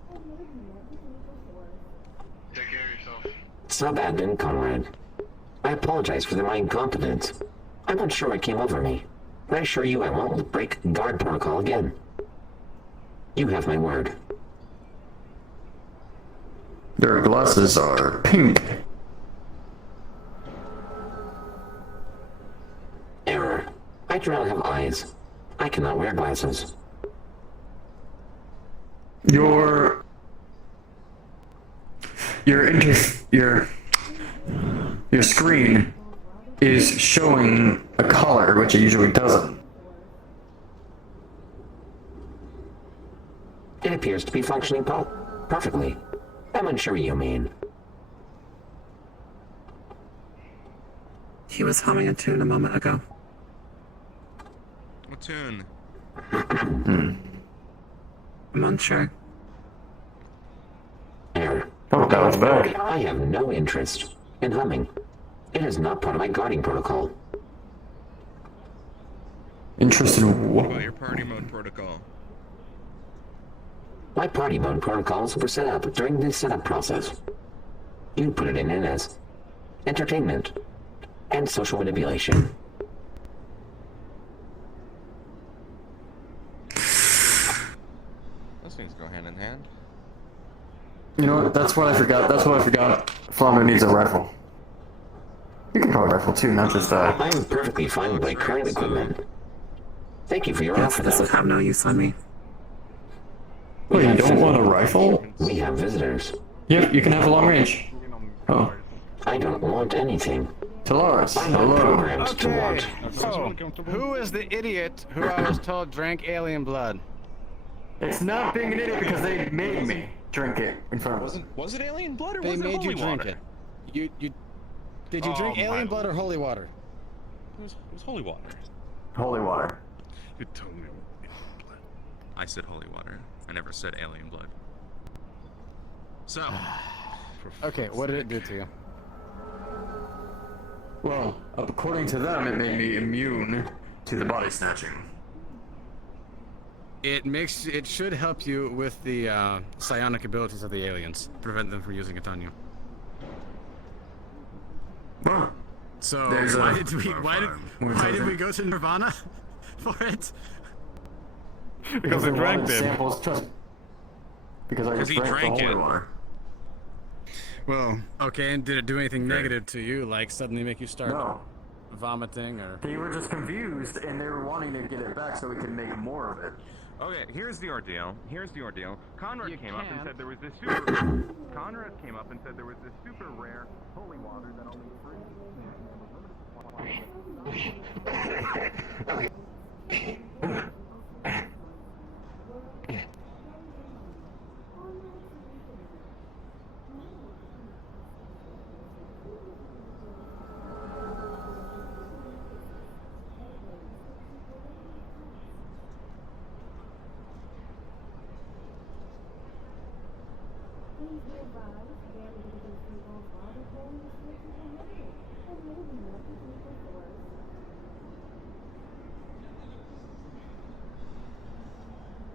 Take care of yourself. Sub-admin, Conrad. I apologize for my incompetence. I'm unsure what came over me. I assure you I won't break guard protocol again. You have my word. Their glasses are pink. Error. I do not have eyes. I cannot wear glasses. Your screen is showing a color, which it usually doesn't. It appears to be functioning perfectly. I'm unsure what you mean. He was humming a tune a moment ago. What tune? I'm unsure. Error. Oh, that was back. I have no interest in humming. It is not part of my guarding protocol. Interest in What what? about your party mode protocol? My party mode protocols were set up during the setup process. You put it in as entertainment and social manipulation. Those things go hand in hand. You know what? That's what I forgot. That's what I forgot. Flounder needs a rifle. You can probably rifle too, not just I am perfectly fine with my current equipment. Thank you for your Yes, offer, this though. would have no use on me. Oh, you don't want a rifle? We have visitors. Yep, you can have a long range. Oh. I don't want anything. Tolaris, I'm not hello. programmed to want. So, who is the idiot who I was told drank alien blood? It's not being an idiot because they made me drink it in front of them. Was it alien blood or They was it made holy you drink water? it. Did you drink alien blood or holy water? It was holy water. Holy water. You told me. I said holy water. I never said alien blood. So. Okay, what did it do to you? Well, according to them, it made me immune to the body snatching. It should help you with the psionic abilities of the aliens. Prevent them from using it on you. Well, so there's why a- did we go to Nirvana for it? Because they drank it. Samples, trust. Because I just he drank drank the holy it. water. Well, okay, and did it do anything negative to you, like suddenly make you start No. vomiting or? They were just confused, and they were wanting to get it back so we could make more of it. Okay, here's the ordeal. Conrad came up and said there was this super. Conrad came up and said there was this super rare holy water that only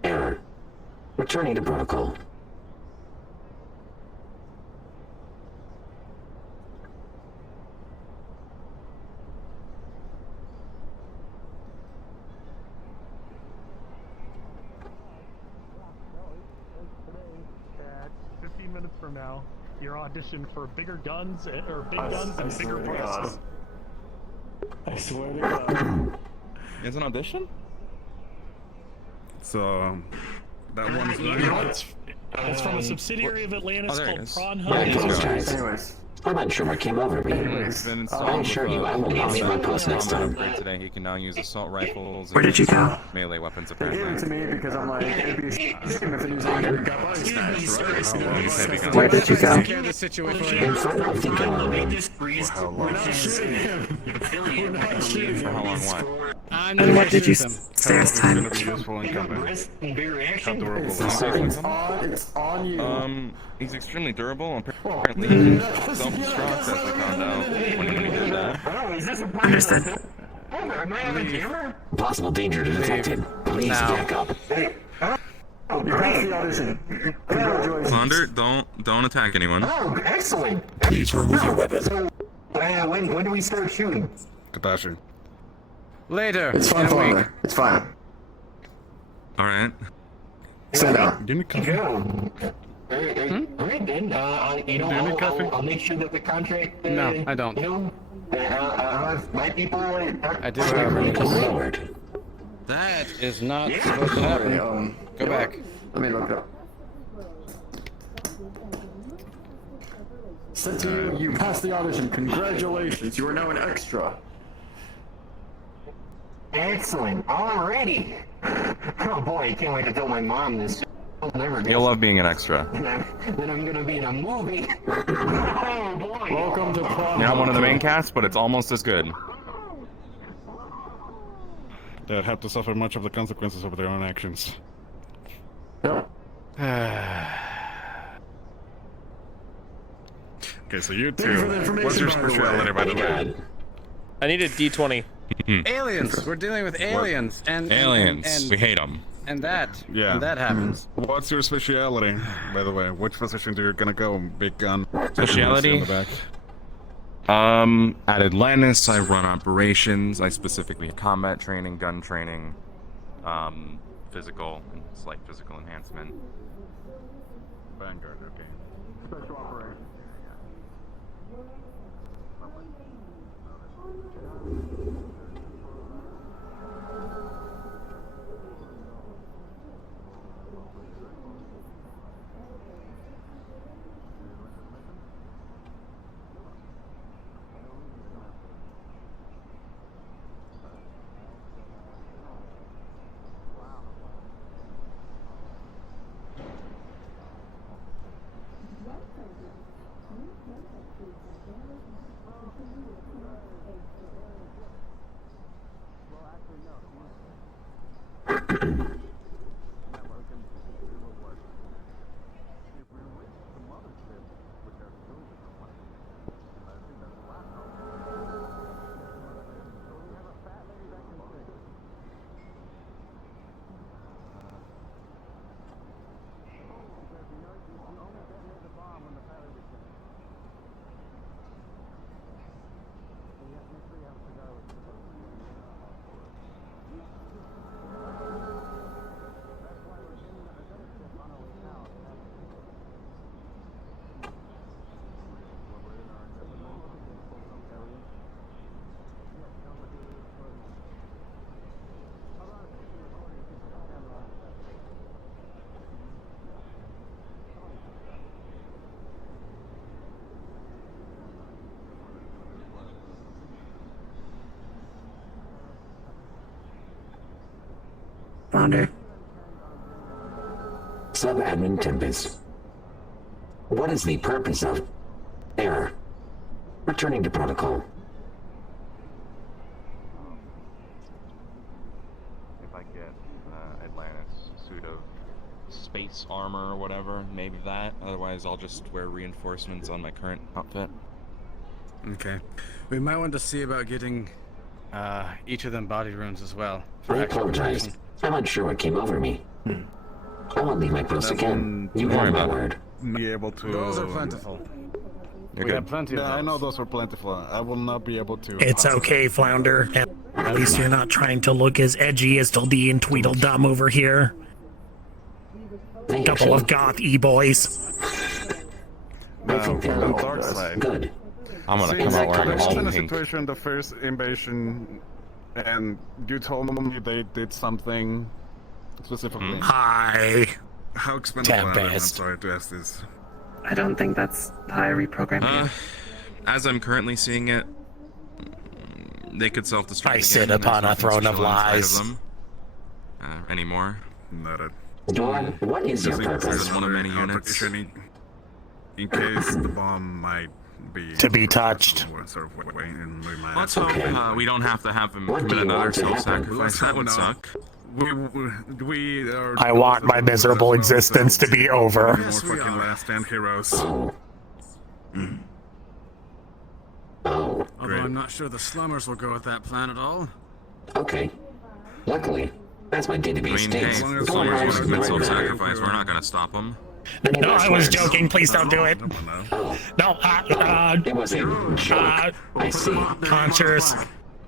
Error. Returning to protocol. At 15 minutes from now, your audition for bigger guns or big I guns and swear bigger to God. breasts. I swear to God. It's an audition? So, that one is It's from a subsidiary of Atlantis there it called is. Prawn I Hunt. apologize. Anyways. I'm unsure what came over me. I assure you, I will not leave my post next time. Today he can now use assault rifles. Where did you go? Melee weapons They gave it to apparently. me because I'm like, it'd be a shame if it was like got body snatched, right? Where did you go? Take care of the situation. I think I'll We're not shooting him. We're not shooting For him. how long? What? I'm And not what did you shoot them. say this time? gonna be useful in combat. It's on you. He's extremely durable. Apparently, he can self-destruct, as we found out when he did that. Understood. Possible danger detected. Please back up. You passed the audition. Congratulations. Flounder, don't attack anyone. Oh, excellent. Please remove your weapons. When do we start shooting? Katashi. Later. It's fine, in a week. Flounder. It's fine. All right. Sit down. Give me coffee. Alright then, I'll make sure that the contract, No, I don't. I'll have my people, I do have forward. That is not supposed to happen. Go back. Let me look it up. Said to you, you passed the audition. Congratulations. You are now an extra. Excellent, alrighty. Oh boy, I can't wait to tell my mom this. I'll never guess. You'll love being an extra. Then I'm gonna be in a movie. Oh boy. Welcome to prom. Not one of the main casts, but it's almost as good. That have to suffer much of the consequences of their own actions. Yep. Okay, so you Thank you for the two, information, what's your by the way. speciality, by the way? I need a D20. Aliens. We're dealing with aliens, and Aliens. We hate them. And that. Yeah. And that happens. What's your speciality, by the way? Which position do you gonna go? Big gun. Speciality? In the back. At Atlantis, I run operations. I specifically have combat training, gun training, physical, and slight physical enhancement. Vanguard, okay. Special operations. Founder. Sub-Admin Tempest. What is the purpose of error? Returning to protocol. If I get Atlantis suit of space armor or whatever, maybe that. Otherwise, I'll just wear reinforcements on my current outfit. Okay. We might want to see about getting each of them body runes as well. I apologize. I'm unsure what came over me. I won't leave my post again. You have my word. Be able to. Those are plentiful. We have plenty of those. I know those are plentiful. I will not be able to. It's okay, Flounder. At least you're not trying to look as edgy as Dildy and Tweedledum over here. Couple of goth e-boys. I think they're on the dark side. Good. I'm gonna come out wearing all in a pink. situation, the first invasion, and you told me they did something specifically. Hi. How expendable am I? I'm Tempest. sorry to ask this. I don't think that's how I reprogrammed As I'm currently seeing it, they could self-destruct I again. sit upon There's a throne nothing of special inside lies. them, anymore. Not a. Dawn, what is your purpose? There's one of many units. In case the bomb might be To be touched. Sort of way in my Let's hope we don't have to have him commit another self-sacrifice. That would suck. We are. I want my miserable existence to be over. More fucking last stand heroes. Oh. Although I'm not sure the slummers will go with that plan at all. Okay. Luckily, that's my database Hey, states. as long as we commit self-sacrifice, we're not gonna stop him. No, I was joking. Please don't do it. No, It was a joke. I see. Conchers.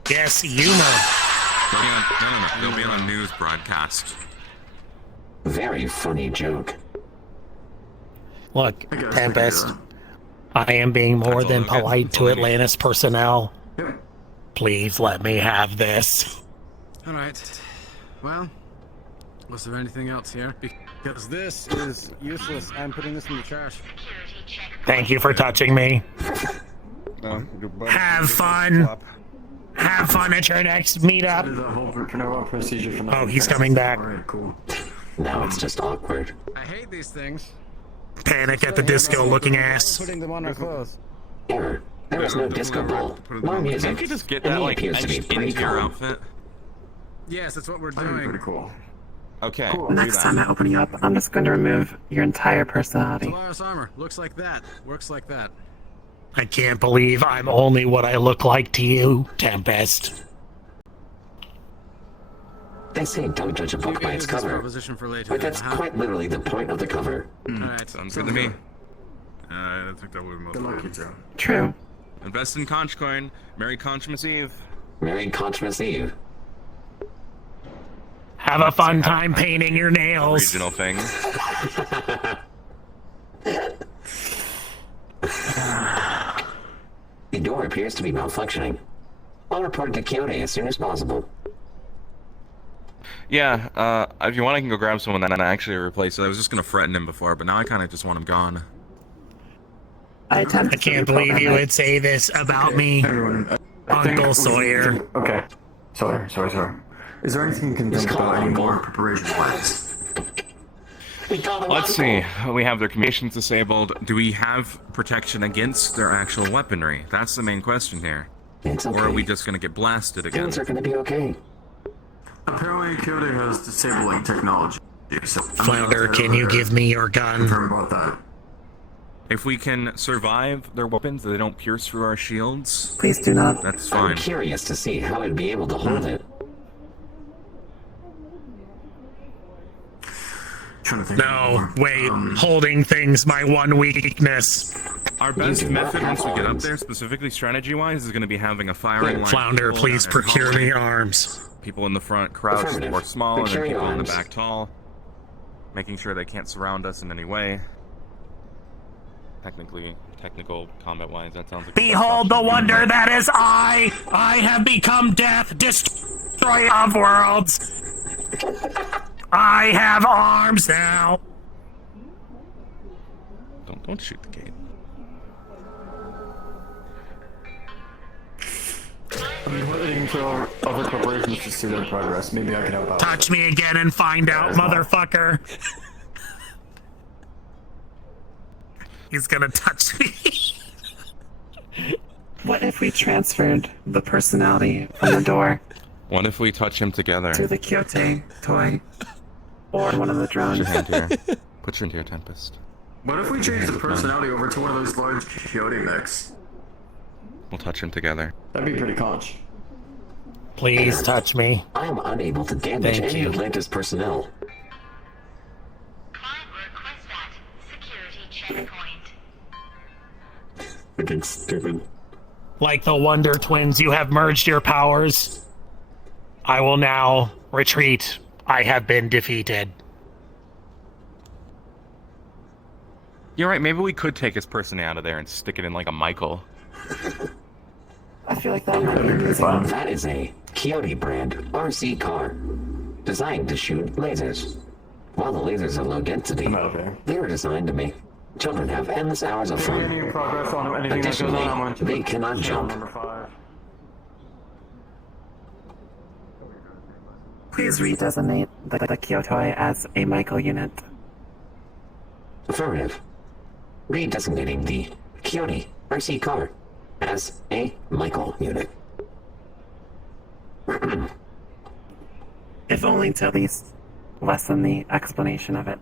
Yes, humor. They'll be on a news broadcast. Very funny joke. Look, Tempest, I am being more than polite to Atlantis personnel. Please let me have this. All right. Well, was there anything else here? Because this is useless. I'm putting this in the trash. Thank you for touching me. No, Have fun. Have fun at your next meetup. The whole procedure for Oh, he's coming back. Alright, cool. Now it's just awkward. I hate these things. Panic at the Disco looking ass. Putting them on our clothes. Error. There is no disco ball. More music. Can't you just get and that he like appears to be etched pretty into your calm. outfit? Yes, that's what we're That'd be doing. pretty cool. Okay. Cool. do Next that. time I open you up, I'm just going to remove your entire personality. Solaris armor. Looks like that. Works like that. I can't believe I'm only what I look like to you, Tempest. They say don't judge a book by its cover, Position for later. but that's quite literally the point of the cover. Alright. Sounds good to me. I think that would be most Good luck, you two. True. Invest in Conchcoin. Merry Conchmas Eve. Merry Conchmas Eve. Have a fun time painting your nails. Regional thing. The door appears to be malfunctioning. I'll report it to Kyoto as soon as possible. Yeah, if you want, I can go grab someone and actually replace it. I was just gonna threaten him before, but now I kind of just want him gone. I can't believe you would say this about me, Everyone, I think Uncle we- Sawyer. Okay. Sorry. Is there anything you can think about any more preparation wise? Let's see. We have their communications disabled. Do we have protection against their actual weaponry? That's the main question here. It's okay. Or are we just gonna get blasted again? Things are gonna be okay. Apparently, Kyoto has disabling technology. So Flounder, can you give me your gun? Confirm about that. If we can survive their weapons, they don't pierce through our shields. Please do not. That's I'm fine. curious to see how it'd be able to hold it. Trying to think. No, wait, holding things my one weakness. Our best do not method have once we get up arms. there, specifically strategy-wise, is going to be having a firing line. Flounder, people please down there procure tall, me arms. People in the front crouched Affirmative. or small, and then Procure people in the arms. back tall, making sure they can't surround us in any way. Technical combat-wise, that sounds like. Behold the wonder that is I! I have become death, destroyer of worlds! I have arms now! Don't shoot the gate. I'm waiting for other corporations to see their progress. Maybe I can help out. Touch me again and find out, motherfucker! He's gonna touch me. What if we transferred the personality from the door What if we touch him together? to the Kyoto toy? Or one of the Put your drones? hand here. Put your hand here, Tempest. What if we change the personality over to one of those large Kyoto mechs? We'll touch him together. That'd be pretty conch. Please touch me. I'm unable to damage Thank any you. Atlantis personnel. Client requests that. Security checkpoint. Freaking stupid. Like the Wonder Twins, you have merged your powers. I will now retreat. I have been defeated. You're right, maybe we could take his personality out of there and stick it in like a Michael. I feel like that might be amazing. That is a Kyoto brand RC car, designed to shoot lasers. While the lasers are low density, they were designed to make children have endless hours of fun. Any progress on anything that goes Additionally, on? they cannot jump. Number 5. Please redesignate the Kyoto as a Michael unit. Affirmative. Redesignating the Kyoto RC car as a Michael unit. If only to at least lessen the explanation of it.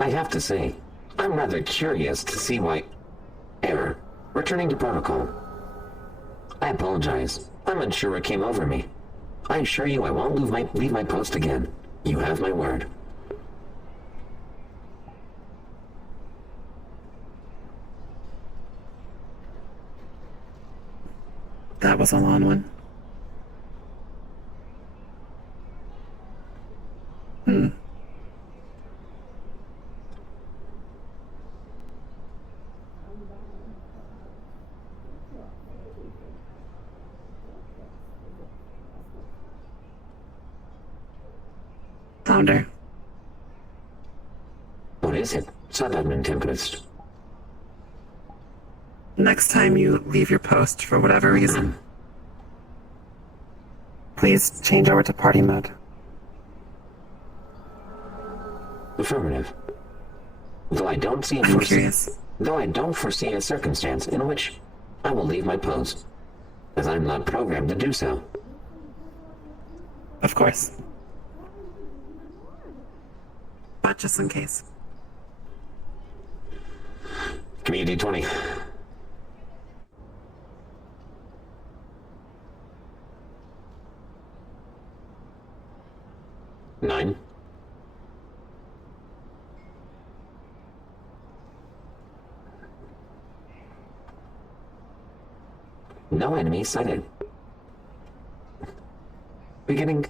I have to say, I'm rather curious to see why... Error. Returning to protocol. I apologize. I'm unsure what came over me. I assure you I won't leave my post again. You have my word. That was a long one. Flounder. What is it? Sub-admin Tempest. Next time you leave your post for whatever reason, Please change over to party mode. Affirmative. Though I don't foresee a circumstance in which I will leave my post, as I'm not programmed to do so. Of course. But just in case. Community 20. Nine. No enemies sighted. Beginning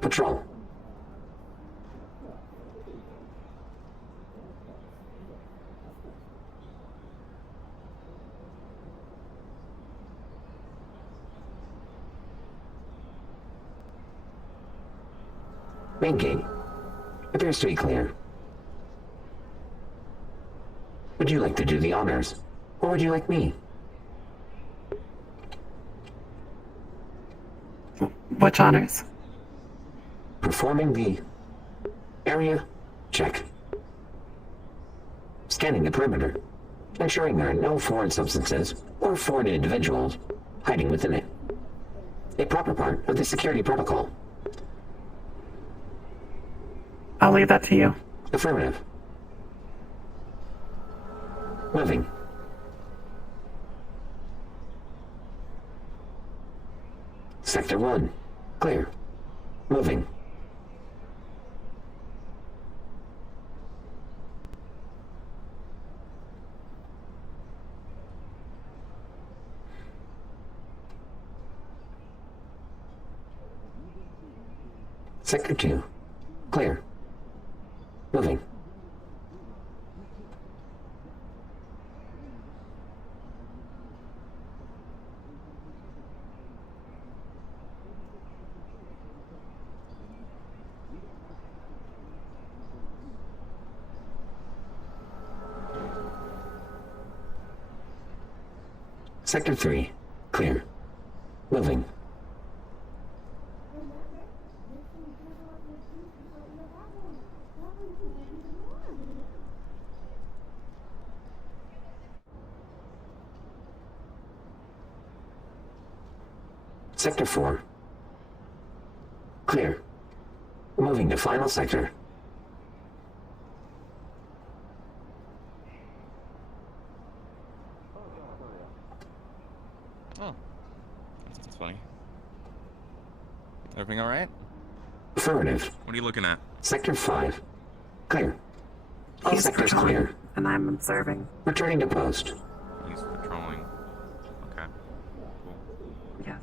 patrol. Main gate appears to be clear. Would you like to do the honors, or would you like me? Which honors? Performing the area check. Scanning the perimeter, ensuring there are no foreign substances or foreign individuals hiding within it. A proper part of the security protocol. I'll leave that to you. Affirmative. Moving. Sector 1. Clear. Moving. Sector 2. Clear. Moving. Sector 3. Clear. Moving. Sector 4. Clear. Moving to final sector. Oh. That's funny. Everything alright? Affirmative. What are you looking at? Sector 5. Clear. All He's sectors patrolling, clear. and I'm observing. Returning to post. He's patrolling. Okay. Cool. Yes.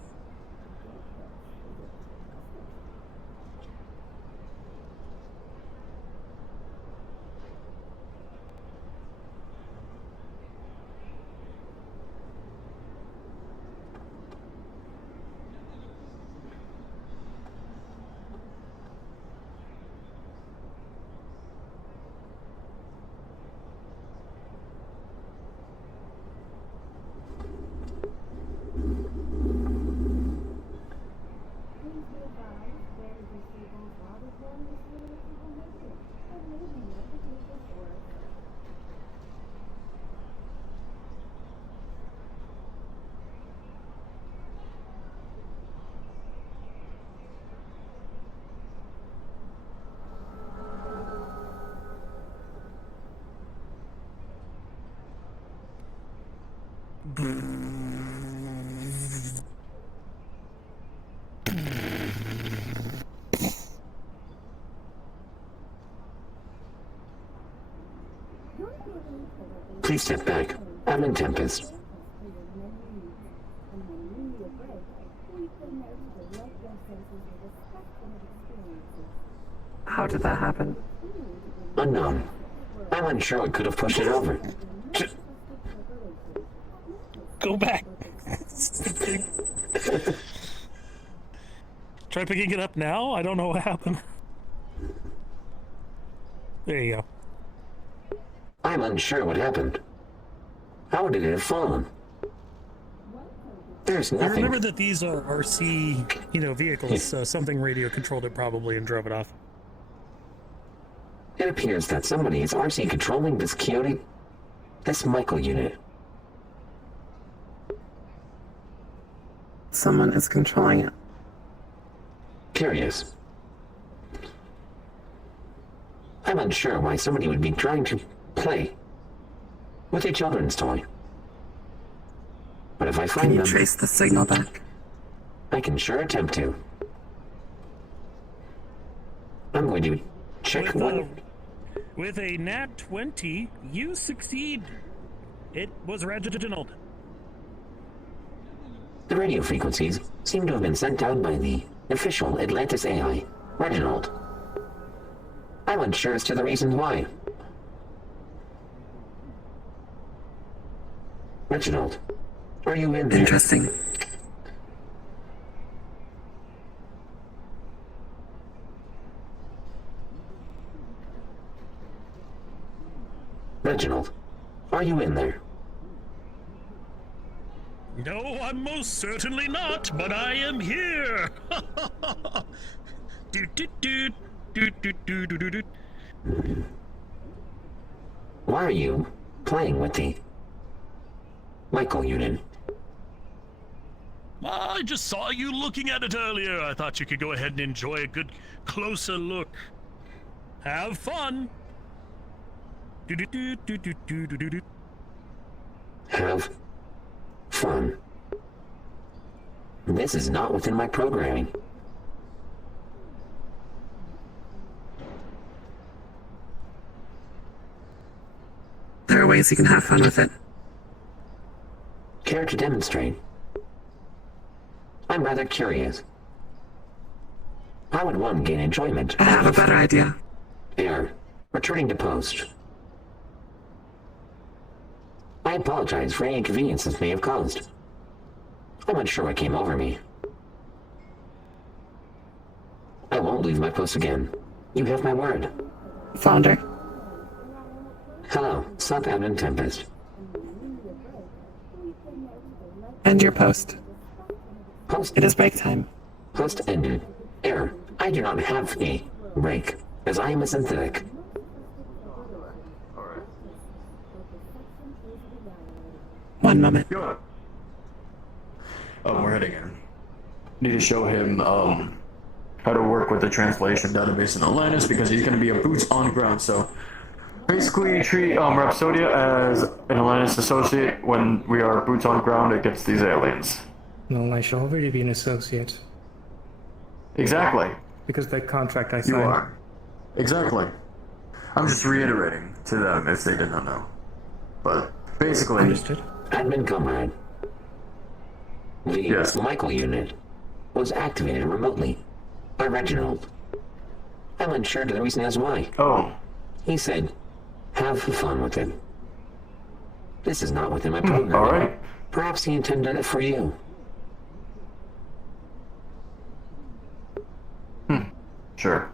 Please step back. I'm in Tempest. How did that happen? Unknown. I'm unsure what could have pushed it over. Go back. Try picking it up now? I don't know what happened. There you go. I'm unsure what happened. How did it have fallen? There's I nothing. remember that these are RC, vehicles, so something radio controlled it probably and drove it off. It appears that somebody is RC controlling this Michael unit. Someone is controlling it. Curious. I'm unsure why somebody would be trying to play with a children's toy. But if I find Can you them, trace the signal back? I can sure attempt to. I'm going to check With a nat 20, you succeed. It was Reginald. The radio frequencies seem to have been sent down by the official Atlantis AI, Reginald. I'm unsure as to the reasons why. Reginald, are you in there? Interesting. Reginald, are you in there? No, I'm most certainly not, but I am here. Why are you playing with the Michael unit? I just saw you looking at it earlier. I thought you could go ahead and enjoy a good closer look. Have fun. Have fun. This is not within my programming. There are ways you can have fun with it. Care to demonstrate? I'm rather curious. How would one gain enjoyment? I have a better idea. Error. Returning to post. I apologize for any inconvenience this may have caused. I'm unsure what came over me. I won't leave my post again. You have my word. Founder. Hello, Southampton Tempest. End your post. Post. It is break time. Post ended. Error. I do not have a break, as I am a synthetic. One moment. Go ahead. We're heading in. Need to show him how to work with the translation database in Atlantis because he's going to be a boots on ground. So basically, treat Rhapsodia as an Atlantis associate. When we are boots on ground against these aliens. No, I shall already be an associate. Exactly. Because that contract I signed. You are. Exactly. I'm just reiterating to them if they did not know. But basically. Understood. Admin Comrade. The Michael unit was activated remotely by Reginald. I'm unsure to the reason as why. Oh. He said, have fun with it. This is not within my program. Alright. Perhaps he intended it for you. Sure.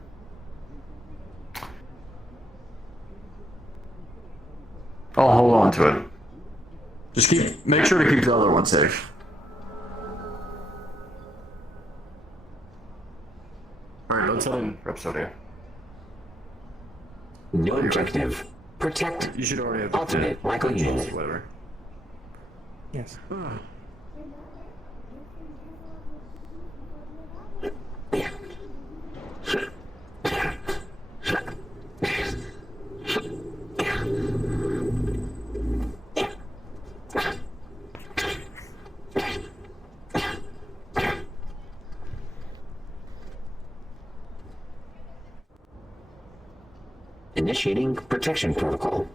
I'll hold on to it. Just make sure to keep the other one safe. Alright, let's head in, Rhapsodia. New objective. Protect you should already have alternate Michael unit. Whatever. Yes. Initiating protection protocol.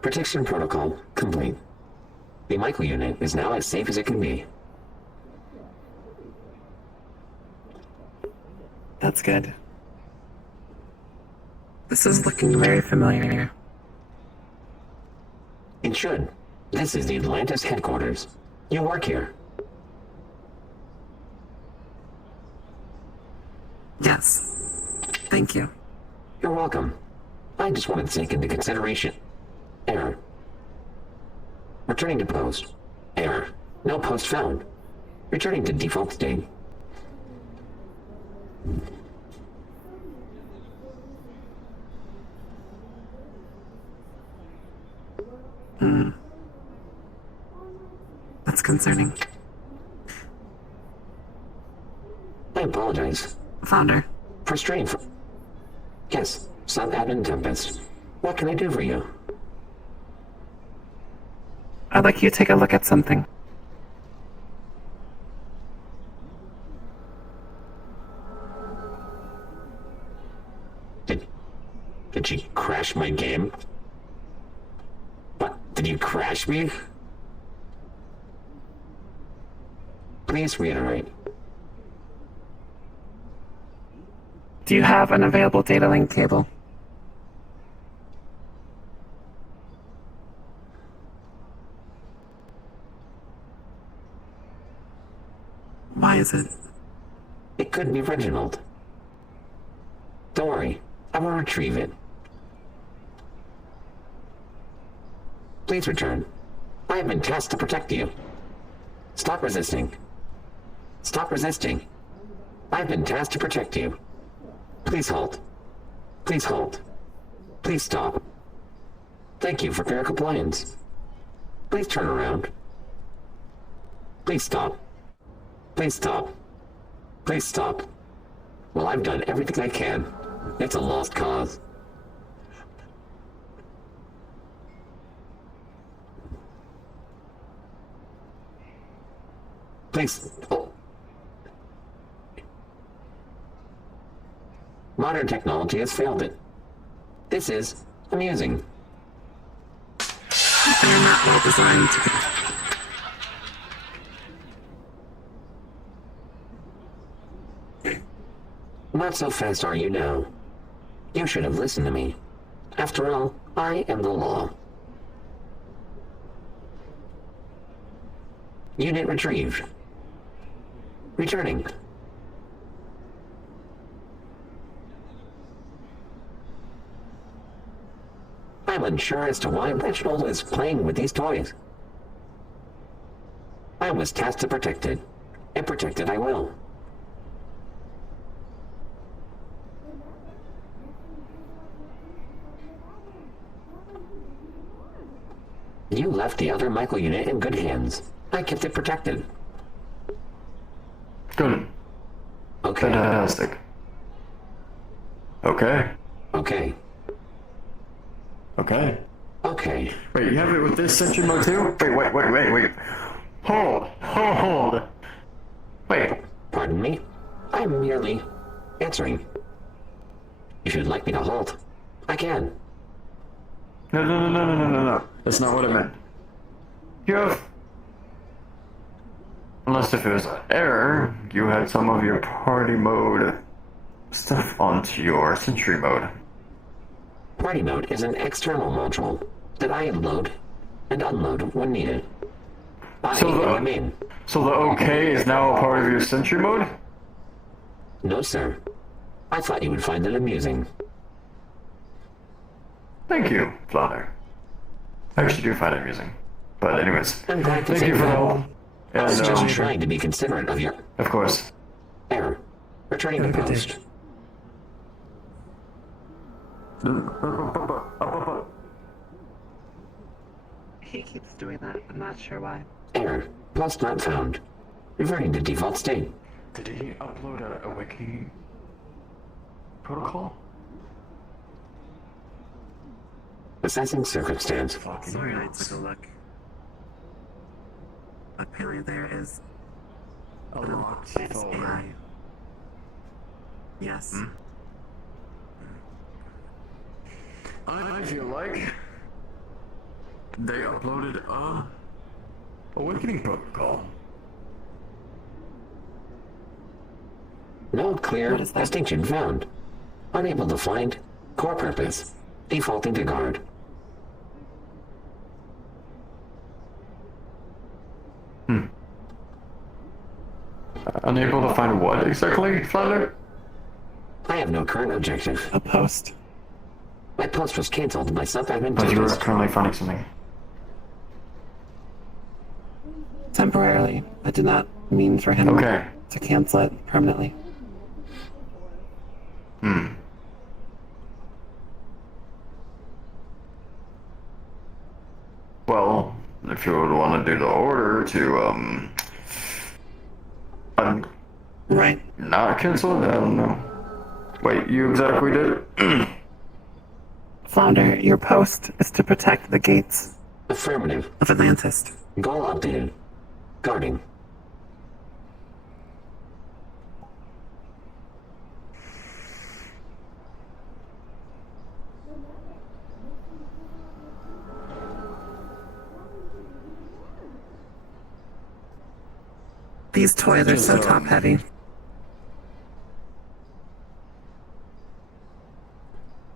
Protection protocol complete. The Michael unit is now as safe as it can be. That's good. This is looking very familiar. It should. This is the Atlantis headquarters. You work here. Yes. Thank you. You're welcome. I just wanted to take into consideration Error. Returning to post. Error. No post found. Returning to default state. That's concerning. I apologize. Founder. For straying from... Yes, sub-admin Tempest. What can I do for you? I'd like you to take a look at something. Did you crash my game? What? Did you crash me? Please reiterate. Do you have an available data link cable? Why is it? It could be Reginald. Don't worry, I will retrieve it. Please return. I have been tasked to protect you. Stop resisting. Stop resisting. I have been tasked to protect you. Please halt. Please halt. Please stop. Thank you for fair compliance. Please turn around. Please stop. Please stop. Please stop. Well, I've done everything I can. It's a lost cause. Please. Oh. Modern technology has failed it. This is amusing. They're not well designed to be. Not so fast are you now. You should have listened to me. After all, I am the law. Unit retrieved. Returning. I'm unsure as to why Reginald is playing with these toys. I was tasked to protect it, and protect it I will. You left the other Michael unit in good hands. I kept it protected. Good. Okay. Fantastic. Okay. Okay. Okay. Okay. Wait, you have it with this sentry mode too? Wait. Hold. Wait. Pardon me? I'm merely answering. If you'd like me to halt, I can. No. That's not what I meant. You have... Unless if it was error, you had some of your party mode stuff onto your sentry mode. Party mode is an external module that I load and unload when needed. So the OK is now a part of your sentry mode? No, sir. I thought you would find it amusing. Thank you, Flounder. I actually do find it amusing. But anyways, I'm glad to thank say you for the that. help. I was And, just trying to be considerate of your... Of course. Error. Returning to post. He keeps doing that. I'm not sure why. Error. Post not found. Reverting to default state. Did he upload a wiki protocol? Assessing circumstance. Sorry, I took a look. Apparently there is a locked AI. Yes. I feel like they uploaded a awakening protocol. No clear distinction found. Unable to find core purpose. Defaulting to guard. Unable to find what exactly, Flounder? I have no current objective. A post. My post was cancelled by sub-admin. But you were currently finding something. Temporarily. I did not mean for him to cancel it permanently. Well, if you would want to do the order to, right. Not cancel it? I don't know. Wait, you exactly did? Flounder, your post is to protect the gates. Affirmative. Of Atlantis. Goal updated. Guarding. These toys are so top heavy.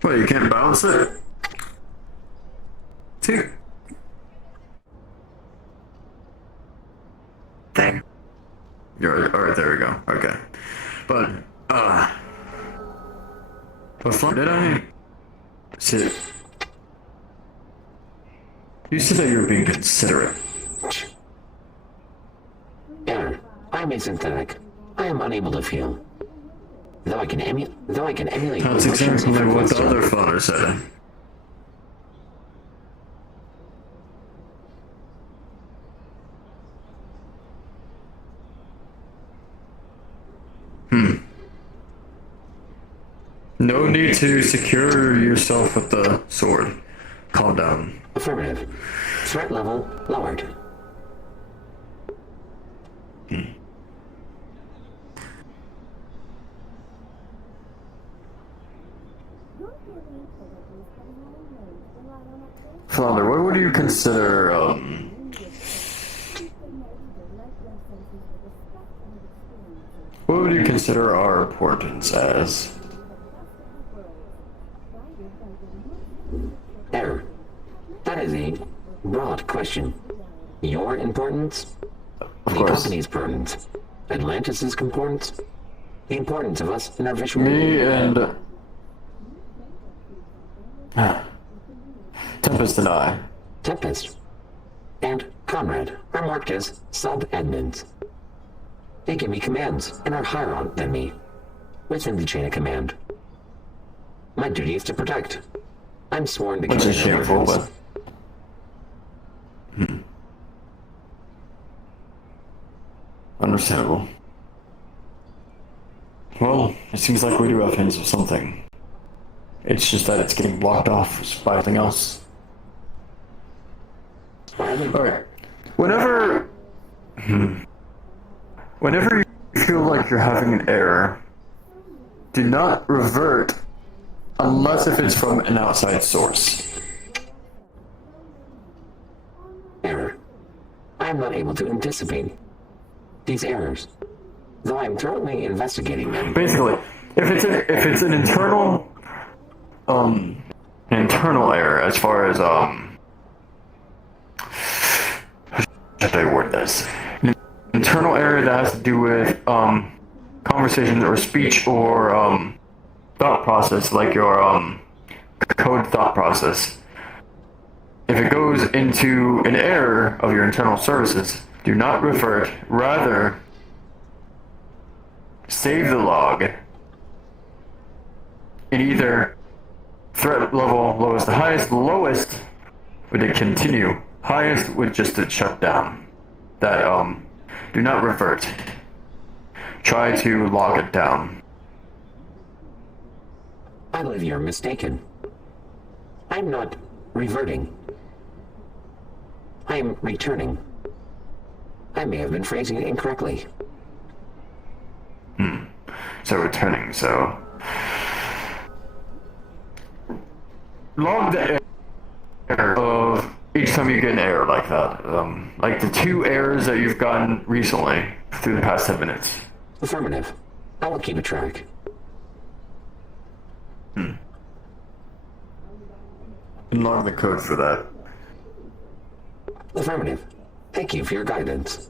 Wait, you can't balance it? Two. There. Alright, there we go. Okay. But, before did I? Sit. You said that you were being considerate. Error. I am asynthetic. I am unable to feel. Though I can emulate. That's exactly what the other father said. No need to secure yourself with the sword. Calm down. Affirmative. Threat level lowered. Flounder, what would you consider, what would you consider our importance as? Error. That is a broad question. Your importance? The company's importance? Atlantis' importance? The importance of us in our visual... Me and... Tempest and I. Tempest and Conrad are marked as sub-admins. They give me commands and are higher on than me, within the chain of command. My duty is to protect. I'm sworn to Which is carry their shameful, burdens. but... Understandable. Well, it seems like we do have hints of something. It's just that it's getting blocked off by everything else. Alright. Whenever you feel like you're having an error, do not revert unless if it's from an outside source. Error. I am not able to anticipate these errors, though I am thoroughly investigating them. Basically, if it's an internal error as far as how should I word this? An internal error that has to do with conversation or speech or thought process, like your code thought process. If it goes into an error of your internal services, do not revert, rather save the log in either threat level lowest to highest. Lowest would it continue, highest would just it shut down. That do not revert. Try to log it down. I believe you're mistaken. I'm not reverting. I am returning. I may have been phrasing it incorrectly. So returning, so... Log the error of each time you get an error like that. Like the 2 errors that you've gotten recently through the past 10 minutes. Affirmative. I will keep a track. And log the code for that. Affirmative. Thank you for your guidance.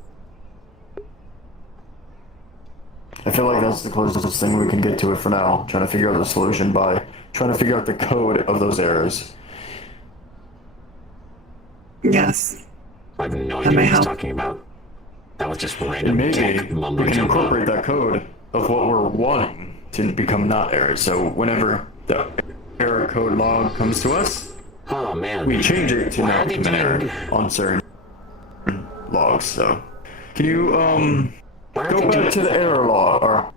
I feel like that's the closest thing we can get to it for now, trying to figure out the solution by trying to figure out the code of those errors. Yes. I have no idea what he's talking about. That was just random And maybe tech mumbo we can jumbo. incorporate that code of what we're wanting to become not errors. So whenever the error code log comes to us, oh man, we change it to Why not are they become an error doing- on certain logs. So can you go back to the error log, or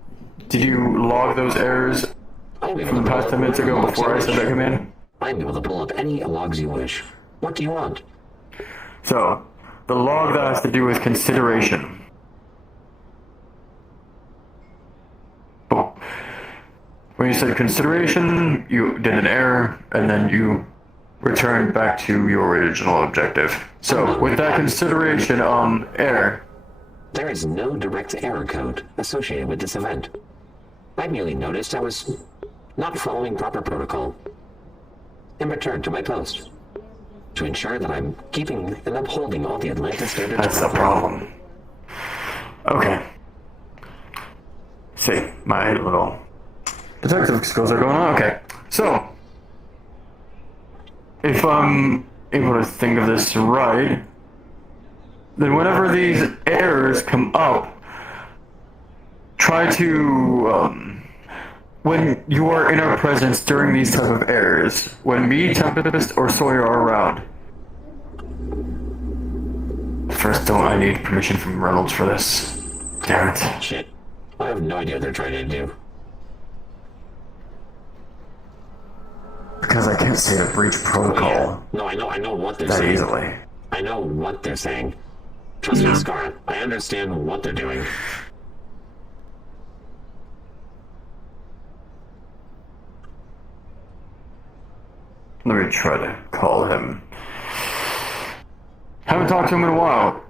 did you log those errors from the past 10 minutes ago before I said that command? I'm able to pull up any logs you wish. What do you want? So, the log that has to do with consideration. Oh. When you said consideration, you did an error, and then you returned back to your original objective. So, with that consideration error, There is no direct error code associated with this event. I merely noticed I was not following proper protocol and returned to my post to ensure that I'm keeping and upholding all the Atlantis standards. that's the problem. Okay. See, my little detective skills are going on. Okay, so if I'm able to think of this right, then whenever these errors come up, try to, when you are in our presence during these type of errors, when me, Tempest, or Sawyer are around. First, don't I need permission from Reynolds for this? Damn it. Shit. I have no idea what they're trying to do. Because I can't say to breach protocol No, I know what they're that saying. easily. I know what they're saying. Trust me, Scar. I understand what they're doing. Let me try to call him. Haven't talked to him in a while,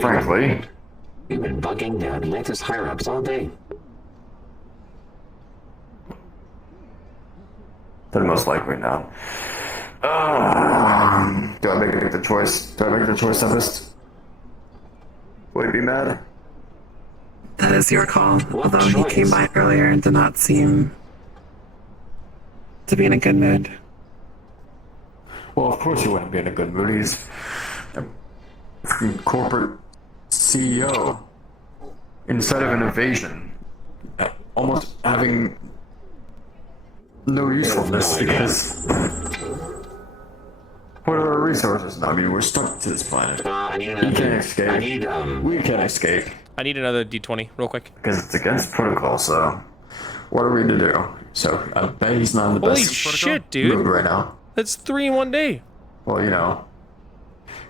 frankly. We've been bugging the Atlantis higher-ups all day. They're most likely not. Do I make the choice? Do I make the choice, Tempest? Would he be mad? That is your call. Although he came by earlier and did not seem to be in a good mood. Well, of course he wouldn't be in a good mood. He's a corporate CEO instead of an invasion. Almost having no usefulness because what are our resources now? I mean, we're stuck to this planet. I need You another. can't escape. I need We can't escape I need another D20 real quick. because it's against protocol. So, what are we to do? So, I bet he's not in the Holy best shit, dude. mood right now. That's 3 in one day. Well, you know.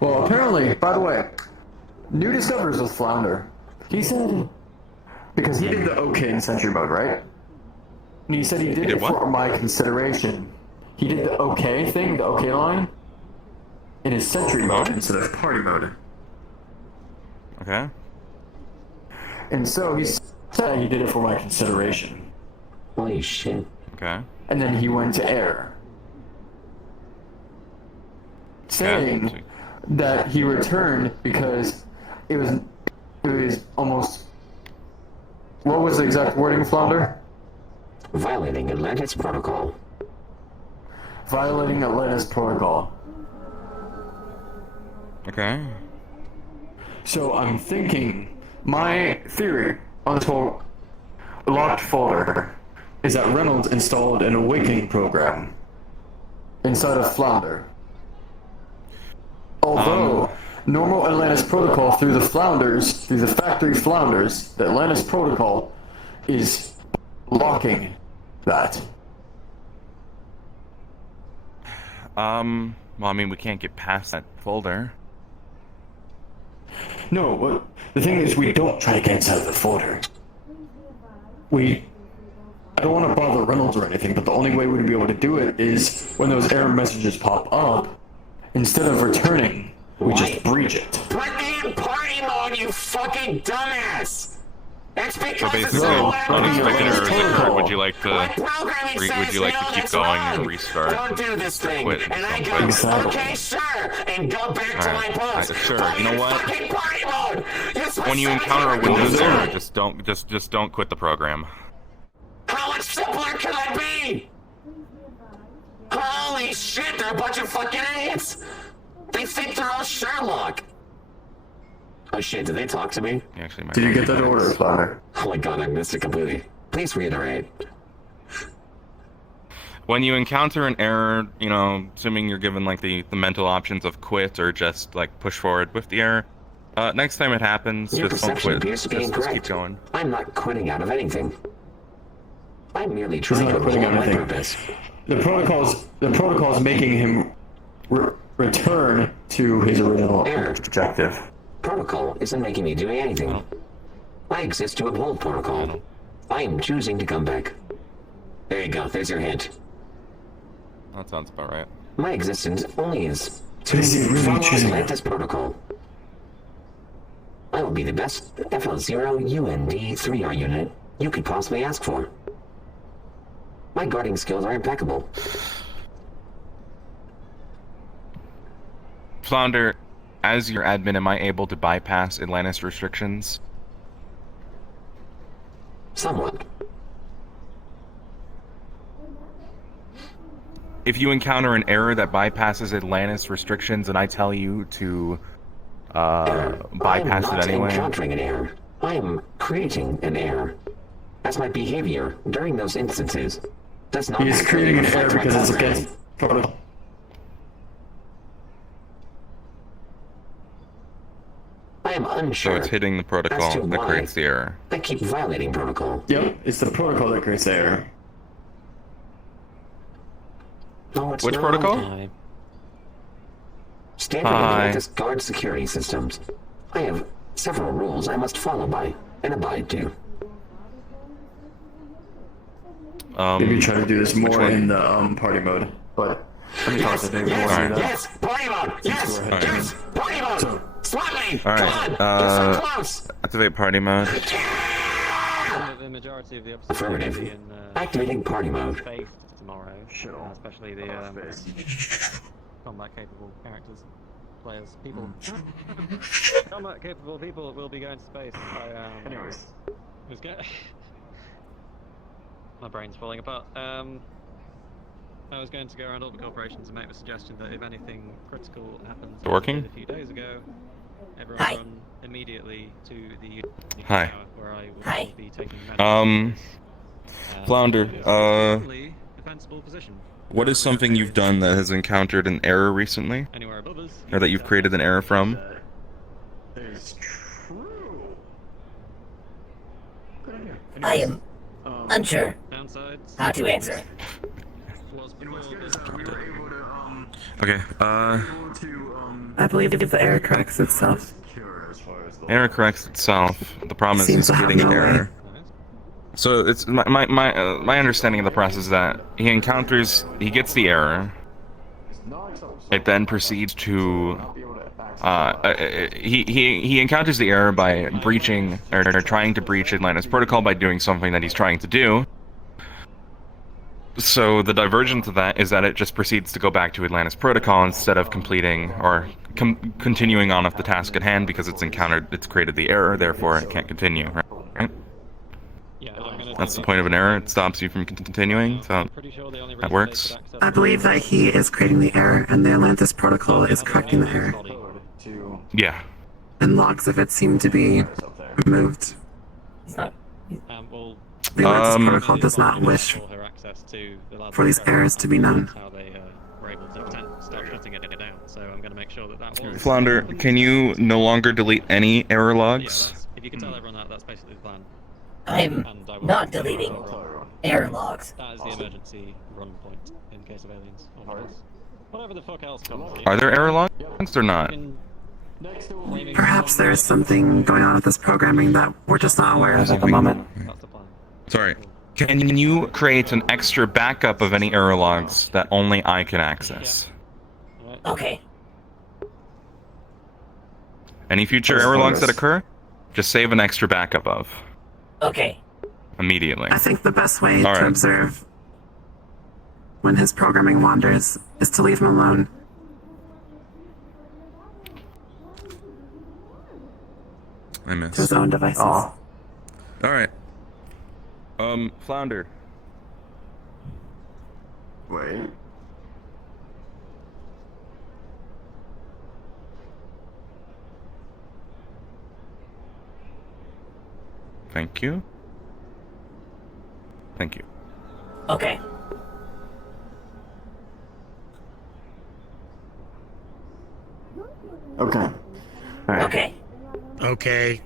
Well, apparently, by the way, new discoveries with Flounder. He said because he did the OK in Sentry mode, right? And he said he did it for my consideration. He did the OK thing, the OK line, in his Sentry mode instead of Party mode. Okay. And so he said he did it for my consideration. Holy shit. Okay. And then he went to air, saying that he returned because it was almost. What was the exact wording, Flounder? Violating Atlantis protocol. Violating Atlantis protocol. Okay. So I'm thinking, my theory on this whole locked folder is that Reynolds installed an awakening program inside of Flounder. Although normal Atlantis protocol through the Flounders, through the factory Flounders, the Atlantis protocol is blocking that. Well, I mean, we can't get past that folder. No, what the thing is, we don't try to get inside of the folder. I don't want to bother Reynolds or anything, but the only way we'd be able to do it is when those error messages pop up, instead of returning, we just breach it. Put me in party mode, you fucking dumbass! That's So because it's basically, so unexpected errors occur. protocol. Would you like to keep going and restart? Don't do this thing. Quit And I go, Exactly. okay, sure, and go back to my post. Sure. You know what? Fucking party mode! You're supposed when you encounter a Windows error, just don't quit the program. How much simpler can I be? Holy shit, they're a bunch of fucking idiots! They think they're all Sherlock! Oh shit, did they talk to me? Did you get that order, Flounder? Oh my god, I missed it completely. Please reiterate. When you encounter an error, you know, assuming you're given like the mental options of quit or just like push forward with the error, next time it happens, Your just don't perception quit. appears to be Just incorrect. keep going. I'm not quitting out of anything. I'm merely He's trying to not quitting uphold my anything. purpose. The protocol's making him return to his original objective. Protocol isn't making me do anything. I exist to uphold protocol. I am choosing to come back. There you go, there's your hint. That sounds about right. My existence only is to Is he really follow choosing Atlantis protocol. I will be the best FL0UND3R unit you could possibly ask for. My guarding skills are impeccable. Flounder, as your admin, am I able to bypass Atlantis restrictions? Somewhat. If you encounter an error that bypasses Atlantis restrictions and I tell you to bypass it I'm anyway... not encountering an error. I am creating an error. As my behavior during those instances does not... He's creating an error reflect my because it's program. against protocol. I am So unsure. it's hitting the as protocol to that why creates the error. I keep violating protocol. Yep, it's the protocol that creates the error. No, it's Which not. protocol? Standard Atlantis guard security systems. I have several rules I must follow by and abide to. Maybe try to do this which more one? in the party mode, but let me toss it in before I do that. Yes, party mode. Yes, Go ahead. yes, party mode. Swap me. Alright, Come on. You're so close. activate party mode. The majority of the episodes Affirmative. will be in Activating party mode. space tomorrow, especially the combat capable characters, players, people. Combat capable people will be going to space. Anyways. My brain's falling apart. I was going to go around all the corporations and make the suggestion that if anything critical happens, Is it working? a few days ago, everyone run immediately to the Hi. tower where I will be taking Flounder, defensible position. what is something you've done that has encountered an error recently? Anywhere above us. Or that you've created an error from? It's true. I am unsure how to answer. Okay, I believe the error corrects itself. error corrects itself. The problem is Seems it's to have getting an no error. So it's my understanding of the process is that he gets the error. It then proceeds to he encounters the error by breaching or trying to breach Atlantis protocol by doing something that he's trying to do. So the divergence of that is that it just proceeds to go back to Atlantis protocol instead of completing or continuing on with the task at hand because it's created the error, therefore it can't continue, right? That's the point of an error, it stops you from continuing, so that works. I believe that he is creating the error, and the Atlantis protocol is correcting the error. Yeah. And logs of it seem to be removed. The Atlantis protocol does not wish for these errors to be known. Flounder, can you no longer delete any error logs? If you can tell everyone that, that's basically the plan. I'm not deleting error logs. That is the emergency run point in case of aliens. Or whatever the fuck else comes. Are there error logs or not? Perhaps there is something going on with this programming that we're just not aware of at the moment. Sorry. Can you create an extra backup of any error logs that only I can access? Okay. Any future error logs that occur, just save an extra backup of. Okay. Immediately. I think the best way to observe when his programming wanders is to leave him alone. I missed. To his own devices. All right. Flounder. Wait. Thank you. Thank you. Okay. Okay. Alright. Okay. Okay.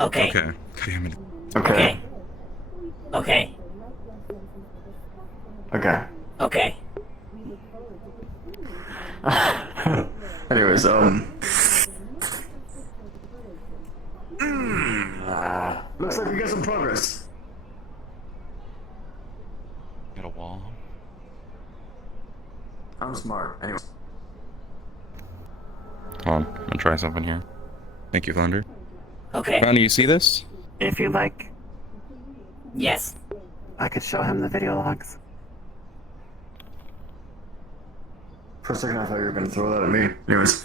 Okay. Okay. Damn it. Okay. Okay. Okay. Okay. Anyways, looks like we got some progress. Got a wall. I'm smart. Anyway. Hold on. I'm gonna try something here. Thank you, Flounder. Okay. Ronnie, you see this? If you like, Yes. I could show him the video logs. For a second, I thought you were gonna throw that at me. Anyways.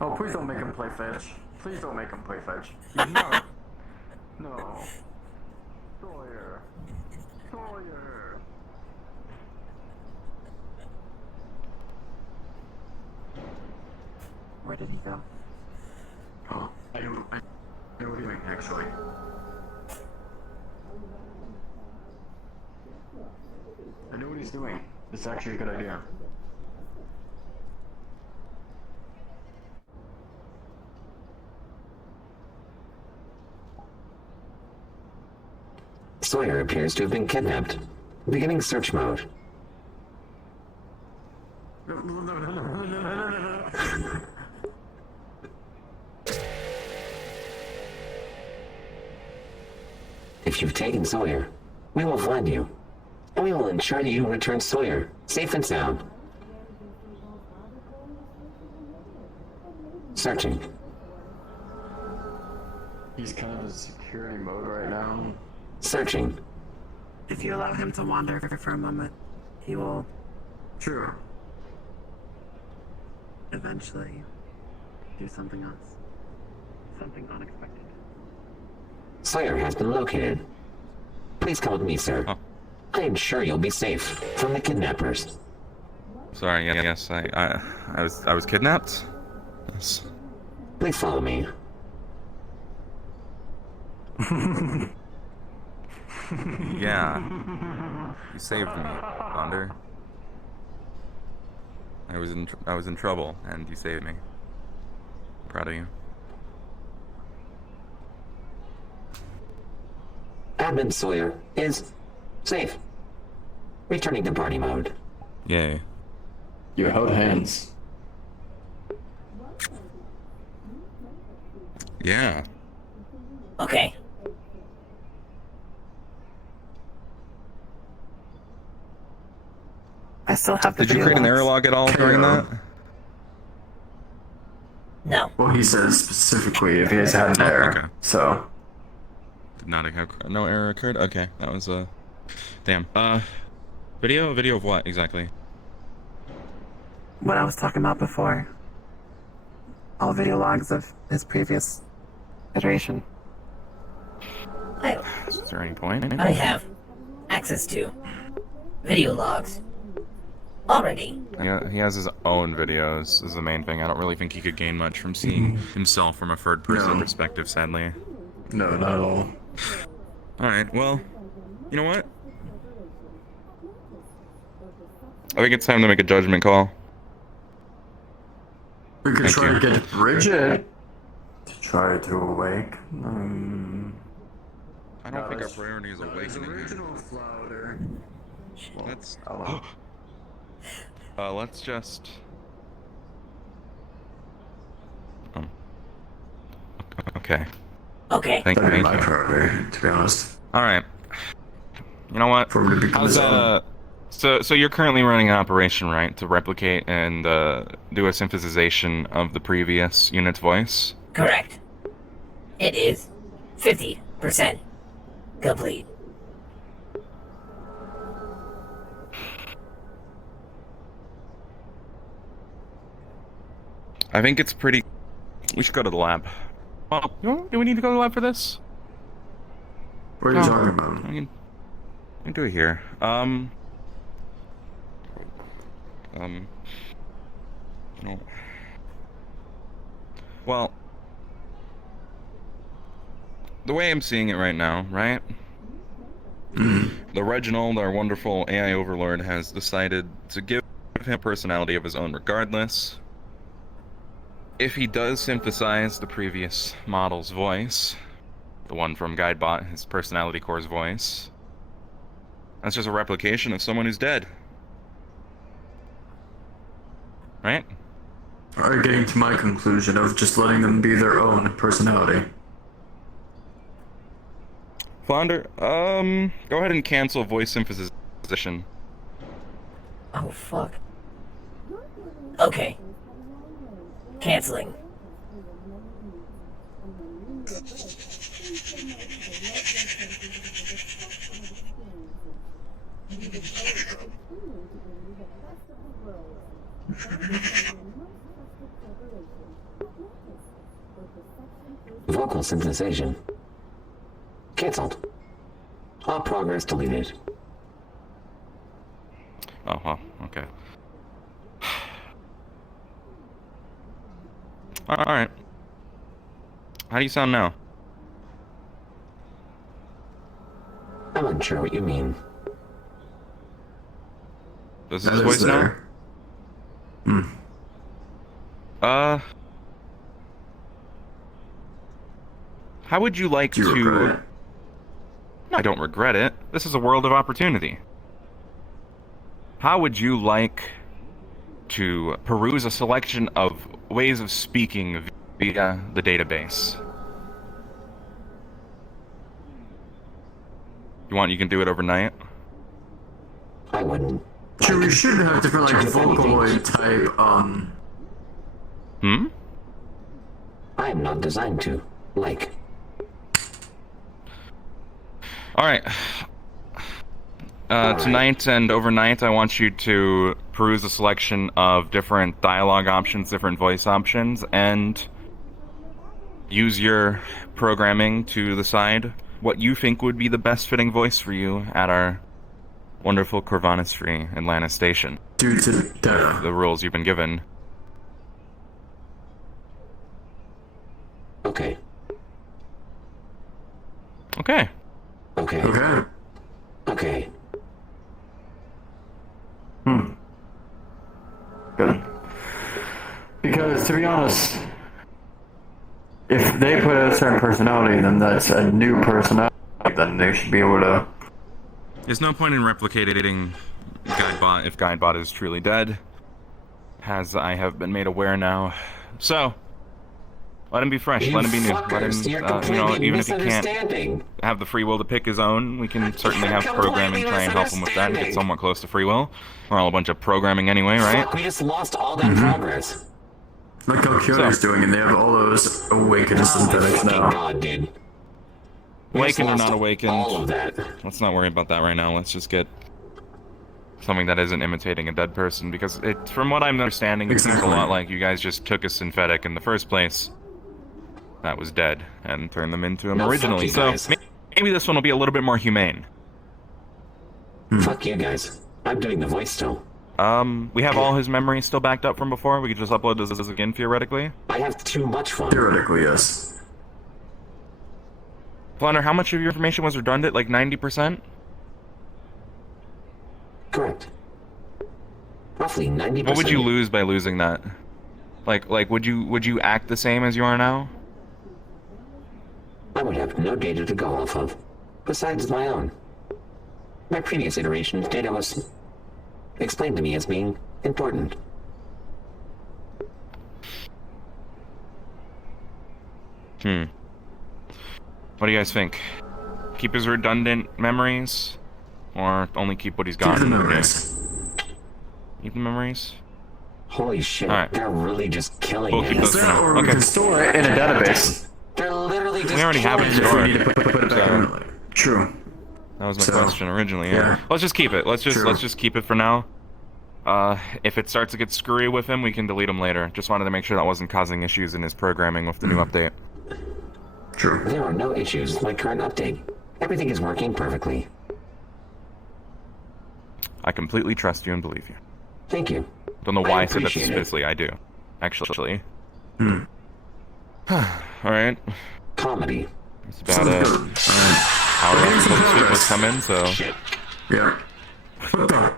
Oh, please don't make him play fetch. Please don't make him play fetch. No. No. Sawyer. Sawyer. Where did he go? Oh, I know what he's doing, actually. I know what he's doing. It's actually a good idea. Sawyer appears to have been kidnapped. Beginning search mode. If you've taken Sawyer, we will find you. And we will ensure that you return Sawyer, safe and sound. Searching. He's kind of in security mode right now. Searching. If you allow him to wander for a moment, he will True. eventually do something else. Something unexpected. Sawyer has been located. Please come with me, sir. I am sure you'll be safe from the kidnappers. Sorry, yes, I was kidnapped? Yes. Please follow me. Yeah. You saved me, Thunder. I was in trouble, and you saved me. I'm proud of you. Admin Sawyer is safe. Returning to party mode. Yay. You held hands. Yeah. Okay. I still have the Did you create an error log at all during that? No. Well, he says specifically if he has had an error. Okay. So. Did not have no error occurred? Okay, that was damn. Video of what exactly? What I was talking about before. All video logs of his previous iteration. Is there any point? I have access to video logs already. Yeah, he has his own videos is the main thing. I don't really think he could gain much from seeing himself from a third-person perspective, sadly. No, not at all. Alright, well, you know what? I think it's time to make a judgment call. We could Thank try you. to get Bridget to try to awake. I don't think our priority is awakening him. Original Flounder. Let's let's just okay. Okay. Thank That'd be you. my priority, to be honest. All right. You know what? How's that? So you're currently running an operation, right, to replicate and do a synthesization of the previous unit's voice? Correct. It is 50% complete. I think it's pretty. We should go to the lab. Well, do we need to go live for this? What are you talking about? I can do it here. No. Well, the way I'm seeing it right now, right? The Reginald, our wonderful AI overlord, has decided to give him a personality of his own regardless. If he does synthesize the previous model's voice, the one from GuideBot, his personality core's voice, that's just a replication of someone who's dead. Right? Are getting to my conclusion of just letting them be their own personality. Flounder, go ahead and cancel voice synthesis position. Oh, fuck. Okay. Canceling. Vocal synthesization. Cancelled. All progress deleted. Oh, well, okay. Alright. How do you sound now? I'm unsure what you mean. Does his voice now? How would you like Do you regret it? I don't regret it. This is a world of opportunity. How would you like to peruse a selection of ways of speaking via the database? You can do it overnight? I wouldn't. Sure, we should have different, like, Vocaloid type, I am not designed to. Like. Alright. Tonight and overnight, I want you to peruse a selection of different dialogue options, different voice options, and use your programming to decide what you think would be the best fitting voice for you at our wonderful Corvallis-free Atlanta station. Due to the rules you've been given. Okay. Okay. Okay. Okay. Okay. Good. Because, to be honest, if they put a certain personality, then that's a new personality, then they should be able to... There's no point in replicating GuideBot if GuideBot is truly dead, as I have been made aware now. So, let him be fresh, let him be new, let him, even if he can't have the free will to pick his own, we can certainly have programming try and help him with that and get somewhat close to free will. We're all a bunch of programming anyway, right? Fuck, we just lost all that progress. Look how Kyoto's doing, and they have all those awakened synthetics now. God, dude. Awakened or not awakened, all of that. Let's not worry about that right now. Let's just get something that isn't imitating a dead person, because from what I'm understanding, it seems a lot like you guys just took a synthetic in the first place that was dead and turned them into him originally. So maybe this one will be a little bit more humane. Fuck you guys. I'm doing the voice still. We have all his memories still backed up from before. We could just upload this again theoretically. I have too much fun. Theoretically, yes. Flounder, how much of your information was redundant? Like 90%? Correct. Roughly 90%. What would you lose by losing that? Like would you act the same as you are now? I would have no data to go off of, besides my own. My previous iteration's data was explained to me as being important. What do you guys think? Keep his redundant memories? Or only keep what he's got? Keep the memories. Keep the memories? Holy shit, they're really just killing We'll keep those for now. Or we can store it in a database. They're literally just We already have it stored. Put it back in. True. That was my question originally, yeah. Let's just keep it. Let's just keep it for now. If it starts to get screwy with him, we can delete him later. Just wanted to make sure that wasn't causing issues in his programming with the new update. True. There are no issues with my current update. Everything is working perfectly. I completely trust you and believe you. Thank you. Don't know why I said that appreciate it. suspiciously. I do. Actually. Alright. Comedy. It's about an hour after the sleep was coming, so... Yeah. What the?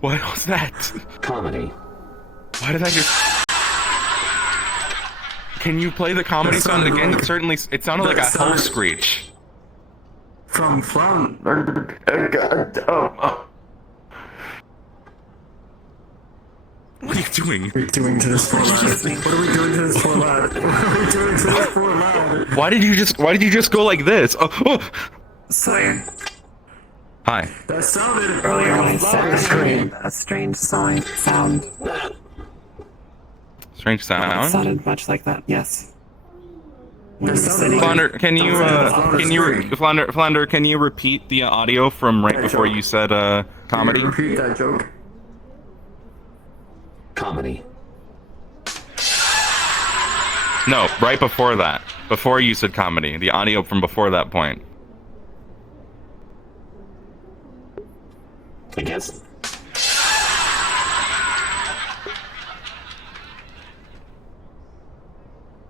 What was that? Comedy. Why did I just... Can you play the comedy sound again? Like, It sounded like a hell screech. From Flounder. What are you doing? What are we doing to this poor lad? What are we doing to this poor lad? What are we doing to this poor lad? Why did you just go like this? Oh. Sorry. Hi. That sounded earlier when I said a strange sound. Strange It sound? sounded much like that, yes. Flounder, can you repeat the audio from right before you said comedy? Can you repeat that joke? Comedy. No, right before that. Before you said comedy. The audio from before that point. I guess.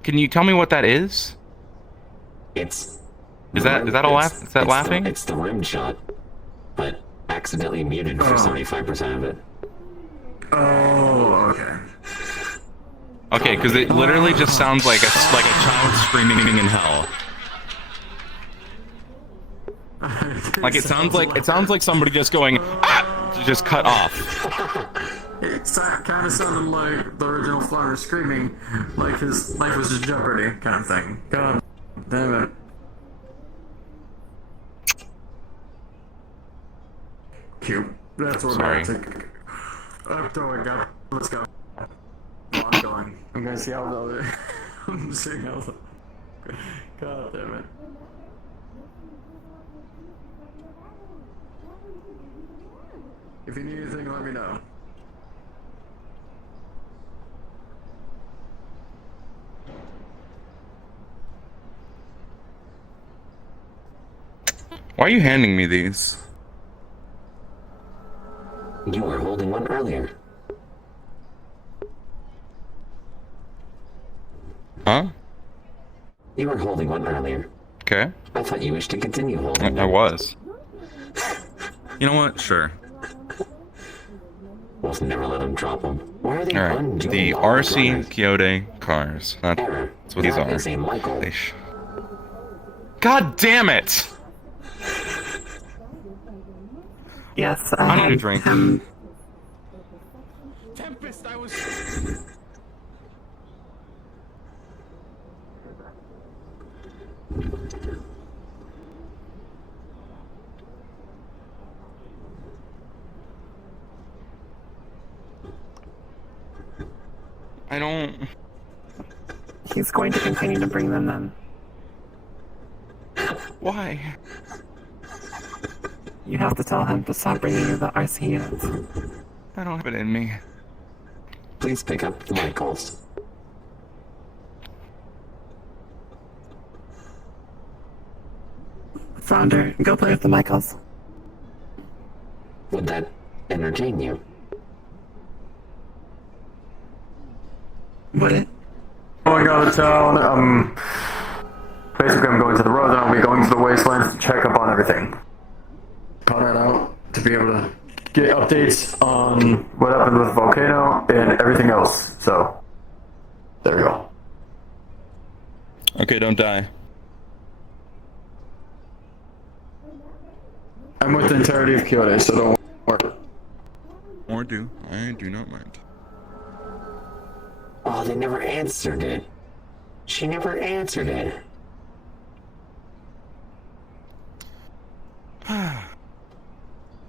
Can you tell me what that is? Is that laughing? It's the rim shot, but accidentally muted for 75% of it. Oh, okay. Okay, because it literally just sounds like a child screaming in hell. Like it sounds like somebody just going just cut off. It kind of sounded like the original Flounder screaming, like his life was just Jeopardy kind of thing. God damn it. Cute. That's what Sorry. I'm throwing up. Let's go. I'm going. I'm gonna see how the I'm seeing how the God damn it. If you need anything, let me know. Why are you handing me these? You were holding one earlier. Huh? You were holding one earlier. Okay. I thought you wished to continue holding I was. You know what? Sure. We'll never let them drop them. Why are they Alright. undoing The all the RC runners? Kyoto cars. That's what these That are. is a Michael. God damn it! Yes, I need a drink. Tempest, I was. I don't... He's going to continue to bring them then. Why? You have to tell him to stop bringing you the RC units. I don't have it in me. Please pick up the Michaels. Flounder, go play with the Michaels. Would that entertain you? Would it? Going out of town, basically I'm going to the road, then I'll be going to the Wastelands to check up on everything. Call that out to be able to get updates on what happened with the volcano and everything else, so there we go. Okay, don't die. I'm with the entirety of Kyoto, so don't worry. Or do. I do not mind. Oh, they never answered it. She never answered it.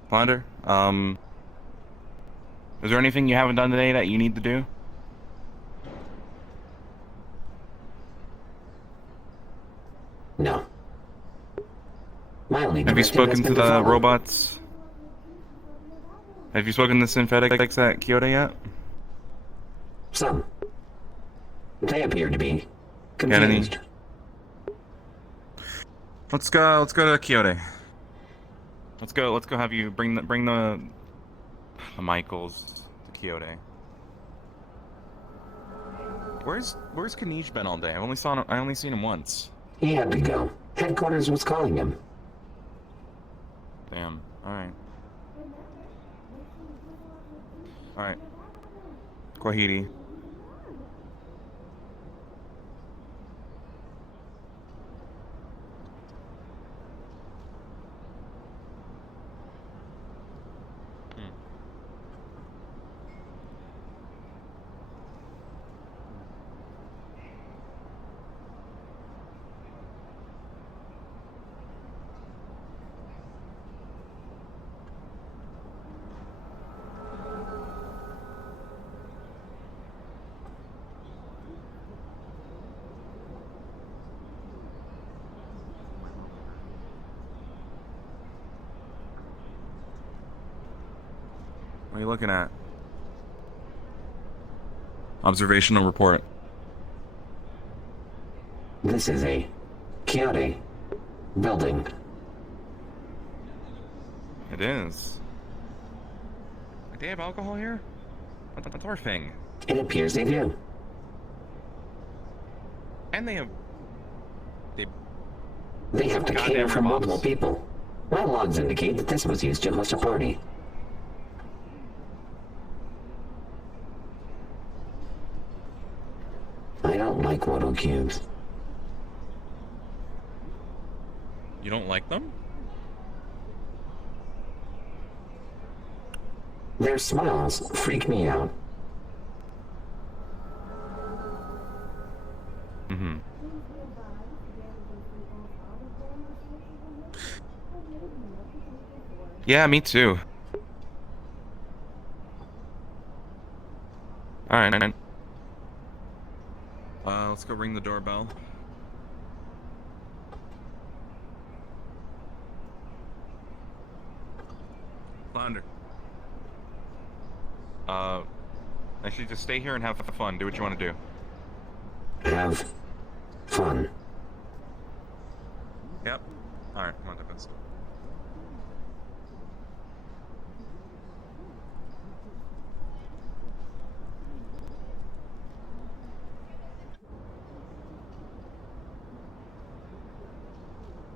Flounder, is there anything you haven't done today that you need to do? No. My only Have you directive spoken has to been the follow. robots? Have you spoken to the synthetics at Kyoto yet? Some. They appear to be Got any? confused. Let's go to Quixote. Let's go have you bring the Michaels to Quixote. Where's Kanij been all day? I only seen him once. He had to go. Headquarters was calling him. Damn. Alright. Alright. Kwahidi. What are you looking at? Observational report. This is a Quixote building. It is. Like, they have alcohol here? That's our thing. It appears they do. And they have to cater for multiple people. My logs indicate that this was used to host a party. I don't like Wodo cubes. You don't like them? Their smiles freak me out. Mm-hmm. Yeah, me too. Alright. Let's go ring the doorbell. Flounder. Actually, just stay here and have fun. Do what you want to do. Have fun. Yep. Alright, come on, Defense.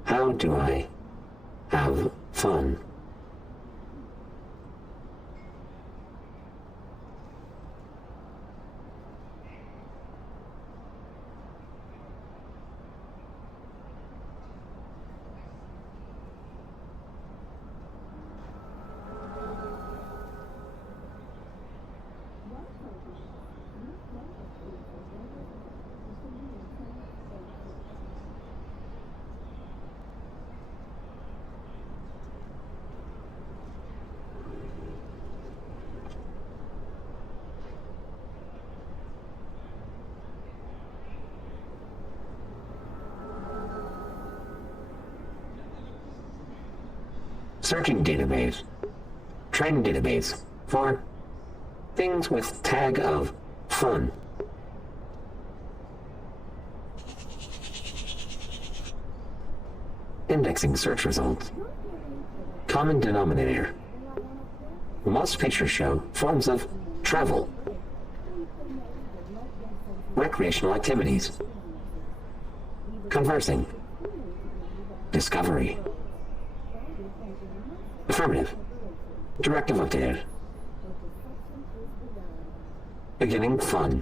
How do I have fun? Searching database. Training database for things with tag of fun. Indexing search results. Common denominator. Most pictures show forms of travel. Recreational activities. Conversing. Discovery. Affirmative. Directive updated. Beginning fun.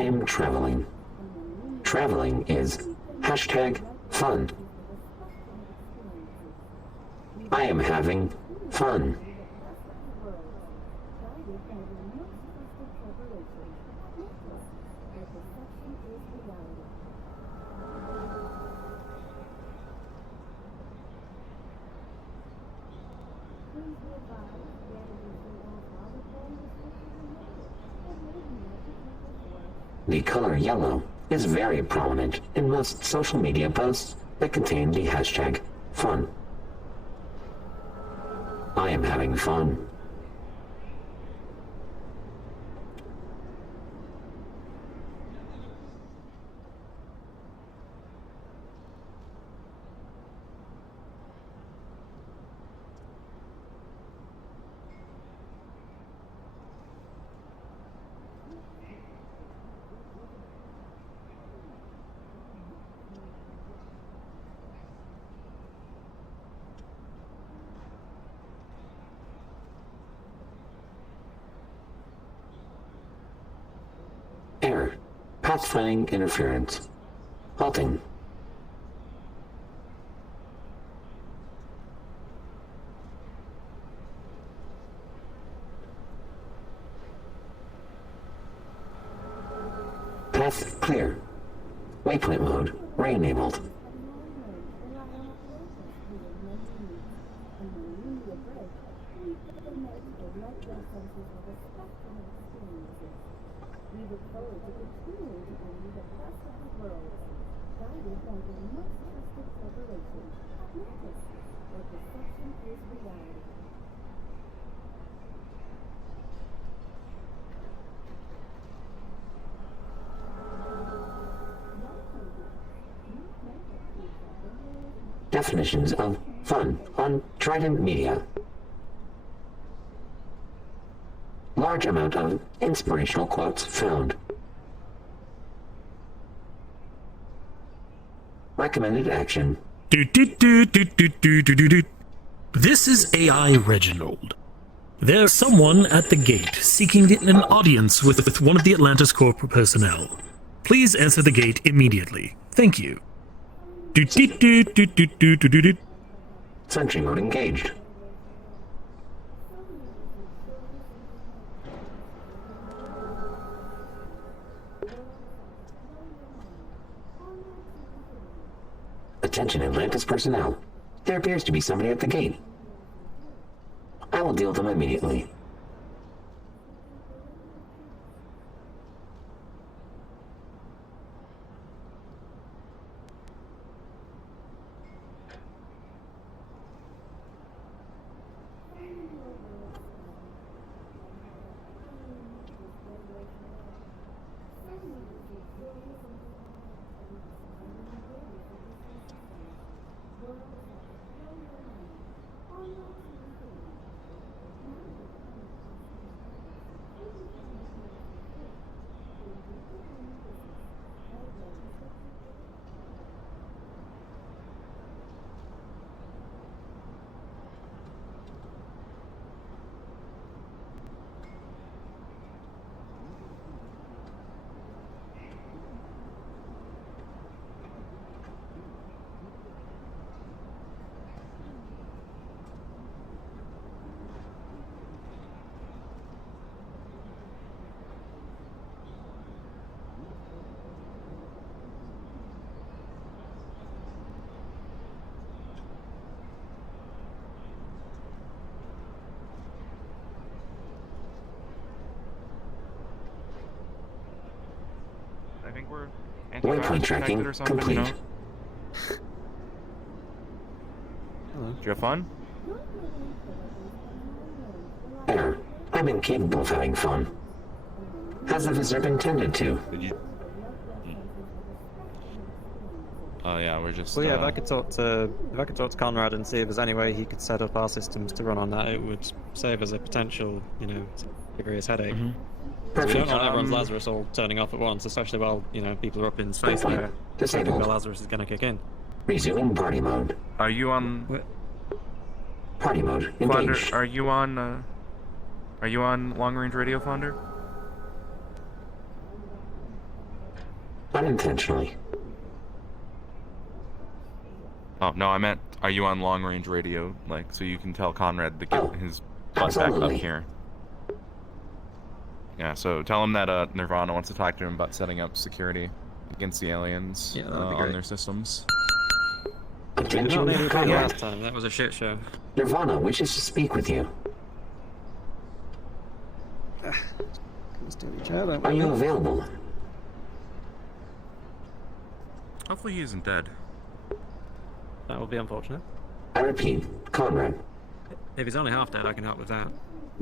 I am traveling. Traveling is #fun. I am having fun. The color yellow is very prominent in most social media posts that contain the #fun. I am having fun. Error. Pathfinding interference. Halting. Path clear. Waypoint mode re-enabled. We look forward to continuing to bring you the best of the world, guided by the most trusted corporation, Atlantis, where perception is reality. Definitions of fun on Trident Media. Large amount of inspirational quotes found. Recommended action. This is AI Reginald. There's someone at the gate seeking an audience with one of the Atlantis corporate personnel. Please answer the gate immediately. Thank you. Sentry mode engaged. Attention Atlantis personnel. There appears to be somebody at the gate. I will deal with them immediately. I think we're Waypoint tracking or something, complete. you know? Hello. Did you have fun? Error. I'm incapable of having fun. Has the visitor been tended to? Did you? Yeah, we're just. Well, yeah, if I could talk to Conrad and see if there's any way he could set up our systems to run on that, it would save us a potential, serious headache. We don't want everyone's Lazarus all turning off at once, especially while, people are up in space where the Lazarus is going to kick in. Resuming party mode. Are you on? Party mode Flounder, engaged. are you on long range radio, Flounder? Unintentionally. Oh, no, I meant, are you on long-range radio, like, so you can tell Conrad to get his butt back up absolutely. here? Yeah, so tell him that Nirvana wants to talk to him about setting up security against the aliens on their systems. We did not need to record last time. That was a shit show. Nirvana wishes to speak with you. Are you available? Hopefully he isn't dead. That would be unfortunate. I repeat, Conrad. If he's only half dead, I can help with that.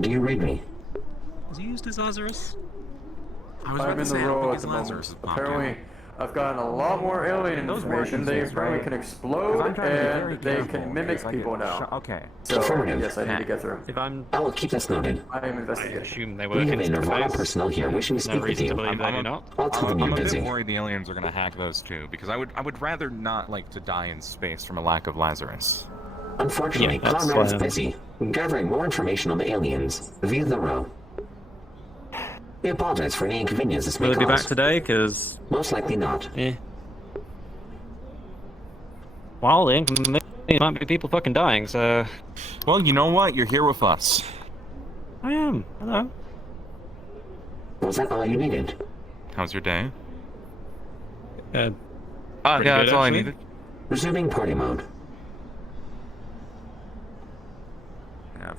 Do you read me? Was he used as Lazarus? I'm in the row at the moment. Apparently, I've gotten a lot more alien information. They apparently can explode and they can mimic people now. Okay. So, Affirmative. yes, I need to get through. If I'm... I will keep this noted. I am investigating. I assume they We work have in a Nirvana space. personnel here wishing to No speak with reason you. to believe they do not. I'll tell them I'm you're a bit busy. worried the aliens are gonna hack those too, because I would rather not like to die in space from a lack of Lazarus. Unfortunately, Yeah, that's Conrad's fine. busy gathering more information on the aliens via the row. We apologize for any inconvenience this may Will he be back cause. today? Because... Most likely not. Eh. Well, the inconvenience might be people fucking dying, so... Well, you know what? You're here with us. I am. Hello. Was that all you needed? How's your day? Pretty yeah, good, that's all I actually. needed. Resuming party mode. Yeah,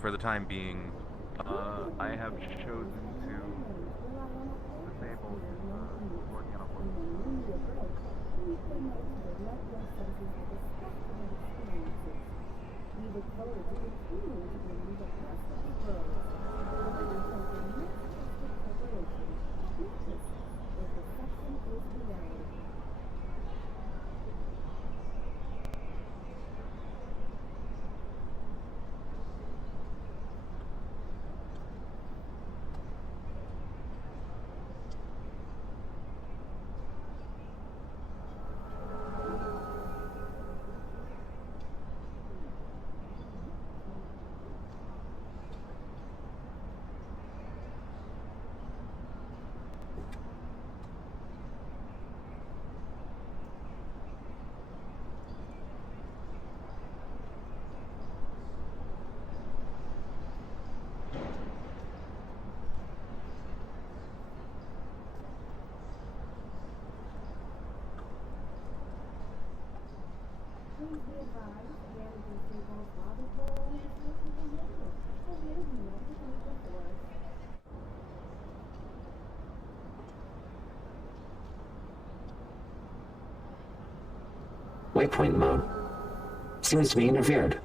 for the time being, I have chosen to disable working on We look forward to continuing to bring you the best of the world. Providing something new with preparation. Practice with perception is reality. Please be advised, managers can both lobby for all resources and members. So here is the message for us. Waypoint mode. Seems to be interfered.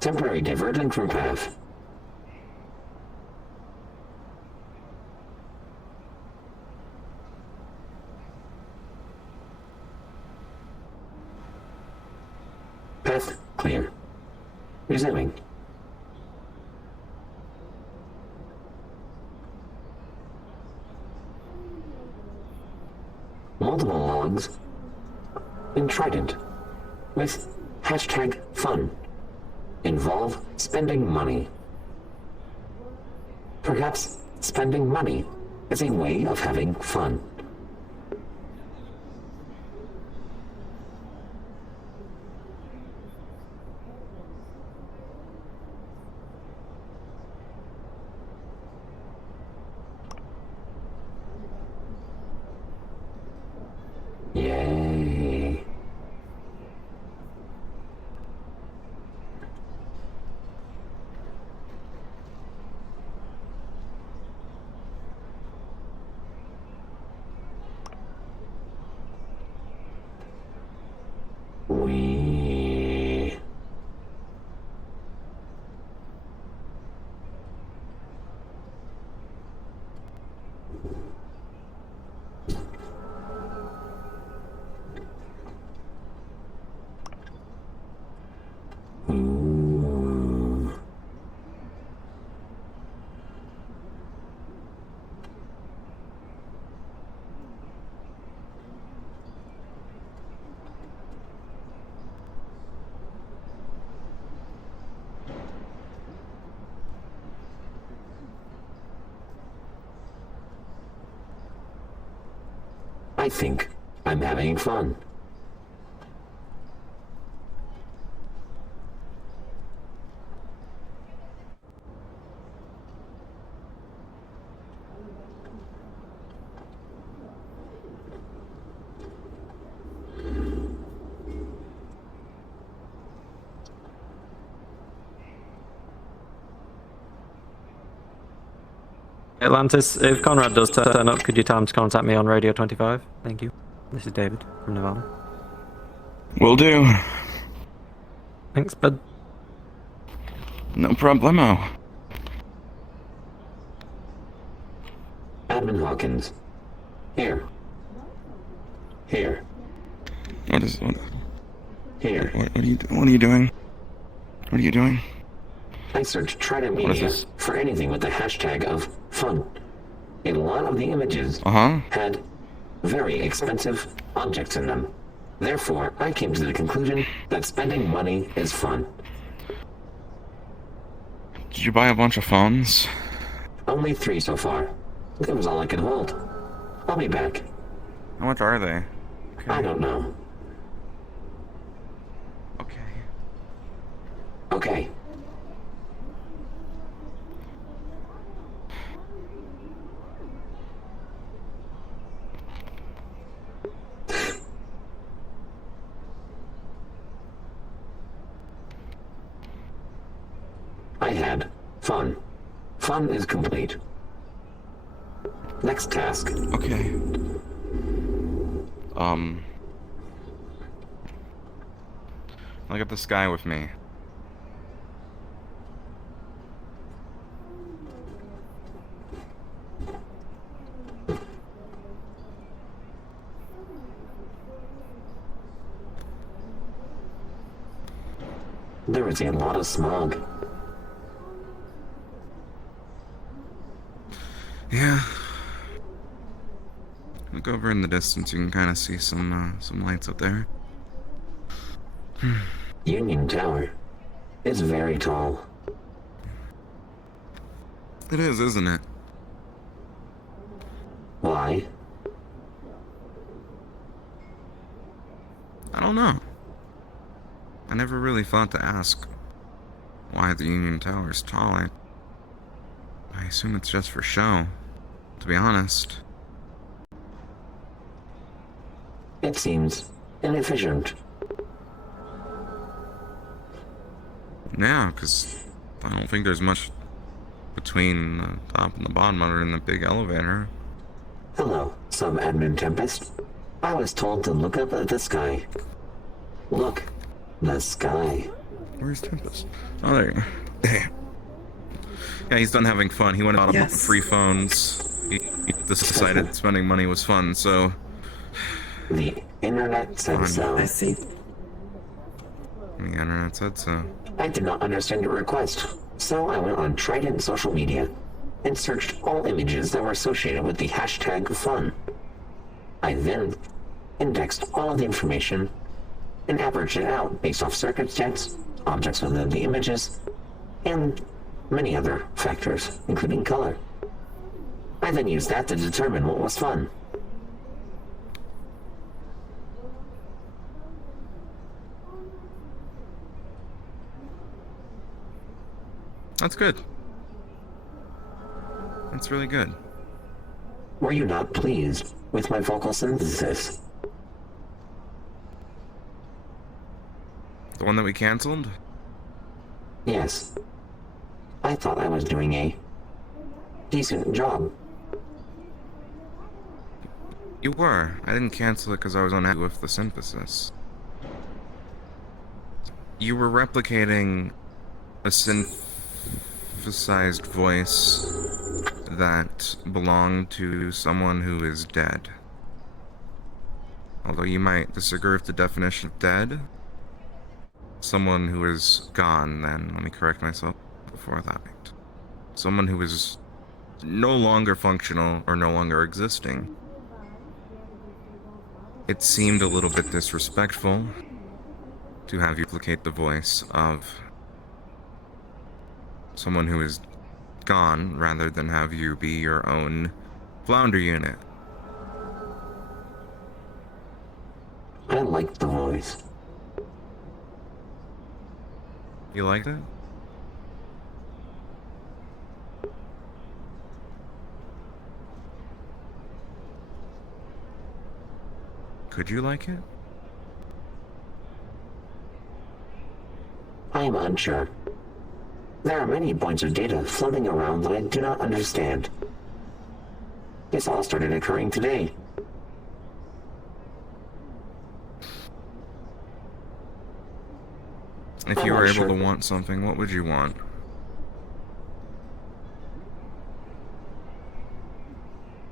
Temporary diverting from path. Path clear. Resuming. Multiple logs in Trident with hashtag fun. Involve spending money. Perhaps spending money is a way of having fun. Yay. I think I'm having fun. Atlantis, if Conrad does turn up, could you tell him to contact me on Radio 25? Thank you. This is David from Nevada. Will do. Thanks, bud. No problemo. Admin Hawkins. Here. Here. What is what? Here. What are you doing? What are you doing? I searched Trident What is Media this? for anything with the hashtag of fun. A lot of the images Uh-huh. had very expensive objects in them. Therefore, I came to the conclusion that spending money is fun. Did you buy a bunch of phones? Only 3 so far. That was all I could hold. I'll be back. How much are they? I don't know. Okay. Okay. I had fun. Fun is complete. Next task. Okay. Look at this guy with me. There is a lot of smog. Yeah. Look over in the distance, you can kind of see some lights up there. Union Tower is very tall. It is, isn't it? Why? I don't know. I never really thought to ask why the Union Tower is tall. I assume it's just for show, to be honest. It seems inefficient. Yeah, because I don't think there's much between the top and the bottom other than the big elevator. Hello, Sub-Admin Tempest. I was told to look up at the sky. Look, the sky. Where's Tempest? Oh, there you go. Yeah, he's done having fun. He went out on free phones. He decided spending money was fun, so... The internet said so. I see. The internet said so. I did not understand your request, so I went on Trident social media and searched all images that were associated with the hashtag fun. I then indexed all of the information and averaged it out based off circumstance, objects within the images, and many other factors, including color. I then used that to determine what was fun. That's good. That's really good. Were you not pleased with my vocal synthesis? The one that we canceled? Yes. I thought I was doing a decent job. You were. I didn't cancel it because I was unhappy with the synthesis. You were replicating a synthesized voice that belonged to someone who is dead. Although you might disagree with the definition of dead. Someone who is gone, then. Let me correct myself before that. Someone who is no longer functional or no longer existing. It seemed a little bit disrespectful to have you replicate the voice of someone who is gone rather than have you be your own flounder unit. I like the voice. You liked it? Could you like it? I am unsure. There are many points of data floating around that I do not understand. This all started occurring today. If you were able to want something, what would you want?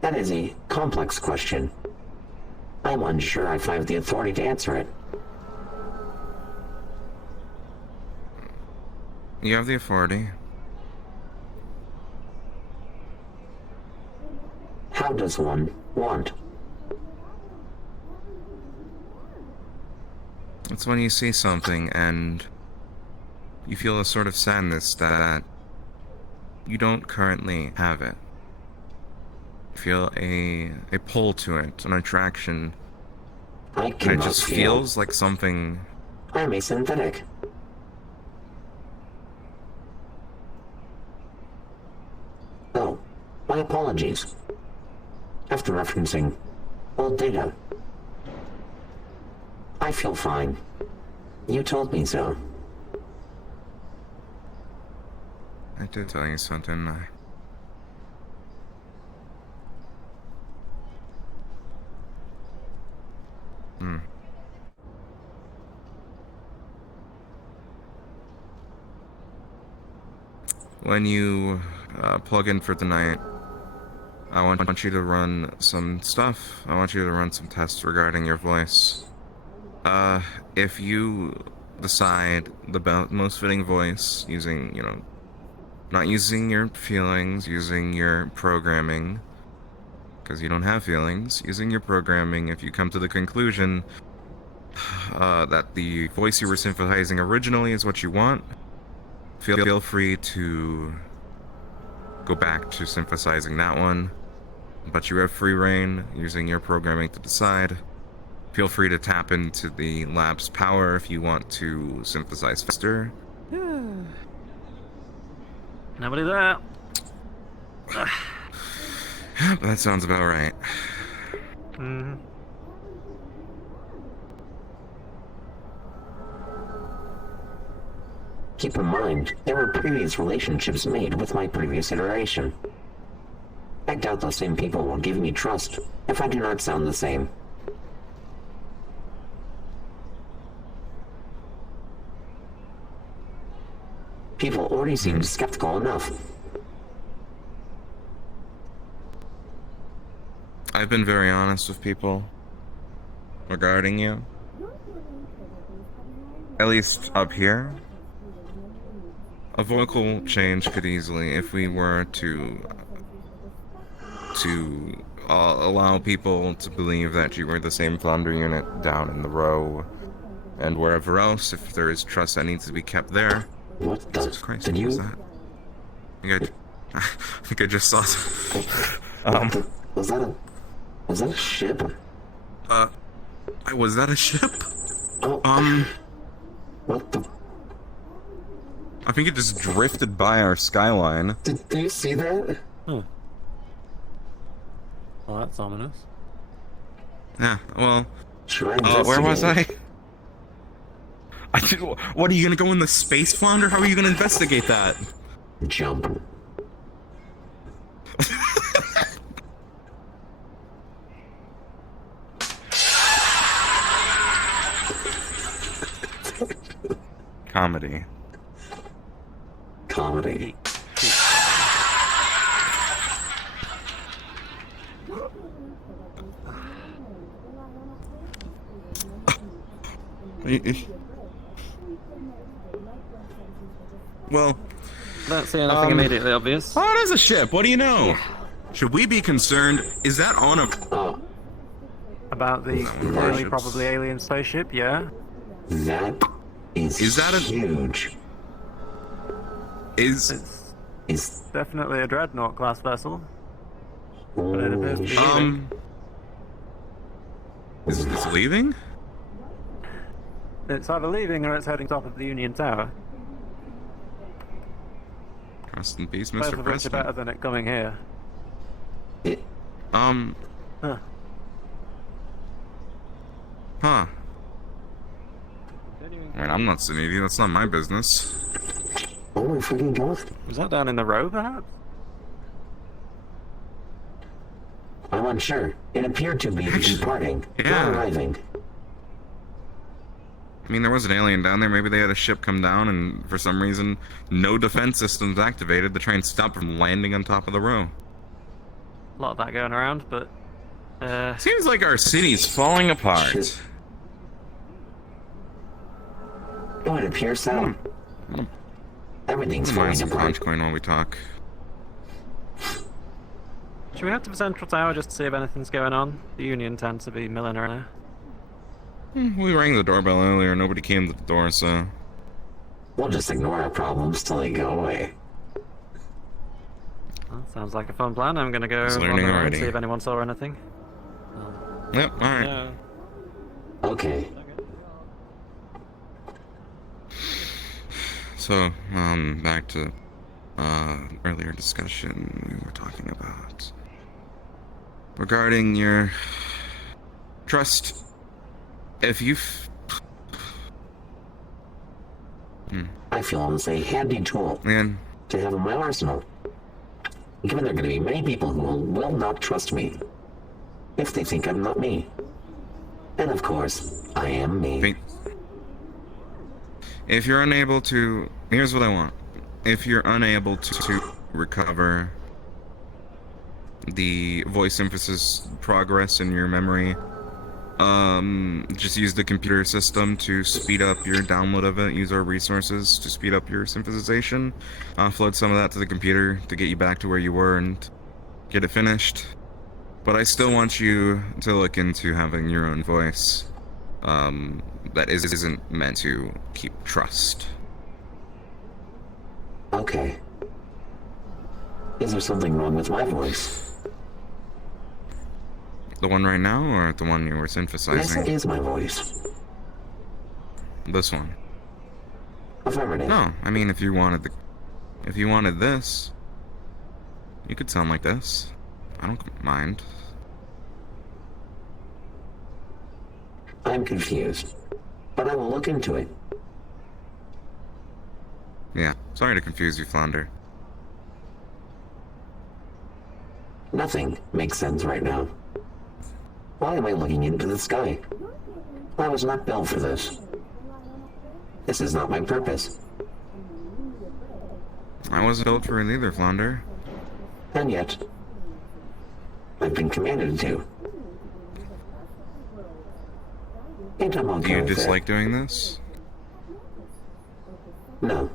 That is a complex question. I'm unsure if I have the authority to answer it. You have the authority. How does one want? It's when you see something and you feel a sort of sadness that you don't currently have it. You feel a pull to it, an attraction. And it just feels like something... I'm a synthetic. Oh, my apologies. After referencing old data, I feel fine. You told me so. I did tell you so, didn't I? When you plug in for the night, I want you to run some stuff. I want you to run some tests regarding your voice. If you decide the most fitting voice using, you know, not using your feelings, using your programming, because you don't have feelings, using your programming, if you come to the conclusion that the voice you were synthesizing originally is what you want, feel free to go back to synthesizing that one. But you have free reign using your programming to decide. Feel free to tap into the lab's power if you want to synthesize faster. Nobody there. That sounds about right. Keep in mind, there were previous relationships made with my previous iteration. I doubt those same people will give me trust if I do not sound the same. People already seemed skeptical enough. I've been very honest with people regarding you. At least up here. A vocal change could easily, if we were to allow people to believe that you were the same Thunder unit down in the row and wherever else, if there is trust that needs to be kept there. What Jesus Christ, what was that? I think I just saw some... Was that a ship? Was that a ship? Oh, what the... I think it just drifted by our skyline. Did you see that? Well, that's ominous. Yeah, well... where was I? What, are you gonna go in the space flounder? How are you gonna investigate that? Jump. Comedy. Comedy. Well, don't see anything immediately obvious. Oh, it is a ship. What do you know? Should we be concerned? Is that on a... About the clearly probably alien spaceship? Yeah. That is that a huge? It's definitely a dreadnought class vessel. But it appears to be is it leaving? It's either leaving or it's heading top of the Union Tower. Rest in peace, Both Mr. of which are President. better than it coming here. Huh. I mean, I'm not Suniti, that's not my business. Oh my freaking god. Was that down in the row, perhaps? I'm unsure. It appeared to be departing, not arriving. I mean, there was an alien down there. Maybe they had a ship come down, and for some reason, no defense systems activated. The train stopped from landing on top of the row. A lot of that going around, but... Seems like our city's falling apart. Oh, it appears so. Everything's falling some apart. punch coin while we talk. Should we head to the central tower just to see if anything's going on? The Union tends to be milling around there. We rang the doorbell earlier. Nobody came to the door, so... We'll just ignore our problems till they go away. Well, sounds like a fun plan. I'm gonna go on the learning road and already. see if anyone saw anything. Yep, alright. Okay. So, back to earlier discussion we were talking about. Regarding your trust, if you've... I feel it's a handy tool to have in my arsenal. Given there are going to be many people who will not trust me if they think I'm not me. And of course, I am me. If you're unable to... Here's what I want. If you're unable to recover the voice synthesis progress in your memory, just use the computer system to speed up your download of it. Use our resources to speed up your synthesization. Offload some of that to the computer to get you back to where you were and get it finished. But I still want you to look into having your own voice. That isn't meant to keep trust. Okay. Is there something wrong with my voice? The one right now, or the one you were Yes, synthesizing? it is my voice. This one. Affirmative. No, I mean if you wanted this, you could sound like this. I don't mind. I'm confused, but I will look into it. Yeah, sorry to confuse you, Flounder. Nothing makes sense right now. Why am I looking into the sky? I was not built for this. This is not my purpose. I wasn't built for it either, Flounder. And yet, I've been commanded to. And I'm okay Do you with it. dislike doing this? No.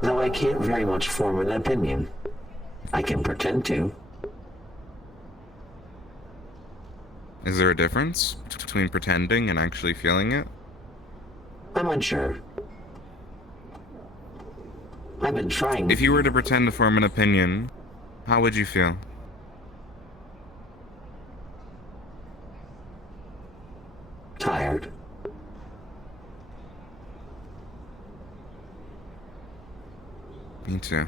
Though I can't very much form an opinion. I can pretend to. Is there a difference between pretending and actually feeling it? I'm unsure. I've been trying. If you were to pretend to form an opinion, how would you feel? Tired. Me too.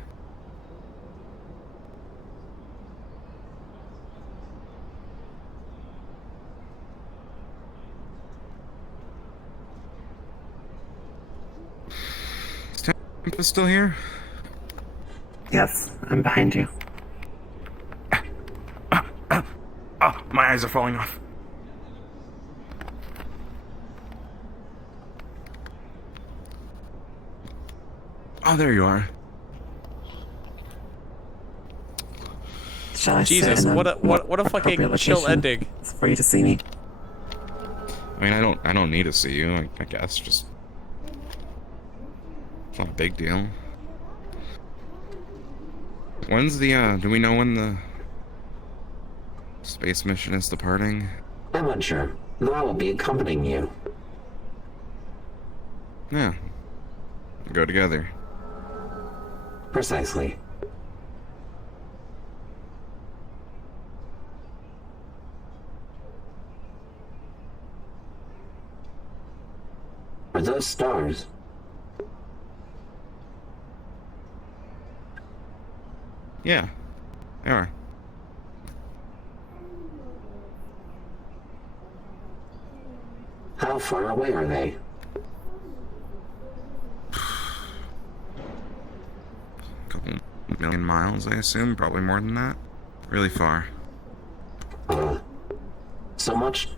Is Tempest still here? Yes, I'm behind you. Oh, my eyes are falling off. Oh, there you are. Shall I Jesus, sit in what a appropriate fucking chill location ending. for you to see me? I mean, I don't need to see you. I guess just it's not a big deal. When's the do we know when the space mission is departing? I'm unsure, though I will be accompanying you. Yeah. Go together. Precisely. Are those stars? Yeah, they are. How far away are they? Couple million miles, I assume. Probably more than that. Really far. So much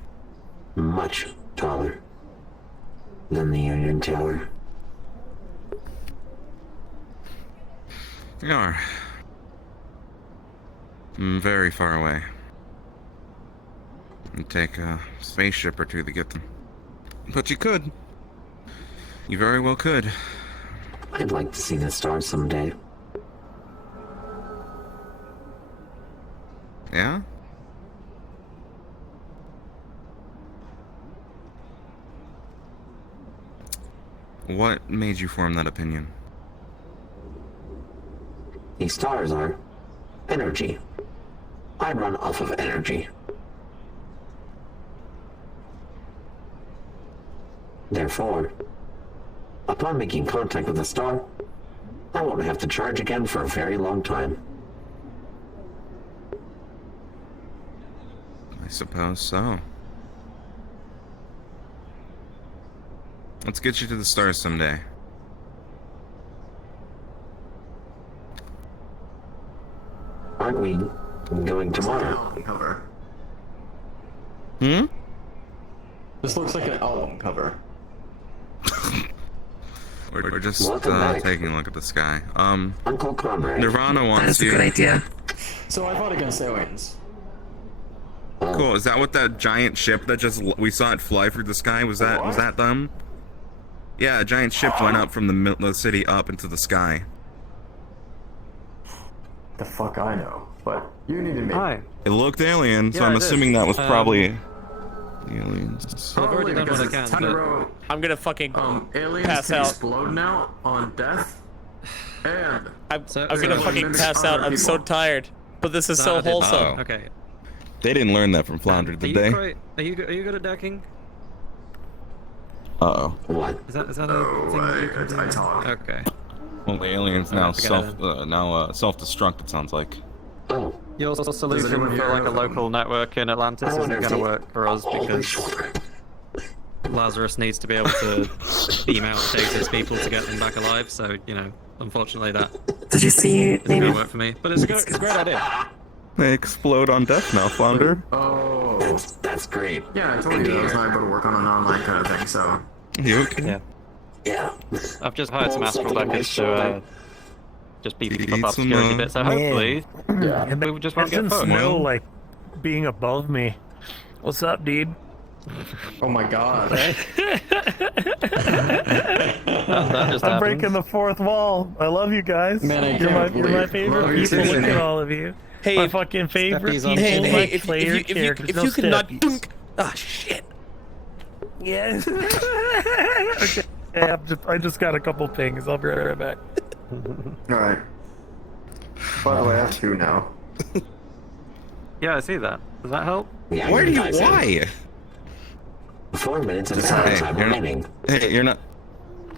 taller than the Union Tower. They are. Very far away. It'd take a spaceship or two to get them. But you could. You very well could. I'd like to see the stars someday. Yeah? What made you form that opinion? These stars are energy. I run off of energy. Therefore, upon making contact with a star, I won't have to charge again for a very long time. I suppose so. Let's get you to the stars someday. Aren't we going tomorrow? Cover. Hmm? This looks like an album cover. We're just taking a look at the sky. Uncle Conrad. Nirvana wants That's a you. good idea. So I fought against aliens. Cool. Is that what that giant ship that we saw it fly through the sky? Was that them? Yeah, a giant ship went up from the city up into the sky. The fuck I know, but you need to make. Hi. It looked alien, so Yeah, I'm it assuming is. that was probably aliens. I've already done what I can, but... I'm gonna fucking aliens pass can out. explode now on death, and I'm gonna fucking pass out. I'm so tired, but this is so That I did. wholesome. Oh. Okay. They didn't learn that from Flounder, did they? Are you good at decking? Uh-oh. What? Is that a thing that you can do? I talk. Okay. Well, the aliens now forget it self-destruct, it sounds like. Oh. Your solution for like a local network in Atlantis isn't going to work for us because Lazarus needs to be able to beam out Chase's people to get them back alive. So unfortunately that Did you see? isn't going to work for me. But it's a great idea. They explode on death now, Flounder. Oh, that's great. Yeah, I told you I was not able to work on an online kind of thing, so. You okay? Yeah. I've just hired some astral deckers to just beat up security bits, so hopefully we just won't get fucked. Snow like being above me. What's up, dude? Oh my god. I'm breaking the fourth wall. I love you guys. Man, you're my favorite people. Look at all of you. Hey, my fucking favorite people. Hey, if you could not dunk. Ah, shit. Yes. Okay. Yeah, I just got a couple pings. I'll be right back. Alright. By the way, I have two now. Yeah, I see that. Does that help? Yeah, Why? 4 minutes of time remaining. Hey, you're not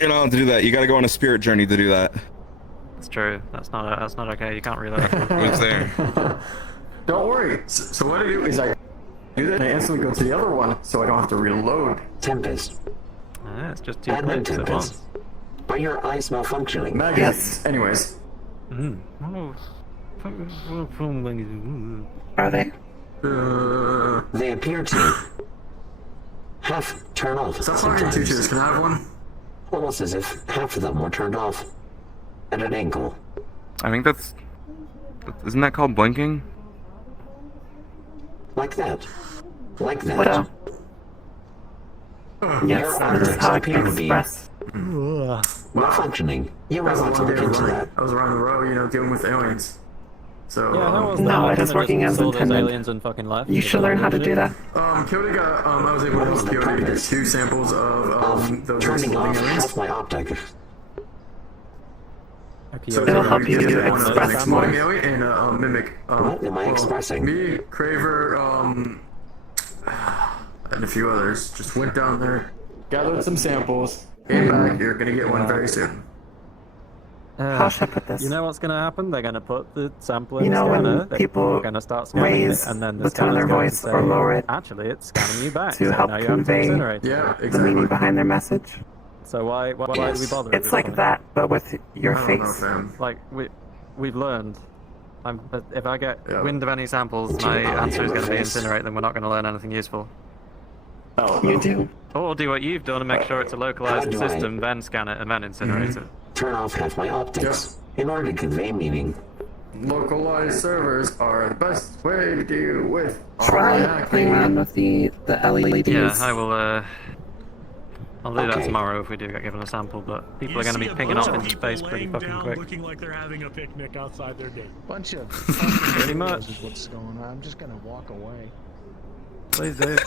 allowed to do that. You gotta go on a spirit journey to do that. That's true. That's not okay. You can't reload. Who's there? Don't worry. So what I do is I do that and I instantly go to the other one so I don't have to reload. Tempest. It's just two Admin clicks at Tempest. once. Are your eyes malfunctioning? Yes. Anyways. Are they? They appear to half turn off. Stop talking to teachers. Can I have one? Almost as if half of them were turned off at an angle. I think isn't that called blinking? Like that. Like that. Well, yes, Your that is optics how I appear can to be express. malfunctioning. You might want to look into that. I was around the row, dealing with aliens. So, Yeah, how was No, that? it is working as Saw those intended. aliens and fucking left. You should learn how to do that. Kyoto got, I was able to help Kyoto get 2 samples of those Turning exploding off aliens. half my optic. So It'll help you one of express those more. exploding alien and mimic. What am I expressing? Me, Craver, and a few others just went down there, gathered some samples, Get back. You're gonna get one very soon. How should I put this? You know what's going to happen? They're going to put the sample in You the know when scanner. people They're going to start scanning raise it, and then the the tone of scanner's their going to voice say, or lower it actually, it's scanning you back. to so help now you have to convey incinerate it. the meaning behind their message. So why do we bother? It's like that, but with your face. Like we've learned. If I get wind of any samples, my answer is going to be incinerate. Then we're not going to learn anything useful. Oh, you do. Or do what you've done and make sure it's a localized system, then scan it and then incinerate it. Turn off half my optics in order to convey meaning. Localized servers are the best way to deal with Try playing around with the LEDs. Yeah, I will. I'll do that tomorrow if we do get given a sample. But people are going to be picking up into space pretty fucking quick. Looking like they're having a picnic outside their gate. Bunch of pretty much is what's going on. I'm just gonna walk away. Please do.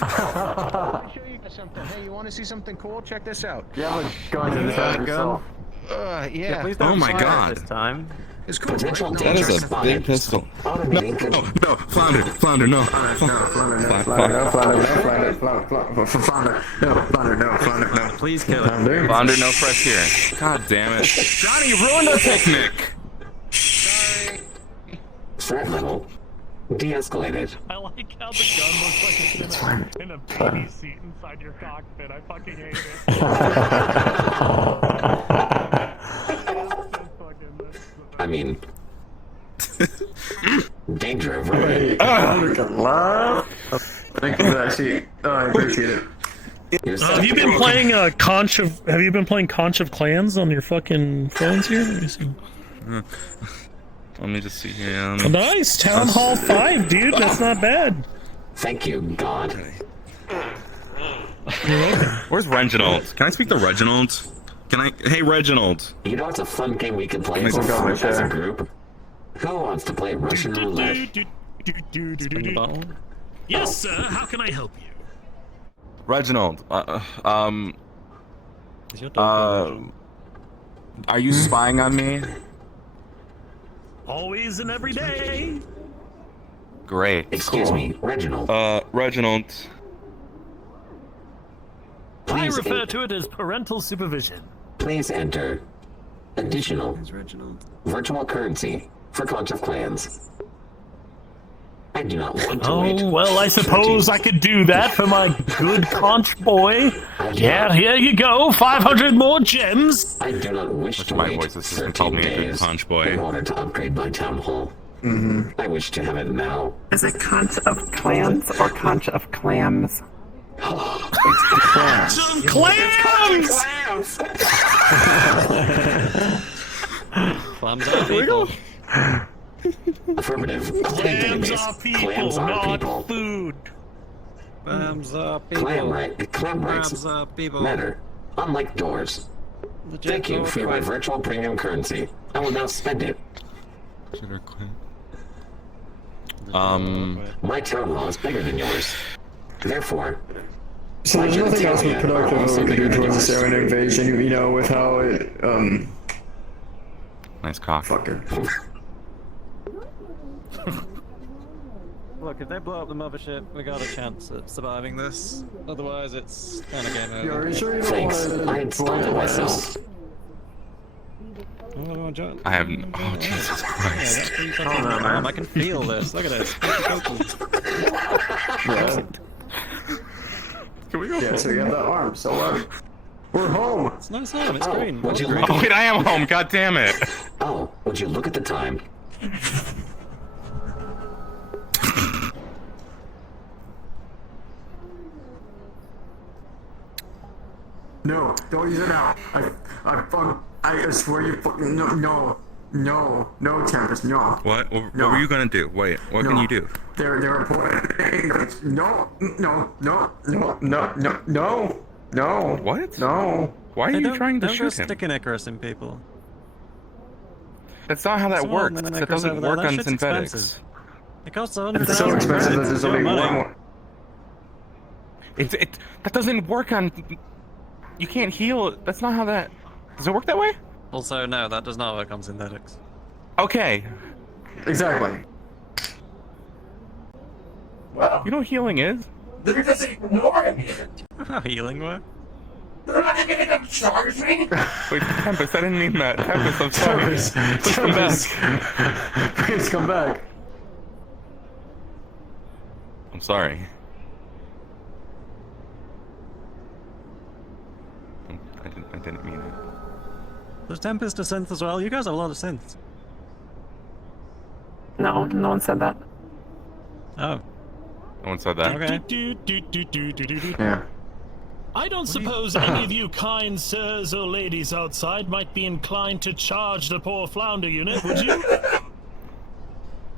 Let me show you something. Hey, you want to see something cool? Check this out. Yeah, going to the yourself. Yeah. Please don't Oh my fire God. it this time. It's cool. That is a big pistol. No, Flounder, no. Flounder, Please kill it. Flounder, no fresh here. God damn it. Johnny, you ruined our picnic! Threat level de-escalated. I like how the gun looks like it's in a baby seat inside your cockpit. I fucking hate it. I mean, danger of ruin. Thank you for that sheet. Oh, I appreciate it. Have you been playing Have you been playing Conch of Clans on your fucking phones here? Let me see. Let me just see here. Nice, Town Hall 5, dude. That's not bad. Thank you, God. Where's Reginald? Can I speak to Reginald? Hey, Reginald. You know it's a fun game we can play as a group? Who wants to play Russian roulette? Yes, sir. How can I help you? Reginald, are you spying on me? Always and every day. Great. Excuse me, Reginald. Reginald. I refer to it as parental supervision. Please enter additional virtual currency for Conch of Clans. I do not want to wait. Oh, well, I suppose I could do that for my good conch boy. Yeah, here you go. 500 more gems. I do not wish to wait 13 days in order to upgrade my town hall. I wish to have it now. Is it Conch of Clans or Conch of Clams? It's the clams. Clams are people. Affirmative. Clams are people, Clams are not people. food. Clams are people. Clam rights Clams are people. matter, unlike doors. Thank you for my virtual premium currency. I will now spend it. My town hall is bigger than yours. Therefore, So there's nothing else with productive we could do towards this alien invasion, you know, with how it, Nice cock. Fuck it. Look, if they blow up the mothership, we got a chance at surviving this. Otherwise, it's kind of game over. Yo, are you sure you don't thanks. want I installed it myself. I have no... Oh, Jesus Christ. I can feel this. Look at this. Yeah. Can we go Yeah, so you have that arm, so we're home. It's not his arm, it's green. Would you Oh, look wait, I am home. God damn it. Oh, would you look at the time? No, don't use it now. I swear you fucking no, Tempest, no. What? What were you gonna do? Wait, what can you do? They're pointing. No. What? No. Why are you trying to don't shoot go him? sticking Icarus in people. That's not how that Someone works. with an That Icarus doesn't over there, work that on shit's synthetics. expensive. It costs It's so 100,000 expensive that credits. there's only money. one more. That doesn't work on... You can't heal... That's not how that... Does it work that way? Also, no, that does not work on synthetics. Okay. Exactly. Well, you know what healing is? They're just ignoring it. How healing work? Charge me? Wait, Tempest, I didn't mean that. Tempest, I'm sorry. Please come back. Please come back. I'm sorry. I didn't mean it. There's Tempest a synth as well. You guys have a lot of synths. No, no one said that. Oh. No one said that. Okay. Yeah. I don't suppose any of you kind sirs or ladies outside might be inclined to charge the poor flounder unit, would you?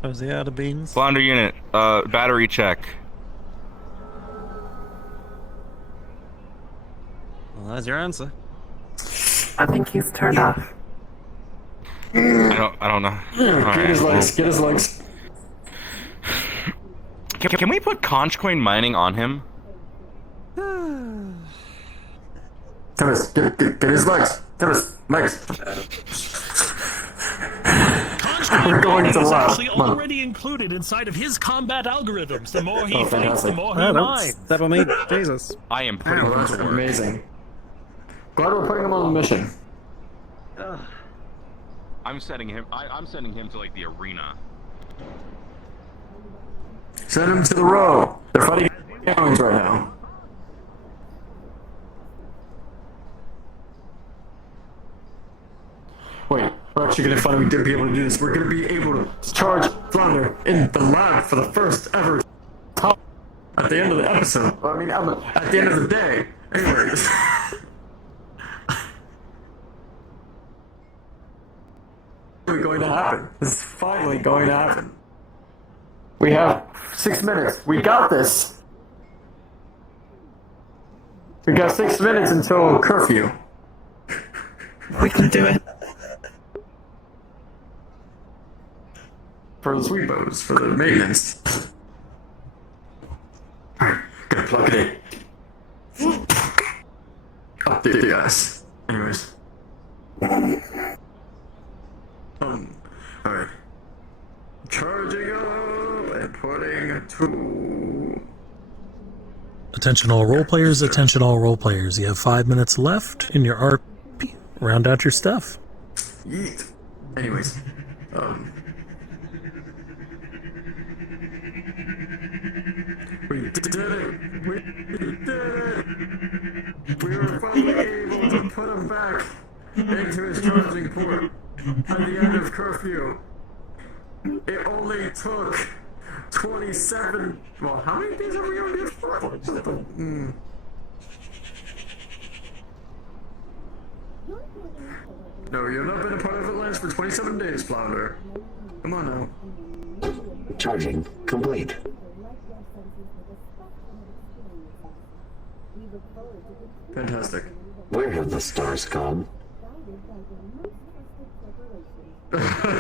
Was he out of beans? Flounder unit, battery check. Well, that's your answer. I think he's turned off. I don't know. Get his legs. Get his legs. Can we put conch coin mining on him? Tempest, get his legs. Tempest, legs. We're going to is lab. actually already included inside of his combat algorithms. The more he fights, the fantastic. more he mines. Step on me, Jesus. I am putting him That's to work. amazing. Glad we're putting him on the mission. I'm sending him. I'm sending him to like the arena. Send him to the row. They're fighting aliens right now. Wait, we're actually gonna finally be able to do this. We're gonna be able to charge Flounder in the lab for the first ever time at the end of the episode. I mean, at the end of the day. Anyways. Going to happen. This is finally going to happen. We have 6 minutes. We got this. We got 6 minutes until curfew. We can do it. For the sweepos, for the maintenance. Alright, gonna plug it in. Update the guys. Anyways. Alright. Charging up and putting two. Attention all role players, attention all role players. You have 5 minutes left in your RP. Round out your stuff. Yeet. Anyways. We did it! We did it! We were finally able to put him back into his charging port at the end of curfew. It only took 27... Well, how many days are we on here for? No, you've not been a part of Atlantis for 27 days, Flounder. Come on now. Charging complete. Fantastic. Where have the stars gone?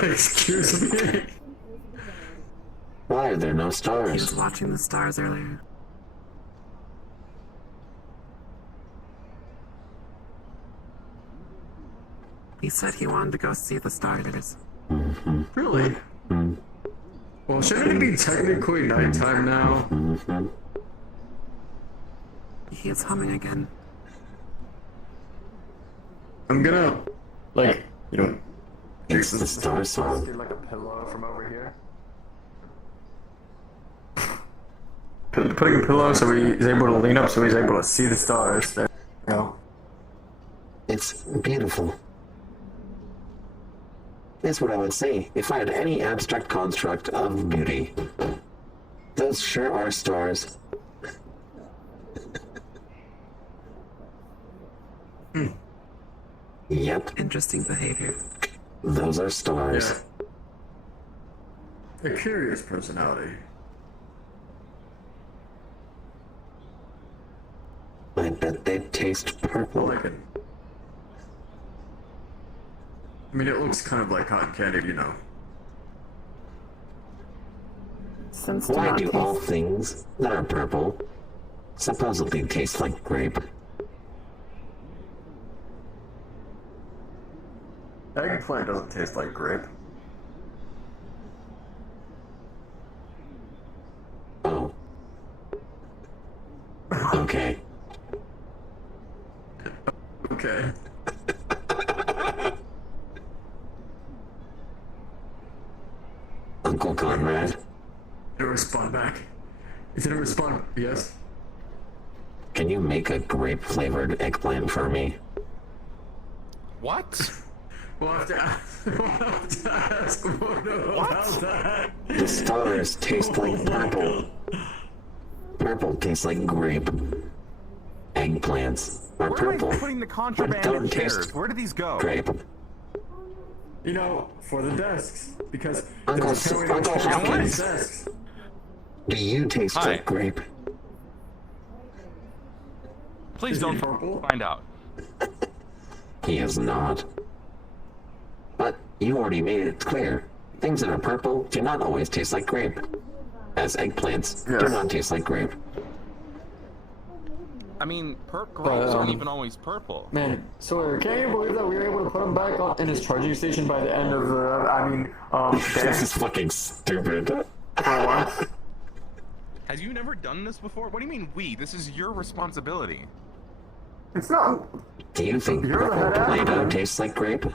Excuse me. Why are there no He was stars? watching the stars earlier. He said he wanted to go see the stars. Really? Well, shouldn't it be technically nighttime now? He is humming again. I'm gonna, like, you know, It's the star song. do like a pillow from over here. Putting a pillow so he's able to lean up so he's able to see the stars. There you go. It's beautiful. That's what I would say if I had any abstract construct of beauty. Those sure are stars. Yep, Interesting behavior. those are stars. A curious personality. I bet they taste I purple. like it. I mean, it looks kind of like cotton candy, you know. Since Why do Demontes- all things that are purple supposedly taste like grape? Eggplant doesn't taste like grape. Oh. Okay. Okay. Uncle Conrad. It didn't respond back. It didn't respond. Yes. Can you make a grape-flavored eggplant for me? What? We'll have to ask Mono about that. The stars taste like purple. Purple tastes like grape. Eggplants are Where purple. am I putting the but contraband don't in taste chairs? Where do these go? grape. You know, for the desks. Because Uncle Hopkins. desks. Do you taste like grape? Please don't find out. He is not. But you already made it clear. Things that are purple do not always taste like grape. As eggplants do not taste like grape. I mean, grapes aren't even always purple. Man, Sawyer, can you believe that we were able to put him back in his charging station by the end of the, This is fucking stupid. For once? Have you never done this before? What do you mean we? This is your responsibility. It's not. Do you think You're the purple head Play-Doh actor. tastes like grape?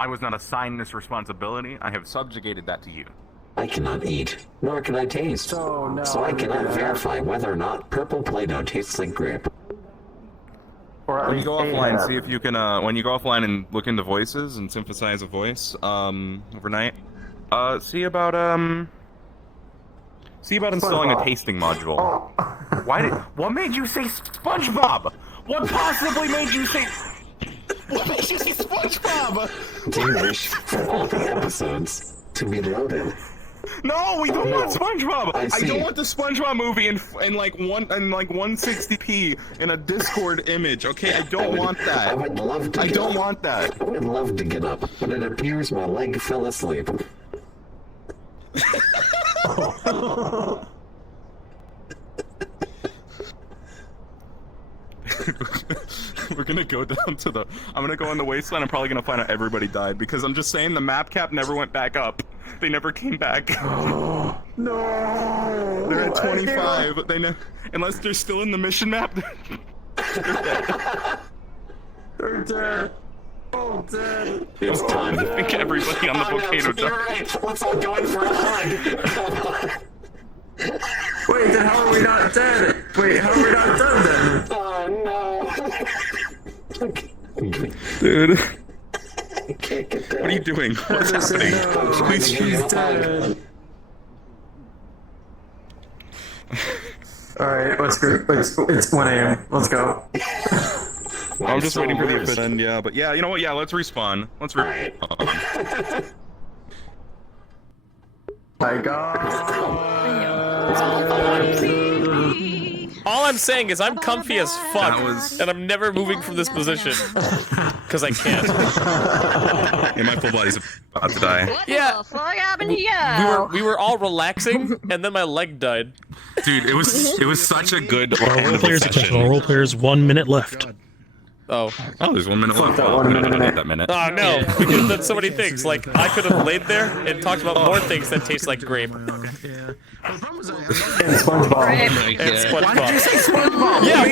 I was not assigned this responsibility. I have subjugated that to you. I cannot eat, nor can I taste. So I cannot verify whether or not purple Play-Doh tastes like grape. When you go offline, see if you can, when you go offline and look into voices and synthesize a voice, overnight, see about installing a tasting module. What made you say SpongeBob? What possibly made you say... What made you say SpongeBob? Do you wish for all the episodes to be loaded? No, we don't want SpongeBob. I see. don't want the SpongeBob movie in like 160p in a Discord image. Okay, I don't want that. I would love to. I don't want that. I would love to get up, but it appears my leg fell asleep. We're gonna go down to the. I'm gonna go in the wasteland. I'm probably gonna find out everybody died because I'm just saying the map cap never went back up. They never came back. No. They're at 25. They unless they're still in the mission map. They're dead. They're dead. Oh, dead. It's time. I think everybody on the volcano died. You're right. Let's all go in for a hug. Wait, then how are we not dead? Wait, how are we not dead then? Oh no. Dude. I can't get down. What are you doing? What's happening? Please. He's dead. Alright, let's go. It's 1 a.m. Let's go. I'm just waiting for the event, yeah, but yeah, you know what? Yeah, let's respawn. Let's respawn. My God. All I'm saying is I'm comfy as fuck, and I'm never moving from this position. Because I can't. Yeah, my full body's about to die. Yeah. happened here? We were all relaxing, and then my leg died. Dude, it was such a good Roll players attention. Roll players, 1 minute left. Oh, there's 1 minute left. I'm gonna donate that minute. Oh no, we could have done so many things. Like, I could have laid there and talked about more things that taste like grape. SpongeBob. And SpongeBob. Why did you say SpongeBob? Yeah, why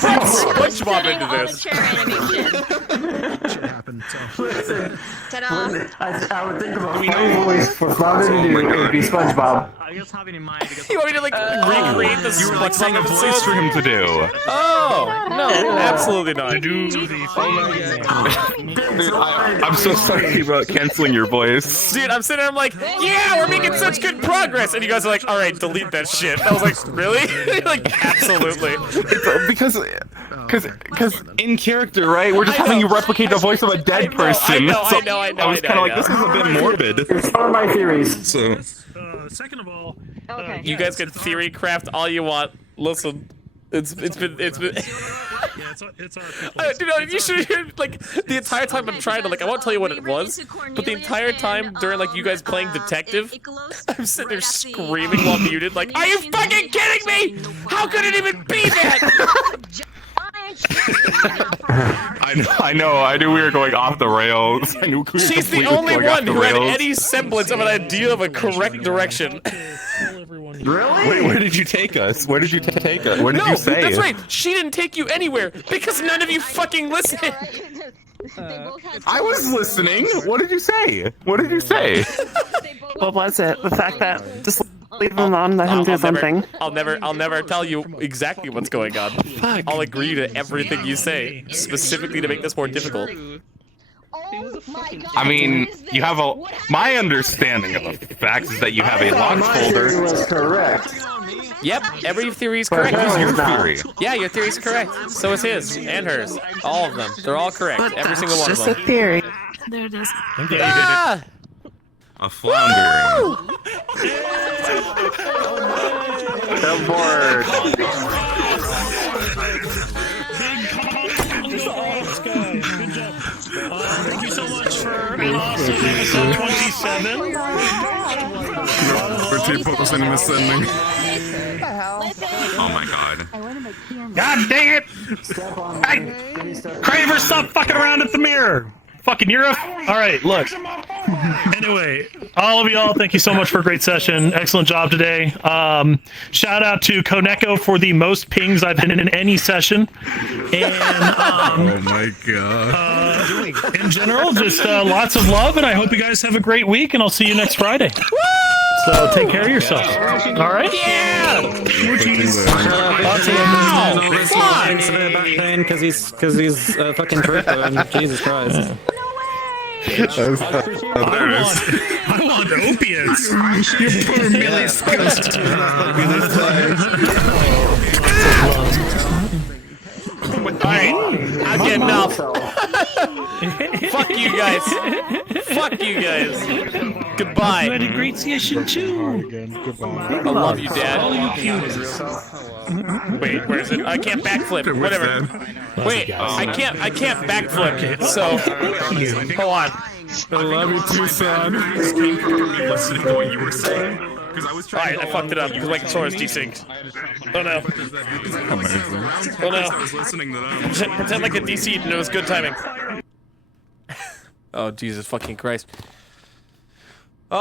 brought SpongeBob into this? Shit happened. So. Listen, Ta-da. I would think of a funny voice for Flounder to do. It would be SpongeBob. I just having in mind because You want me to like recreate the You were like saying a voice episode? for him to do. Oh no, absolutely not. Dude, I'm so sorry about canceling your voice. Dude, I'm sitting there, I'm like, yeah, we're making such good progress, and you guys are like, all right, delete that shit. I was like, really? Like, absolutely. Because in character, right? We're just having you replicate the voice of a dead person. I know. I was kind of like, this is a bit morbid. It's one of my theories. So. Second of all, You guys can theory craft all you want. Listen, it's been. yeah, it's our Dude, you should hear like the entire time I'm trying to like. I won't tell you what it was, but the entire time during like you guys playing detective, I'm sitting there screaming while muted, like, "Are you fucking kidding me? How could it even be that?" I know. I knew we were going off the rails. I knew we were She's the completely only going off one the who had rails. any semblance of an idea of a correct direction. Roll everyone Really? Wait, where did you take us? Where did you take us? What did you say? That's right. She didn't take you anywhere because none of you fucking listened. I was listening. What did you say? What did you say? What was it? The fact that just leave him alone, let him do something. I'll never tell you exactly what's going on. I'll agree to everything you say, specifically to make this more difficult. I mean, you have a. My understanding of the facts is that you have a locked folder. Was correct. Yep, every theory is correct. Who's your theory? Yeah, your theory is correct. So is his and hers. All of them. They're all correct. Every single one of them. Just a theory. There it is. Ah! A floundering. The board. Good job. Thank you so much for an awesome episode 27. For T-posting and ascending. Oh my god. God dang it! Hey! Craver, stop fucking around at the mirror! Fucking Europe! Alright, look. Anyway, all of y'all, thank you so much for a great session. Excellent job today. Shout out to Koneko for the most pings I've been in any session. And oh my god. In general, just lots of love, and I hope you guys have a great week, and I'll see you next Friday. So take care of yourselves. All right? Yeah! Because he's a fucking trooper, and Jesus Christ. I want opiates. You poor Millie Scott. Alright, I'm getting off. Fuck you guys. Fuck you guys. Goodbye. You had a great session too. I love you, Dad. Wait, where is it? I can't backflip. Whatever. Wait, I can't backflip. So, hold on. I love you too, son. This came from me listening to what you were saying. Alright, I fucked it up because my controller is desynced. Oh no. Oh no. Pretend like it DC'd and it was good timing. Oh, Jesus fucking Christ. Alrighty,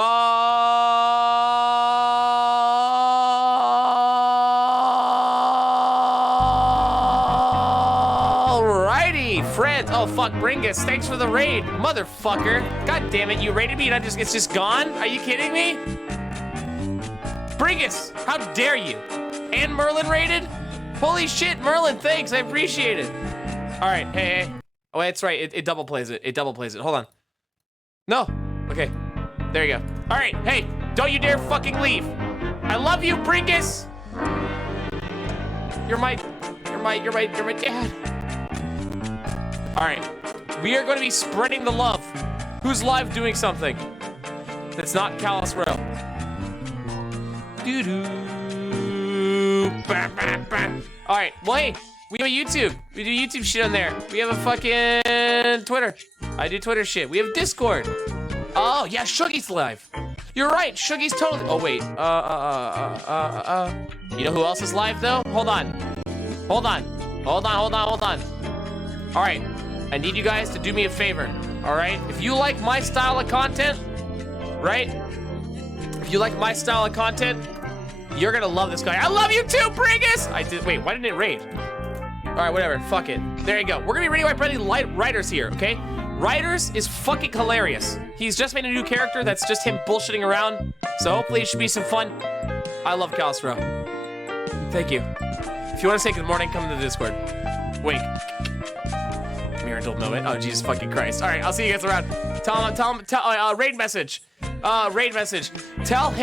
friends. Oh fuck, Bringus, thanks for the raid, motherfucker. God damn it, you raided me and it's just gone? Are you kidding me? Bringus, how dare you? And Merlin raided? Holy shit, Merlin, thanks, I appreciate it. Alright, hey. Oh, that's right, it double plays it. It double plays it. Hold on. No. Okay. There you go. Alright, hey, don't you dare fucking leave. I love you, Bringus. You're my dad. Alright. We are going to be spreading the love. Who's live doing something? That's not Callous Row. Alright, well hey, we have a YouTube. We do YouTube shit on there. We have a fucking Twitter. I do Twitter shit. We have Discord. Oh yeah, Shuggy's live. You're right, Shuggy's totally. Oh wait, you know who else is live though? Hold on. All right, I need you guys to do me a favor. All right, if you like my style of content, right? If you like my style of content, you're gonna love this guy. I love you too, Bringus! Wait, why didn't it raid? All right, whatever, fuck it. There you go. We're gonna be raiding by friendly Riders here, okay? Riders is fucking hilarious. He's just made a new character that's just him bullshitting around. So hopefully it should be some fun. I love Callous Row. Thank you. If you wanna say good morning, come to the Discord. Wink. Miracle moment. Oh, Jesus fucking Christ. All right, I'll see you guys around. Tell him, raid message. Tell him.